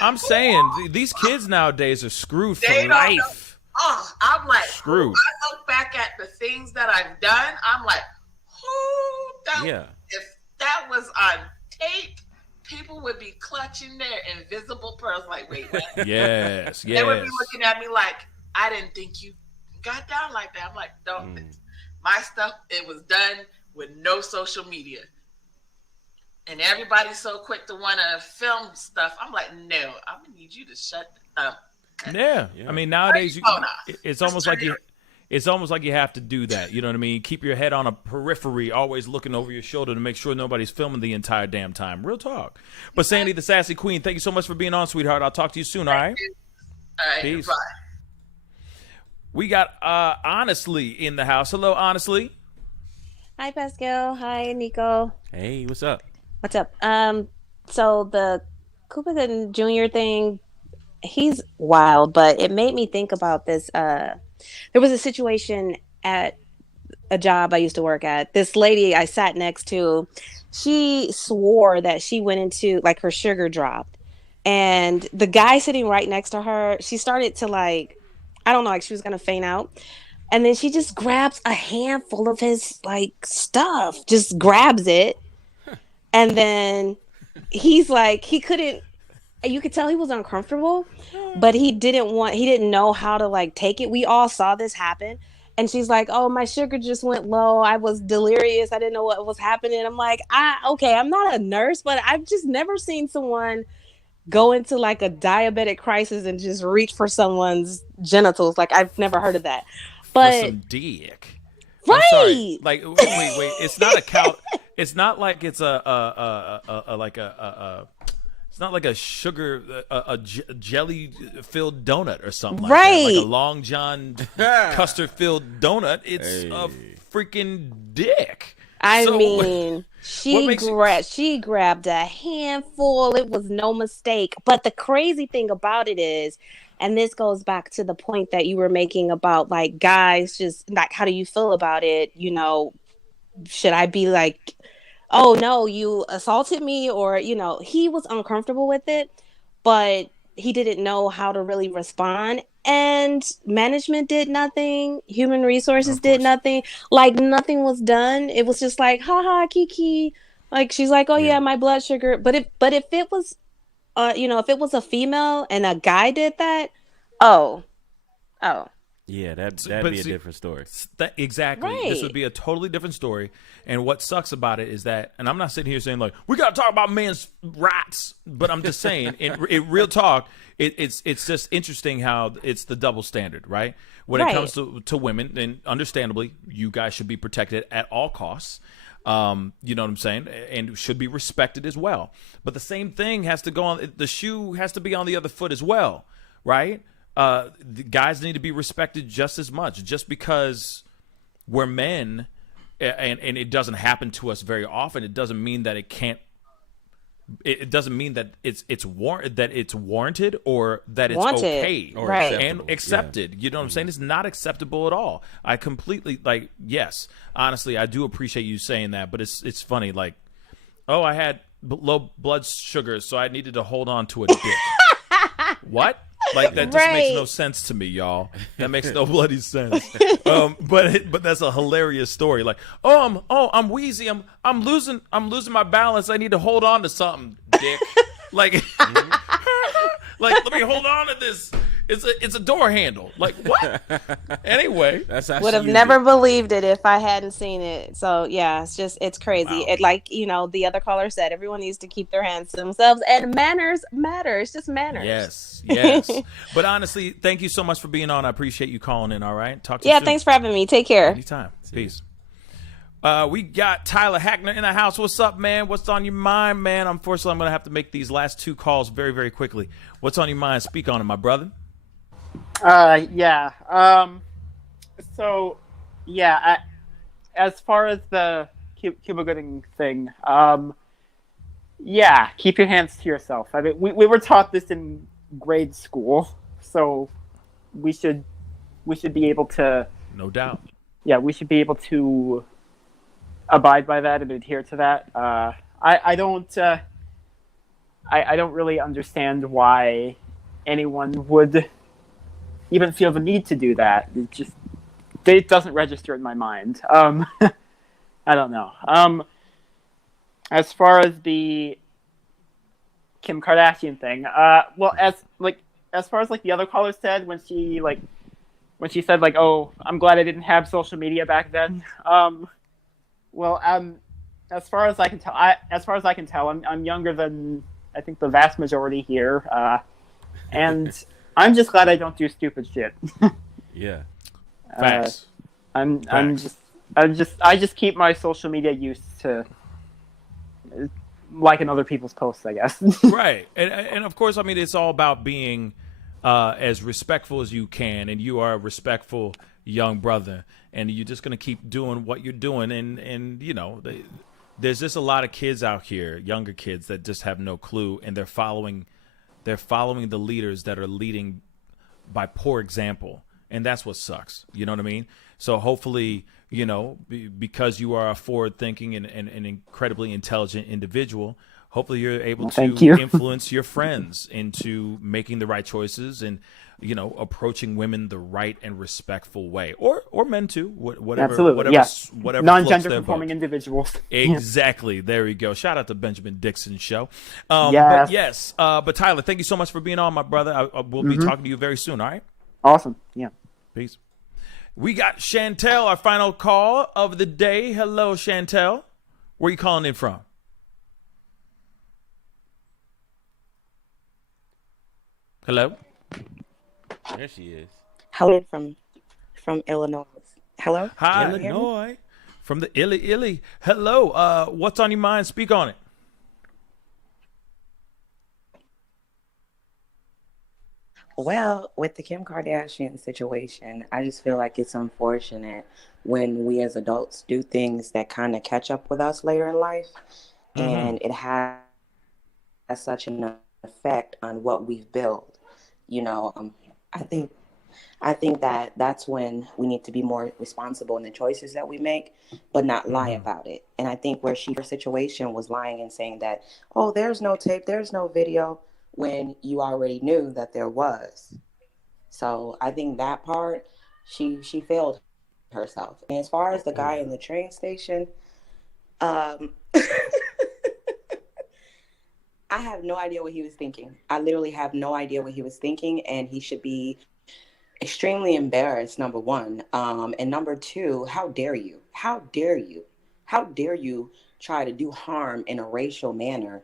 I'm saying these kids nowadays are screwed for They don't life. know. Oh, I'm like, Screwed. when I look back at the things that I've done, I'm like, if that was on tape, people would be clutching their invisible pearls like, wait, what? Yes. They would be looking at me like, I didn't think you got down like that. I'm like, don't. My stuff, it was done with no social media. And everybody's so quick to want to film stuff. I'm like, no, I'm going to need you to shut up. Yeah. I mean, nowadays it's almost like you have to do that. You know what I mean? Keep your head on a periphery, always looking over your shoulder to make sure nobody's filming the entire damn time. Real talk. But Sandy, the sassy queen, thank you so much for being on, sweetheart. I'll talk to you soon. All right. All right. Peace. Bye. We got Honestly in the house. Hello, Honestly. Hi, Pascal. Hi, Nico. Hey, what's up? What's up? So the Cuba Gooding Jr. thing, he's wild, but it made me think about this. There was a situation at a job I used to work at. This lady I sat next to, she swore that she went into, like, her sugar dropped. And the guy sitting right next to her, she started to, like, I don't know, like she was going to faint out. And then she just grabs a handful of his, like, stuff, just grabs it. And then he's like, he couldn't, you could tell he was uncomfortable, but he didn't know how to, like, take it. We all saw this happen. And she's like, oh, my sugar just went low. I was delirious. I didn't know what was happening. I'm like, okay, I'm not a nurse, but I've just never seen someone go into, like, a diabetic crisis and just reach for someone's genitals. Like, I've never heard of that. But for some dick. Right. I'm sorry. Like, wait. It's not a cow. It's not like it's it's not like a sugar, jelly filled donut or something like that. Like a Long John custard filled donut. It's a freaking dick. I mean, she grabbed a handful. It was no mistake. But the crazy thing about it is, and this goes back to the point that you were making about, like, guys just, like, how do you feel about it? You know, should I be like, oh, no, you assaulted me? Or, you know, he was uncomfortable with it, but he didn't know how to really respond. And management did nothing. Human resources did nothing. Like, nothing was done. It was just like, ha, kiki. Like, she's like, oh, yeah, my blood sugar. But if it was, if it was a female and a guy did that, yeah, that'd be a different story. Exactly. Right. This would be a totally different story. And what sucks about it is that, and I'm not sitting here saying, like, we got to talk about men's rights, but I'm just saying, in real talk, it's just interesting how it's the double standard, right? When it comes to women, and understandably, you guys should be protected at all costs. You know what I'm saying? And should be respected as well. But the same thing has to go on, the shoe has to be on the other foot as well, right? The guys need to be respected just as much. Just because we're men and it doesn't happen to us very often, it doesn't mean that it can't. It doesn't mean that it's warranted or that it's okay or and accepted. You know what I'm saying? It's not acceptable at all. I completely, like, yes, honestly, I do appreciate you saying that, but it's funny. Like, oh, I had low blood sugar, so I needed to hold on to a dick. What? Like, that just makes no sense to me, y'all. That makes no bloody sense. But that's a hilarious story. Like, I'm wheezy. I'm losing my balance. I need to hold on to something, dick. Like, let me hold on to this. It's a door handle. Like, what? Anyway, would have never believed it if I hadn't seen it. So yeah, it's crazy. Wow. It, like, the other caller said, everyone needs to keep their hands to themselves, and manners matter. It's just manners. Yes. But honestly, thank you so much for being on. I appreciate you calling in. All right, talk to you soon. Thanks for having me. Take care. Anytime. Peace. We got Tyler Hackner in the house. What's up, man? What's on your mind, man? Unfortunately, I'm going to have to make these last 2 calls very, very quickly. What's on your mind? Speak on it, my brother. Yeah. So, yeah, as far as the Cuba Gooding thing, yeah, keep your hands to yourself. I mean, we were taught this in grade school, so we should be able to. No doubt. Yeah, we should be able to abide by that and adhere to that. I don't really understand why anyone would even feel the need to do that. It doesn't register in my mind. I don't know. As far as the Kim Kardashian thing, well, as far as like the other caller said when she said like, "Oh, I'm glad I didn't have social media back then." Well, as far as I can tell, I'm younger than I think the vast majority here, and I'm just glad I don't do stupid shit. Yeah. Facts. I just keep my social media use to liking other people's posts, I guess. Right, and of course, I mean, it's all about being as respectful as you can, and you are a respectful young brother, and you're just gonna keep doing what you're doing, and you know, there's just a lot of kids out here, younger kids that just have no clue, and they're following the leaders that are leading by poor example, and that's what sucks. You know what I mean? So hopefully, you know, because you are a forward-thinking and an incredibly intelligent individual, hopefully you're able to influence your friends into making the right choices and, you know, approaching women the right and respectful way, or men too, whatever, non-gender conforming individuals. Exactly. There you go. Shout out to Benjamin Dixon's show. Yes. But Tyler, thank you so much for being on, my brother. I will be talking to you very soon. All right. Awesome. Yeah. Peace. We got Chantel, our final call of the day. Hello, Chantel. Where are you calling in from? Hello? There she is. Hello from Illinois. Hello? Hi, Illinois. From the Illy. Hello. What's on your mind? Speak on it. Well, with the Kim Kardashian situation, I just feel like it's unfortunate when we as adults do things that kind of catch up with us later in life, and it has such an effect on what we've built. You know, I think that's when we need to be more responsible in the choices that we make, but not lie about it. And I think where her situation was lying and saying that, oh, there's no tape, there's no video, when you already knew that there was. So I think that part, she failed herself. And as far as the guy in the train station, I have no idea what he was thinking. I literally have no idea what he was thinking, and he should be extremely embarrassed, number one. And number two, how dare you? How dare you? How dare you try to do harm in a racial manner?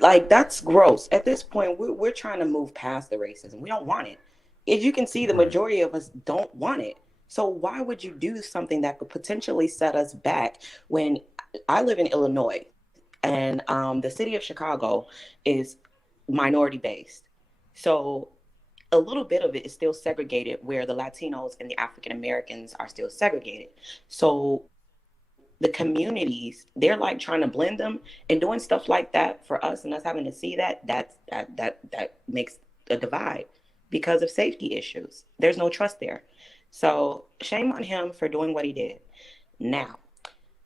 Like, that's gross. At this point, we're trying to move past the racism. We don't want it. As you can see, the majority of us don't want it. So why would you do something that could potentially set us back? When I live in Illinois, and the city of Chicago is minority based. So a little bit of it is still segregated, where the Latinos and the African Americans are still segregated. So the communities, they're like trying to blend them, and doing stuff like that for us, and us having to see that makes a divide because of safety issues. There's no trust there. So shame on him for doing what he did. Now,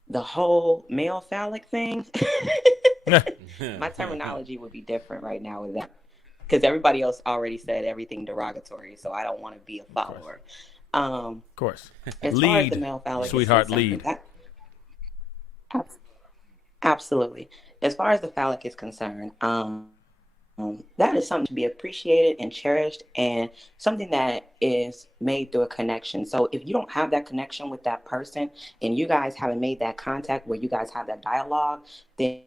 the whole male phallic thing, my terminology would be different right now with that, because everybody else already said everything derogatory, so I don't want to be a follower. Of course. As lead, far as the male phallic, sweetheart, lead. Absolutely. As far as the phallic is concerned, that is something to be appreciated and cherished, and something that is made through a connection. So if you don't have that connection with that person, and you guys haven't made that contact where you guys have that dialogue, then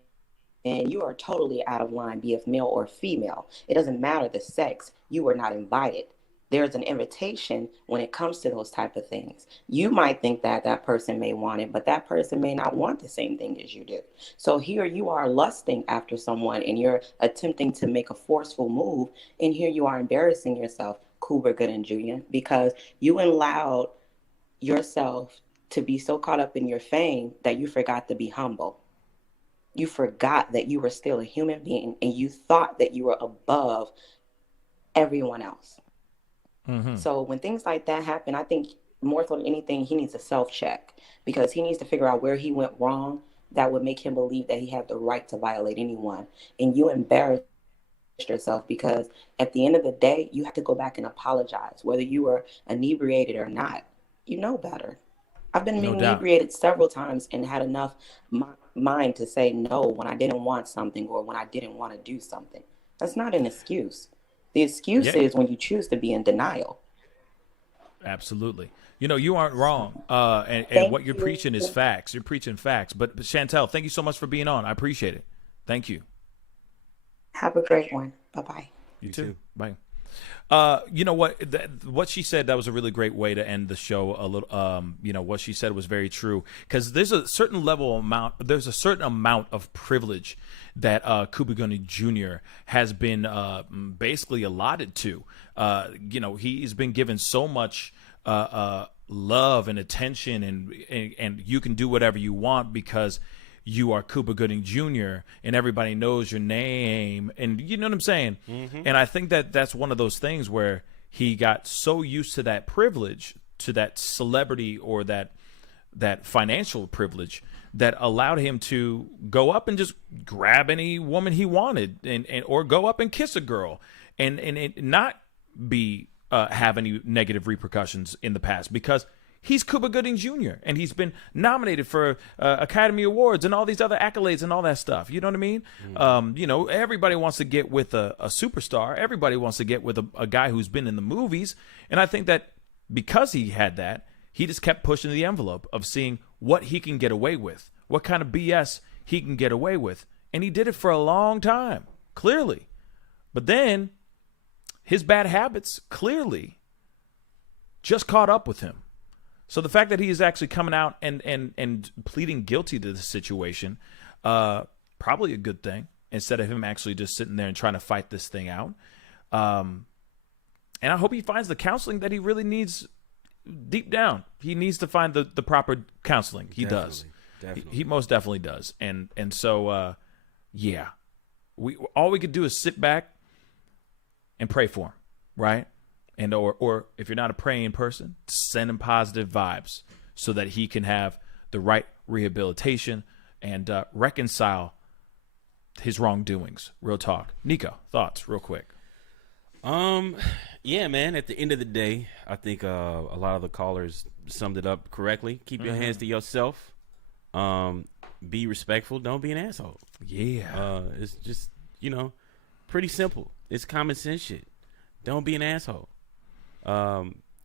you are totally out of line, be it male or female. It doesn't matter the sex. You were not invited. there's an invitation when it comes to those type of things. You might think that that person may want it, but that person may not want the same thing as you do. So here you are lusting after someone and you're attempting to make a forceful move, and here you are embarrassing yourself, Cuba Gooding Jr., because you allowed yourself to be so caught up in your fame that you forgot to be humble. You forgot that you were still a human being, and you thought that you were above everyone else. So when things like that happen, I think more so than anything, he needs a self-check, because he needs to figure out where he went wrong that would make him believe that he had the right to violate anyone. And you embarrassed yourself, because at the end of the day, you have to go back and apologize, whether you were inebriated or not. You know better. I've been inebriated several times and had enough mind to say no when I didn't want something or when I didn't want to do something. That's not an excuse. The excuse is when you choose to be in denial. Absolutely. You know, you aren't wrong. And what you're preaching is facts. You're preaching facts. But Chantel, thank you so much for being on. I appreciate it. Thank you. Have a great one. Bye-bye. You too. Bye. You know what? What she said, that was a really great way to end the show. A little, you know, what she said was very true, because there's a certain amount of privilege that Cuba Gooding Jr. has been basically allotted to. You know, he's been given so much love and attention, and you can do whatever you want because you are Cuba Gooding Jr. and everybody knows your name, and you know what I'm saying? And I think that that's one of those things where he got so used to that privilege, to that celebrity or that financial privilege, that allowed him to go up and just grab any woman he wanted, and or go up and kiss a girl and not be have any negative repercussions in the past, because he's Cuba Gooding Jr. and he's been nominated for Academy Awards and all these other accolades and all that stuff. You know what I mean? You know, everybody wants to get with a superstar. Everybody wants to get with a guy who's been in the movies. And I think that because he had that, he just kept pushing the envelope of seeing what he can get away with, what kind of BS he can get away with. And he did it for a long time, clearly. But then his bad habits clearly just caught up with him. So the fact that he is actually coming out and pleading guilty to the situation, probably a good thing, instead of him actually just sitting there and trying to fight this thing out. And I hope he finds the counseling that he really needs deep down. He needs to find the proper counseling. He does. He most definitely does. And so, yeah, all we could do is sit back and pray for him, right? And or if you're not a praying person, send him positive vibes so that he can have the right rehabilitation and reconcile his wrongdoings. Real talk. Nico, thoughts real quick. Yeah, man, at the end of the day, I think a lot of the callers summed it up correctly. Keep your hands to yourself. Be respectful. Don't be an asshole. Yeah. It's just, you know, pretty simple. It's common sense shit. Don't be an asshole.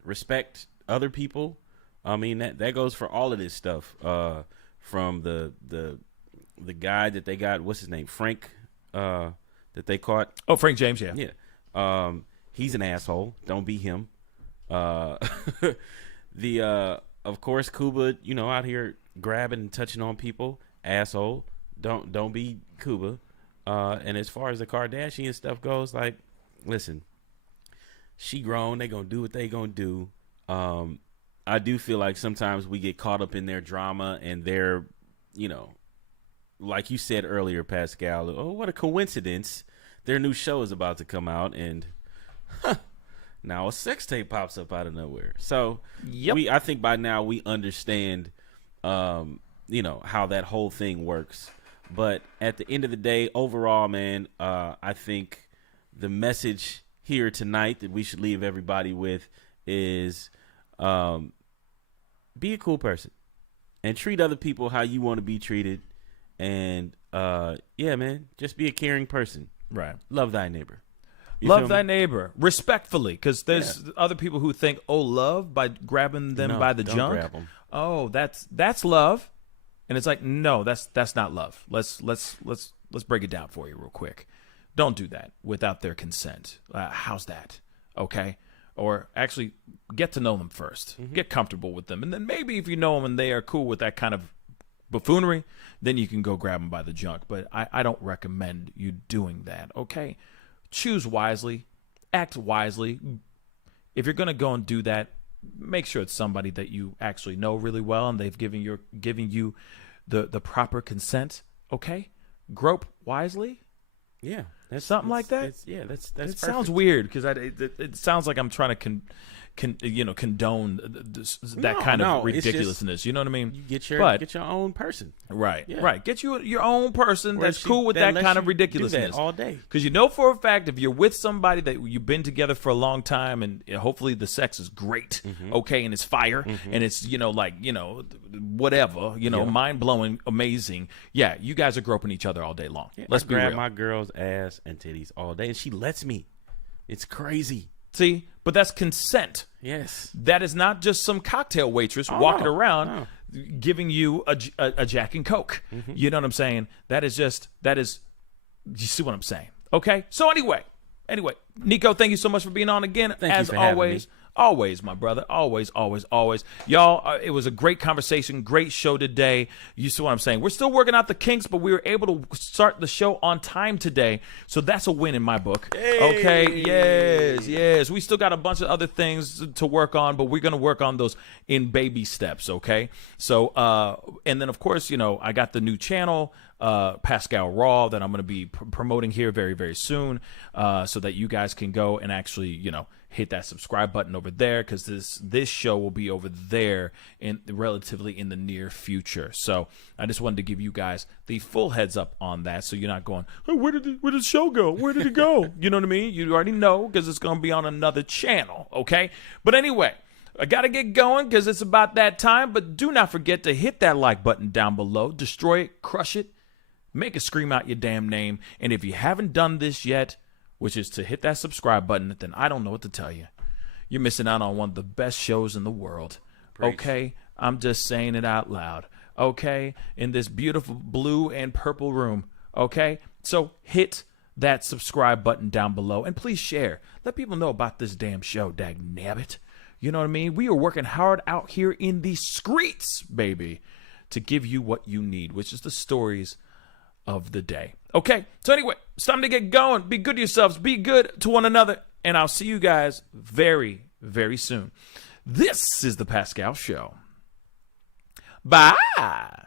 Respect other people. I mean, that goes for all of this stuff. From the guy that they got, what's his name, Frank, that they caught. Oh, Frank James, yeah. Yeah. He's an asshole. Don't be him. Of course, Cuba, you know, out here grabbing and touching on people, asshole. Don't be Cuba. And as far as the Kardashian stuff goes, like, listen, she grown. They gonna do what they gonna do. I do feel like sometimes we get caught up in their drama and their, you know, like you said earlier, Pascal. Oh, what a coincidence! Their new show is about to come out, and now a sex tape pops up out of nowhere. So, I think by now we understand, you know, how that whole thing works. But at the end of the day, overall, man, I think the message here tonight that we should leave everybody with is be a cool person and treat other people how you want to be treated. And yeah, man, just be a caring person. Right. Love thy neighbor. Love thy neighbor respectfully, because there's other people who think, oh, love by grabbing them by the junk. Grab them. Oh, that's love. And it's like, no, that's not love. Let's break it down for you real quick. Don't do that without their consent. How's that? Okay. or actually get to know them first. Get comfortable with them. And then maybe if you know them and they are cool with that kind of buffoonery, then you can go grab them by the junk. But I don't recommend you doing that, okay? Choose wisely. Act wisely. If you're going to go and do that, make sure it's somebody that you actually know really well and they've given you the proper consent, okay? Grope wisely. Yeah, that's something like that. That's it sounds weird because it sounds like I'm trying to condone that kind of ridiculousness. You know what I mean? You get your own person. Right, Yeah. right. Get your own person that's cool with that kind of ridiculousness. Do that all day. Because you know for a fact if you're with somebody that you've been together for a long time and hopefully the sex is great, okay, and it's fire and it's whatever, mind blowing, amazing. Yeah, you guys are groping each other all day long. Yeah, Let's be real. I grab my girl's ass and titties all day, and she lets me. It's crazy. See, but that's consent. Yes. That is not just some cocktail waitress walking around giving you a Jack and Coke. You know what I'm saying? That is, you see what I'm saying? Okay? So anyway, Nico, thank you so much for being on again. Thank you for having me. Always, my brother. Always. Y'all, it was a great conversation, great show today. You see what I'm saying? We're still working out the kinks, but we were able to start the show on time today. So that's a win in my book. Hey. Okay, yes. We still got a bunch of other things to work on, but we're going to work on those in baby steps, okay? So, and then, of course, I got the new channel, Pascal Raw, that I'm going to be promoting here very, very soon, so that you guys can go and actually, hit that subscribe button over there, because this show will be over there relatively in the near future. So I just wanted to give you guys the full heads up on that, so you're not going, oh, where did the show go? Where did it go? You know what I mean? You already know, because it's going to be on another channel, okay? But anyway, I got to get going because it's about that time. But do not forget to hit that like button down below. Destroy it, crush it, make it scream out your damn name. And if you haven't done this yet, which is to hit that subscribe button, then I don't know what to tell you. You're missing out on one of the best shows in the world. Preach. Okay? I'm just saying it out loud. Okay? In this beautiful blue and purple room. Okay? So hit that subscribe button down below. And please share. Let people know about this damn show, dagnabbit. You know what I mean? We are working hard out here in the streets, baby, to give you what you need, which is the stories of the day. Okay, so anyway, it's time to get going. Be good to yourselves. Be good to one another. And I'll see you guys very, very soon. This is The Pascal Show. Bye.